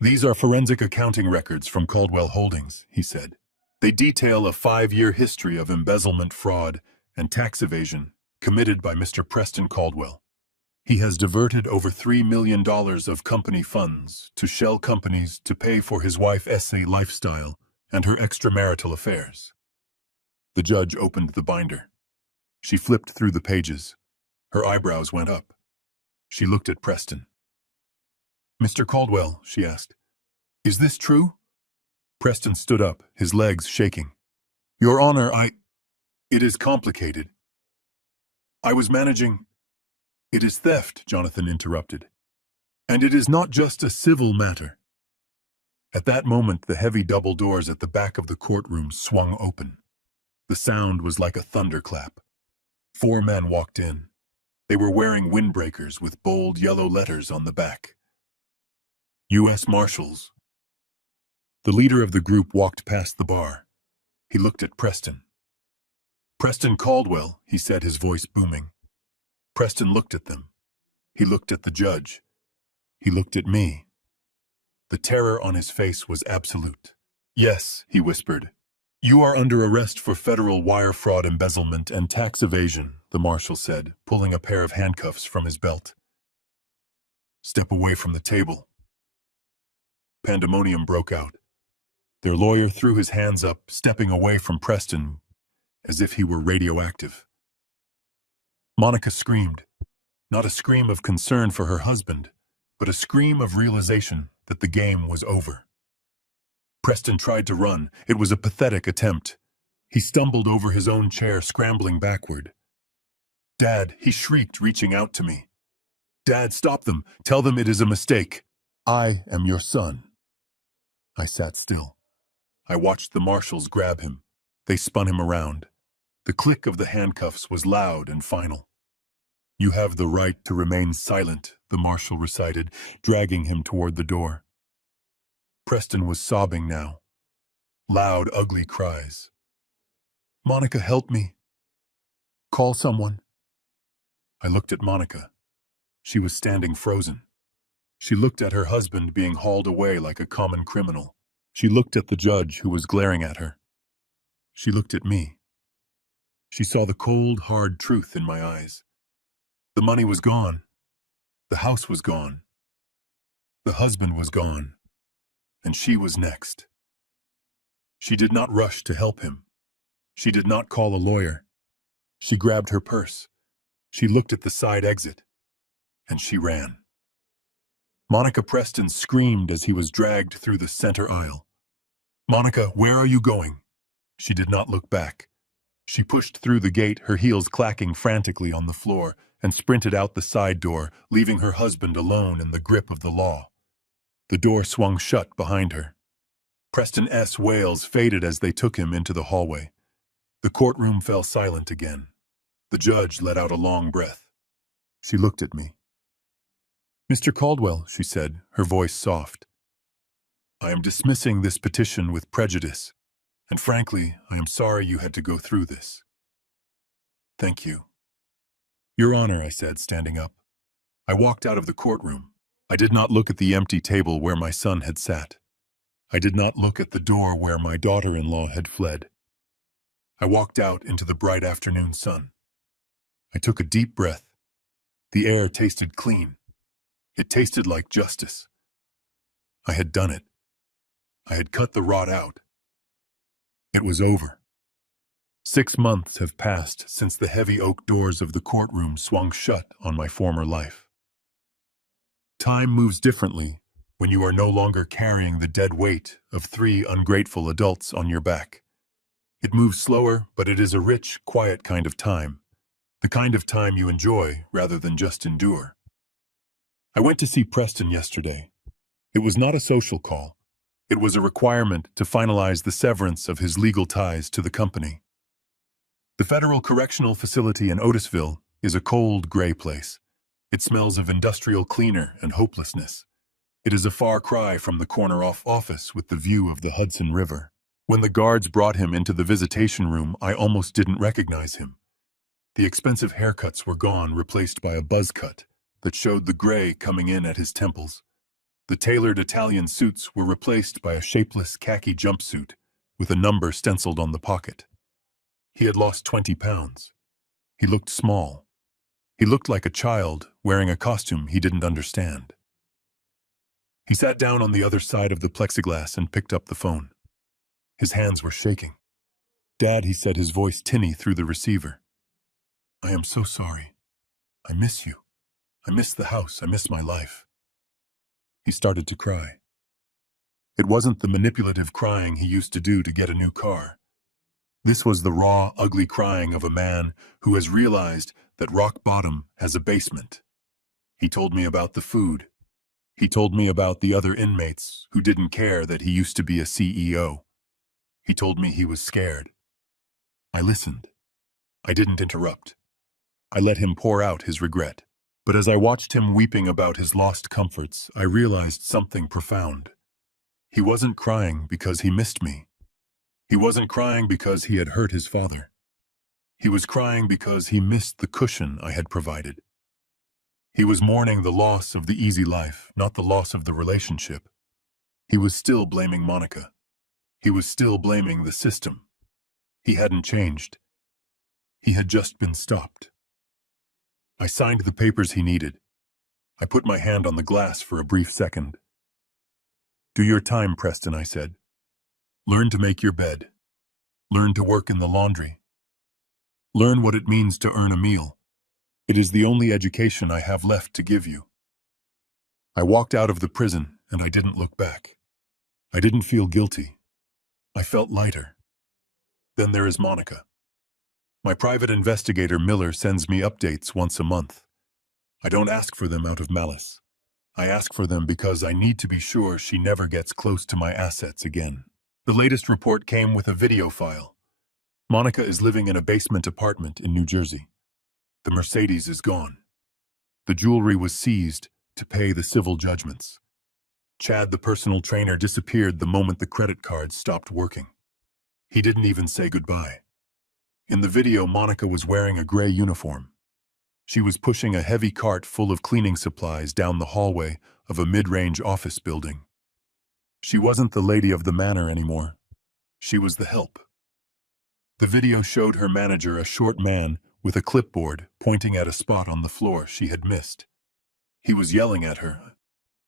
"These are forensic accounting records from Caldwell Holdings," he said. "They detail a 5-year history of embezzlement, fraud, and tax evasion committed by Mr. Preston Caldwell. He has diverted over $3 million of company funds to shell companies to pay for his wife's lifestyle and her extramarital affairs." The judge opened the binder. She flipped through the pages. Her eyebrows went up. She looked at Preston. "Mr. Caldwell," she asked, "is this true?" Preston stood up, his legs shaking. "Your Honor, It is complicated. I was managing—" "It is theft," Jonathan interrupted. "And it is not just a civil matter." At that moment, the heavy double doors at the back of the courtroom swung open. The sound was like a thunderclap. 4 men walked in. They were wearing windbreakers with bold yellow letters on the back. "U.S. Marshals." The leader of the group walked past the bar. He looked at Preston. "Preston Caldwell," he said, his voice booming. Preston looked at them. He looked at the judge. He looked at me. The terror on his face was absolute. "Yes," he whispered. "You are under arrest for federal wire fraud, embezzlement, and tax evasion," the marshal said, pulling a pair of handcuffs from his belt. "Step away from the table." Pandemonium broke out. Their lawyer threw his hands up, stepping away from Preston as if he were radioactive. Monica screamed, not a scream of concern for her husband, but a scream of realization that the game was over. Preston tried to run. It was a pathetic attempt. He stumbled over his own chair, scrambling backward. "Dad," he shrieked, reaching out to me. "Dad, stop them. Tell them it is a mistake. I am your son." I sat still. I watched the marshals grab him. They spun him around. The click of the handcuffs was loud and final. "You have the right to remain silent," the marshal recited, dragging him toward the door. Preston was sobbing now. Loud, ugly cries. "Monica, help me. Call someone." I looked at Monica. She was standing frozen. She looked at her husband being hauled away like a common criminal. She looked at the judge who was glaring at her. She looked at me. She saw the cold, hard truth in my eyes. The money was gone. The house was gone. The husband was gone. And she was next. She did not rush to help him. She did not call a lawyer. She grabbed her purse. She looked at the side exit. And she ran. Monica Preston screamed as he was dragged through the center aisle. "Monica, where are you going?" She did not look back. She pushed through the gate, her heels clacking frantically on the floor, and sprinted out the side door, leaving her husband alone in the grip of the law. The door swung shut behind her. Preston S. wails faded as they took him into the hallway. The courtroom fell silent again. The judge let out a long breath. She looked at me. "Mr. Caldwell," she said, her voice soft, "I am dismissing this petition with prejudice, and frankly, I am sorry you had to go through this." "Thank you." "Your Honor," I said, standing up. I walked out of the courtroom. I did not look at the empty table where my son had sat. I did not look at the door where my daughter-in-law had fled. I walked out into the bright afternoon sun. I took a deep breath. The air tasted clean. It tasted like justice. I had done it. I had cut the rot out. It was over. 6 months have passed since the heavy oak doors of the courtroom swung shut on my former life. Time moves differently when you are no longer carrying the dead weight of 3 ungrateful adults on your back. It moves slower, but it is a rich, quiet kind of time. The kind of time you enjoy rather than just endure. I went to see Preston yesterday. It was not a social call. It was a requirement to finalize the severance of his legal ties to the company. The Federal Correctional Facility in Otisville is a cold, gray place. It smells of industrial cleaner and hopelessness. It is a far cry from the corner-off office with the view of the Hudson River. When the guards brought him into the visitation room, I almost didn't recognize him. The expensive haircuts were gone, replaced by a buzz cut that showed the gray coming in at his temples. The tailored Italian suits were replaced by a shapeless khaki jumpsuit with a number stenciled on the pocket. He had lost 20 pounds. He looked small. He looked like a child wearing a costume he didn't understand. He sat down on the other side of the plexiglass and picked up the phone. His hands were shaking. "Dad," he said, his voice tinny through the receiver. "I am so sorry. I miss you. I miss the house. I miss my life." He started to cry. It wasn't the manipulative crying he used to do to get a new car. This was the raw, ugly crying of a man who has realized that rock bottom has a basement. He told me about the food. He told me about the other inmates who didn't care that he used to be a CEO. He told me he was scared. I listened. I didn't interrupt. I let him pour out his regret. But as I watched him weeping about his lost comforts, I realized something profound. He wasn't crying because he missed me. He wasn't crying because he had hurt his father. He was crying because he missed the cushion I had provided. He was mourning the loss of the easy life, not the loss of the relationship. He was still blaming Monica. He was still blaming the system. He hadn't changed. He had just been stopped. I signed the papers he needed. I put my hand on the glass for a brief second. "Do your time, Preston," I said. "Learn to make your bed. Learn to work in the laundry. Learn what it means to earn a meal. It is the only education I have left to give you." I walked out of the prison, and I didn't look back. I didn't feel guilty. I felt lighter. Then there is Monica. My private investigator Miller sends me updates once a month. I don't ask for them out of malice. I ask for them because I need to be sure she never gets close to my assets again. The latest report came with a video file. Monica is living in a basement apartment in New Jersey. The Mercedes is gone. The jewelry was seized to pay the civil judgments. Chad, the personal trainer, disappeared the moment the credit cards stopped working. He didn't even say goodbye. In the video, Monica was wearing a gray uniform. She was pushing a heavy cart full of cleaning supplies down the hallway of a mid-range office building. She wasn't the lady of the manor anymore. She was the help. The video showed her manager, a short man with a clipboard, pointing at a spot on the floor she had missed. He was yelling at her.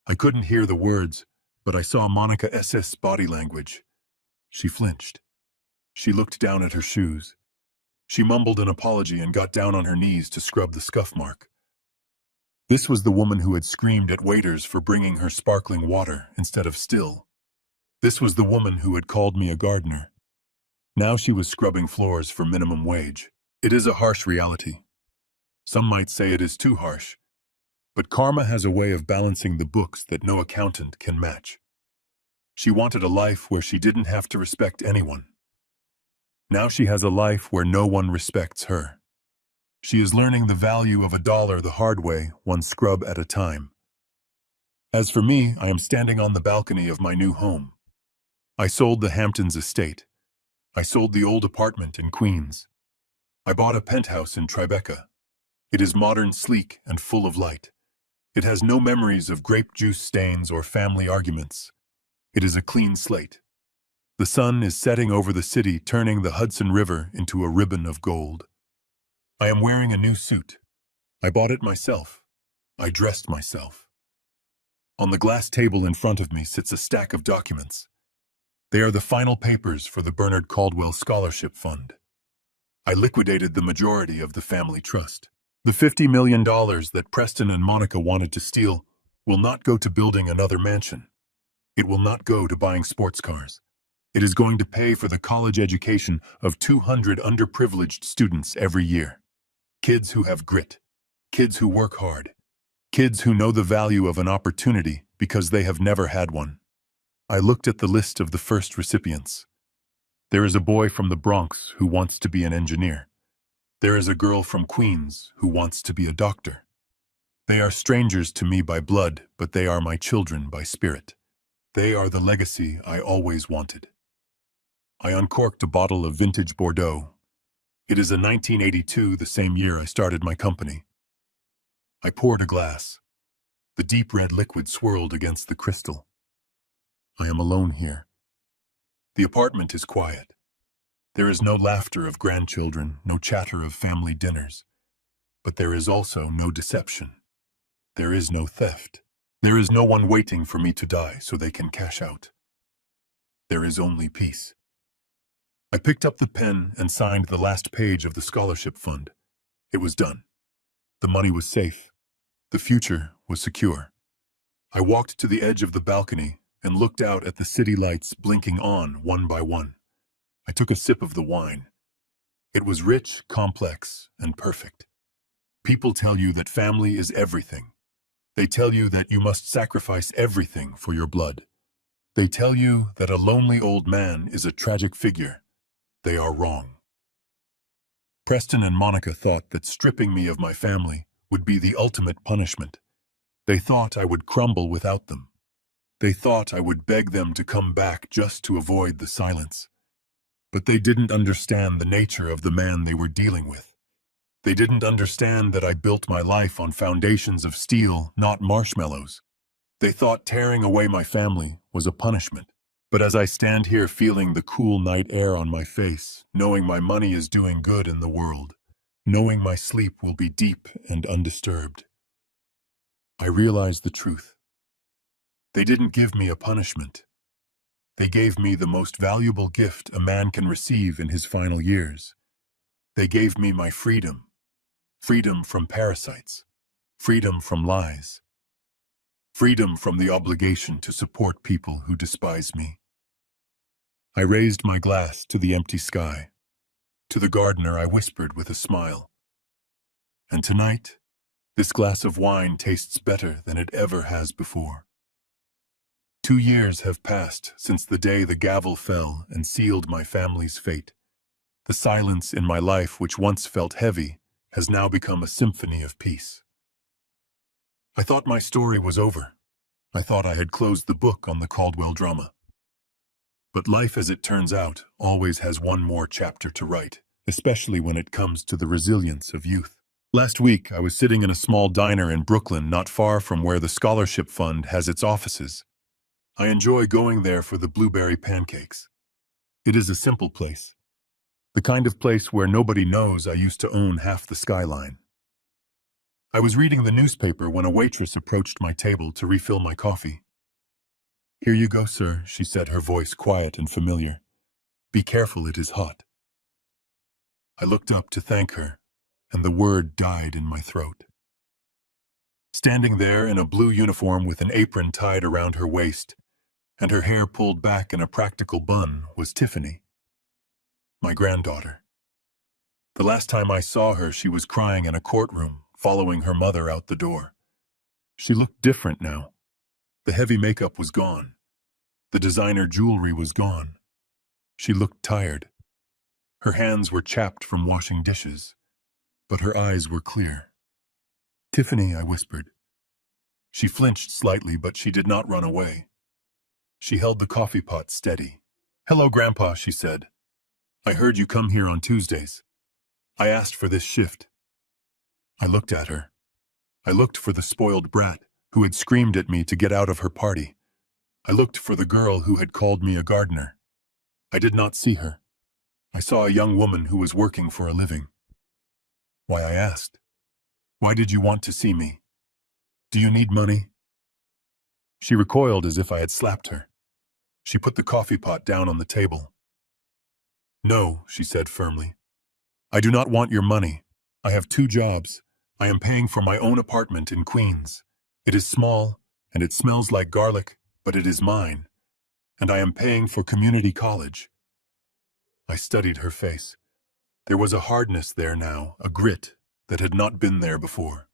I couldn't hear the words, but I saw Monica's body language. She flinched. She looked down at her shoes. She mumbled an apology and got down on her knees to scrub the scuff mark. This was the woman who had screamed at waiters for bringing her sparkling water instead of still. This was the woman who had called me a gardener. Now she was scrubbing floors for minimum wage. It is a harsh reality. Some might say it is too harsh. But karma has a way of balancing the books that no accountant can match. She wanted a life where she didn't have to respect anyone. Now she has a life where no one respects her. She is learning the value of $1 the hard way, one scrub at a time. As for me, I am standing on the balcony of my new home. I sold the Hamptons estate. I sold the old apartment in Queens. I bought a penthouse in Tribeca. It is modern, sleek, and full of light. It has no memories of grape juice stains or family arguments. It is a clean slate. The sun is setting over the city, turning the Hudson River into a ribbon of gold. I am wearing a new suit. I bought it myself. I dressed myself. On the glass table in front of me sits a stack of documents. They are the final papers for the Bernard Caldwell Scholarship Fund. I liquidated the majority of the family trust. The $50 million that Preston and Monica wanted to steal will not go to building another mansion. It will not go to buying sports cars. It is going to pay for the college education of 200 underprivileged students every year. Kids who have grit. Kids who work hard. Kids who know the value of an opportunity because they have never had one. I looked at the list of the first recipients. There is a boy from the Bronx who wants to be an engineer. There is a girl from Queens who wants to be a doctor. They are strangers to me by blood, but they are my children by spirit. They are the legacy I always wanted. I uncorked a bottle of vintage Bordeaux. It is a 1982, the same year I started my company. I poured a glass. The deep red liquid swirled against the crystal. I am alone here. The apartment is quiet. There is no laughter of grandchildren, no chatter of family dinners. But there is also no deception. There is no theft. There is no one waiting for me to die so they can cash out. There is only peace. I picked up the pen and signed the last page of the scholarship fund. It was done. The money was safe. The future was secure. I walked to the edge of the balcony and looked out at the city lights blinking on one by one. I took a sip of the wine. It was rich, complex, and perfect. People tell you that family is everything. They tell you that you must sacrifice everything for your blood. They tell you that a lonely old man is a tragic figure. They are wrong. Preston and Monica thought that stripping me of my family would be the ultimate punishment. They thought I would crumble without them. They thought I would beg them to come back just to avoid the silence. But they didn't understand the nature of the man they were dealing with. They didn't understand that I built my life on foundations of steel, not marshmallows. They thought tearing away my family was a punishment. But as I stand here feeling the cool night air on my face, knowing my money is doing good in the world, knowing my sleep will be deep and undisturbed, I realize the truth. They didn't give me a punishment. They gave me the most valuable gift a man can receive in his final years. They gave me my freedom. Freedom from parasites. Freedom from lies. Freedom from the obligation to support people who despise me. I raised my glass to the empty sky. To the gardener I whispered with a smile. And tonight, this glass of wine tastes better than it ever has before. 2 years have passed since the day the gavel fell and sealed my family's fate. The silence in my life, which once felt heavy, has now become a symphony of peace. I thought my story was over. I thought I had closed the book on the Caldwell drama. But life, as it turns out, always has one more chapter to write, especially when it comes to the resilience of youth. Last week, I was sitting in a small diner in Brooklyn, not far from where the Scholarship Fund has its offices. I enjoy going there for the blueberry pancakes. It is a simple place. The kind of place where nobody knows I used to own half the skyline. I was reading the newspaper when a waitress approached my table to refill my coffee. "Here you go, sir," she said, her voice quiet and familiar. "Be careful, it is hot." I looked up to thank her, and the word died in my throat. Standing there in a blue uniform with an apron tied around her waist, and her hair pulled back in a practical bun, was Tiffany, my granddaughter. The last time I saw her, she was crying in a courtroom, following her mother out the door. She looked different now. The heavy makeup was gone. The designer jewelry was gone. She looked tired. Her hands were chapped from washing dishes, but her eyes were clear. "Tiffany," I whispered. She flinched slightly, but she did not run away. She held the coffee pot steady. "Hello, Grandpa," she said. "I heard you come here on Tuesdays. I asked for this shift." I looked at her. I looked for the spoiled brat who had screamed at me to get out of her party. I looked for the girl who had called me a gardener. I did not see her. I saw a young woman who was working for a living. Why, I asked, "Why did you want to see me? Do you need money?" She recoiled as if I had slapped her. She put the coffee pot down on the table. "No," she said firmly. "I do not want your money. I have 2 jobs. I am paying for my own apartment in Queens. It is small, and it smells like garlic, but it is mine. And I am paying for community college." I studied her face. There was a hardness there now, a grit that had not been there before.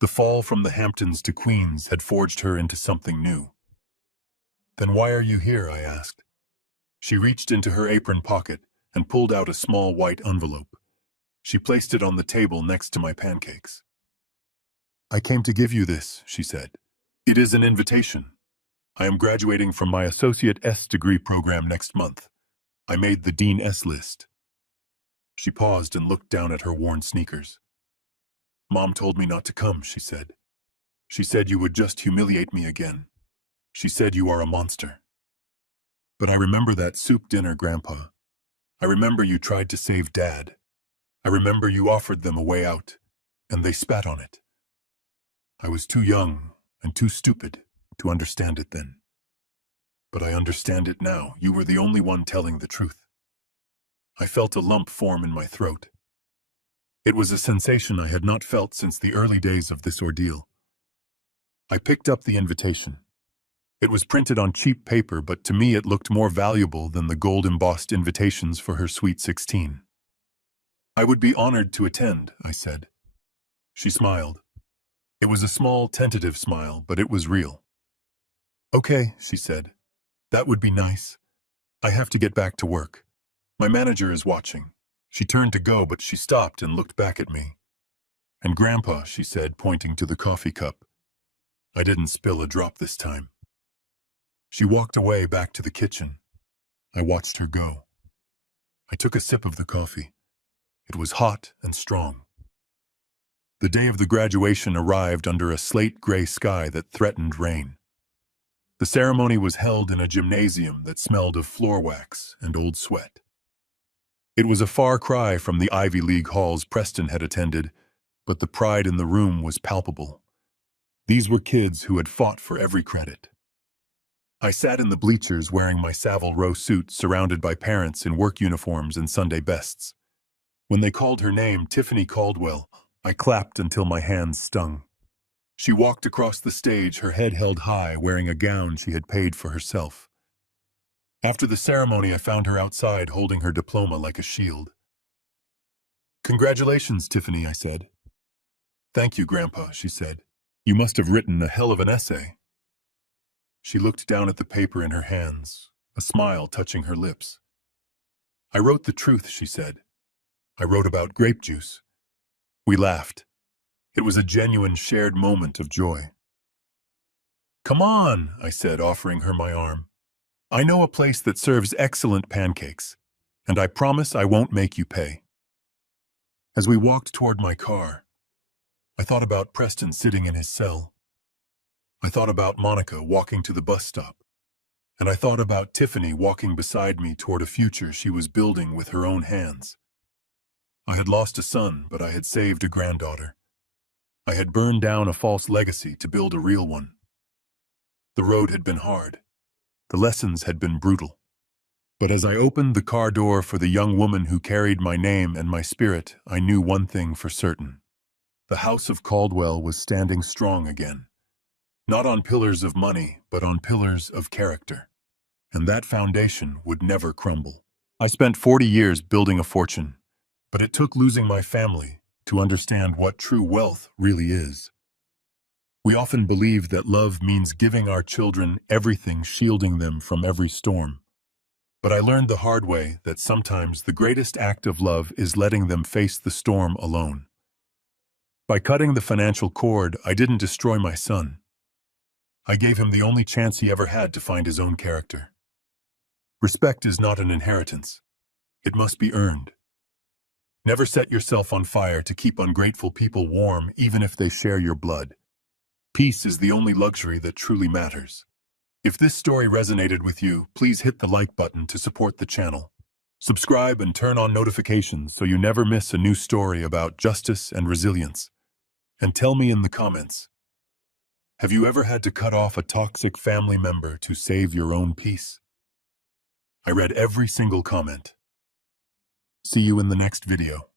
The fall from the Hamptons to Queens had forged her into something new. "Then why are you here?" I asked. She reached into her apron pocket and pulled out a small white envelope. She placed it on the table next to my pancakes. "I came to give you this," she said. "It is an invitation. I am graduating from my Associate S degree program next month. I made the Dean S list." She paused and looked down at her worn sneakers. "Mom told me not to come," she said. "She said you would just humiliate me again. She said you are a monster." But I remember that soup dinner, Grandpa. I remember you tried to save Dad. I remember you offered them a way out, and they spat on it. I was too young and too stupid to understand it then. But I understand it now. You were the only one telling the truth. I felt a lump form in my throat. It was a sensation I had not felt since the early days of this ordeal. I picked up the invitation. It was printed on cheap paper, but to me it looked more valuable than the gold-embossed invitations for her sweet 16. "I would be honored to attend," I said. She smiled. It was a small, tentative smile, but it was real. "Okay," she said. "That would be nice. I have to get back to work. My manager is watching." She turned to go, but she stopped and looked back at me. "And Grandpa," she said, pointing to the coffee cup. I didn't spill a drop this time. She walked away back to the kitchen. I watched her go. I took a sip of the coffee. It was hot and strong. The day of the graduation arrived under a slate-gray sky that threatened rain. The ceremony was held in a gymnasium that smelled of floor wax and old sweat. It was a far cry from the Ivy League halls Preston had attended, but the pride in the room was palpable. These were kids who had fought for every credit. I sat in the bleachers wearing my Savile Row suit, surrounded by parents in work uniforms and Sunday bests. When they called her name, Tiffany Caldwell, I clapped until my hands stung. She walked across the stage, her head held high, wearing a gown she had paid for herself. After the ceremony, I found her outside, holding her diploma like a shield. "Congratulations, Tiffany," I said. "Thank you, Grandpa," she said. "You must have written a hell of an essay." She looked down at the paper in her hands, a smile touching her lips. "I wrote the truth," she said. "I wrote about grape juice." We laughed. It was a genuine shared moment of joy. "Come on," I said, offering her my arm. "I know a place that serves excellent pancakes, and I promise I won't make you pay." As we walked toward my car, I thought about Preston sitting in his cell. I thought about Monica walking to the bus stop, and I thought about Tiffany walking beside me toward a future she was building with her own hands. I had lost a son, but I had saved a granddaughter. I had burned down a false legacy to build a real one. The road had been hard. The lessons had been brutal. But as I opened the car door for the young woman who carried my name and my spirit, I knew one thing for certain. The House of Caldwell was standing strong again. Not on pillars of money, but on pillars of character. And that foundation would never crumble. I spent 40 years building a fortune, but it took losing my family to understand what true wealth really is. We often believe that love means giving our children everything, shielding them from every storm. But I learned the hard way that sometimes the greatest act of love is letting them face the storm alone. By cutting the financial cord, I didn't destroy my son. I gave him the only chance he ever had to find his own character. Respect is not an inheritance. It must be earned. Never set yourself on fire to keep ungrateful people warm, even if they share your blood. Peace is the only luxury that truly matters. If this story resonated with you, please hit the like button to support the channel. Subscribe and turn on notifications so you never miss a new story about justice and resilience. And tell me in the comments, have you ever had to cut off a toxic family member to save your own peace? I read every single comment. See you in the next video.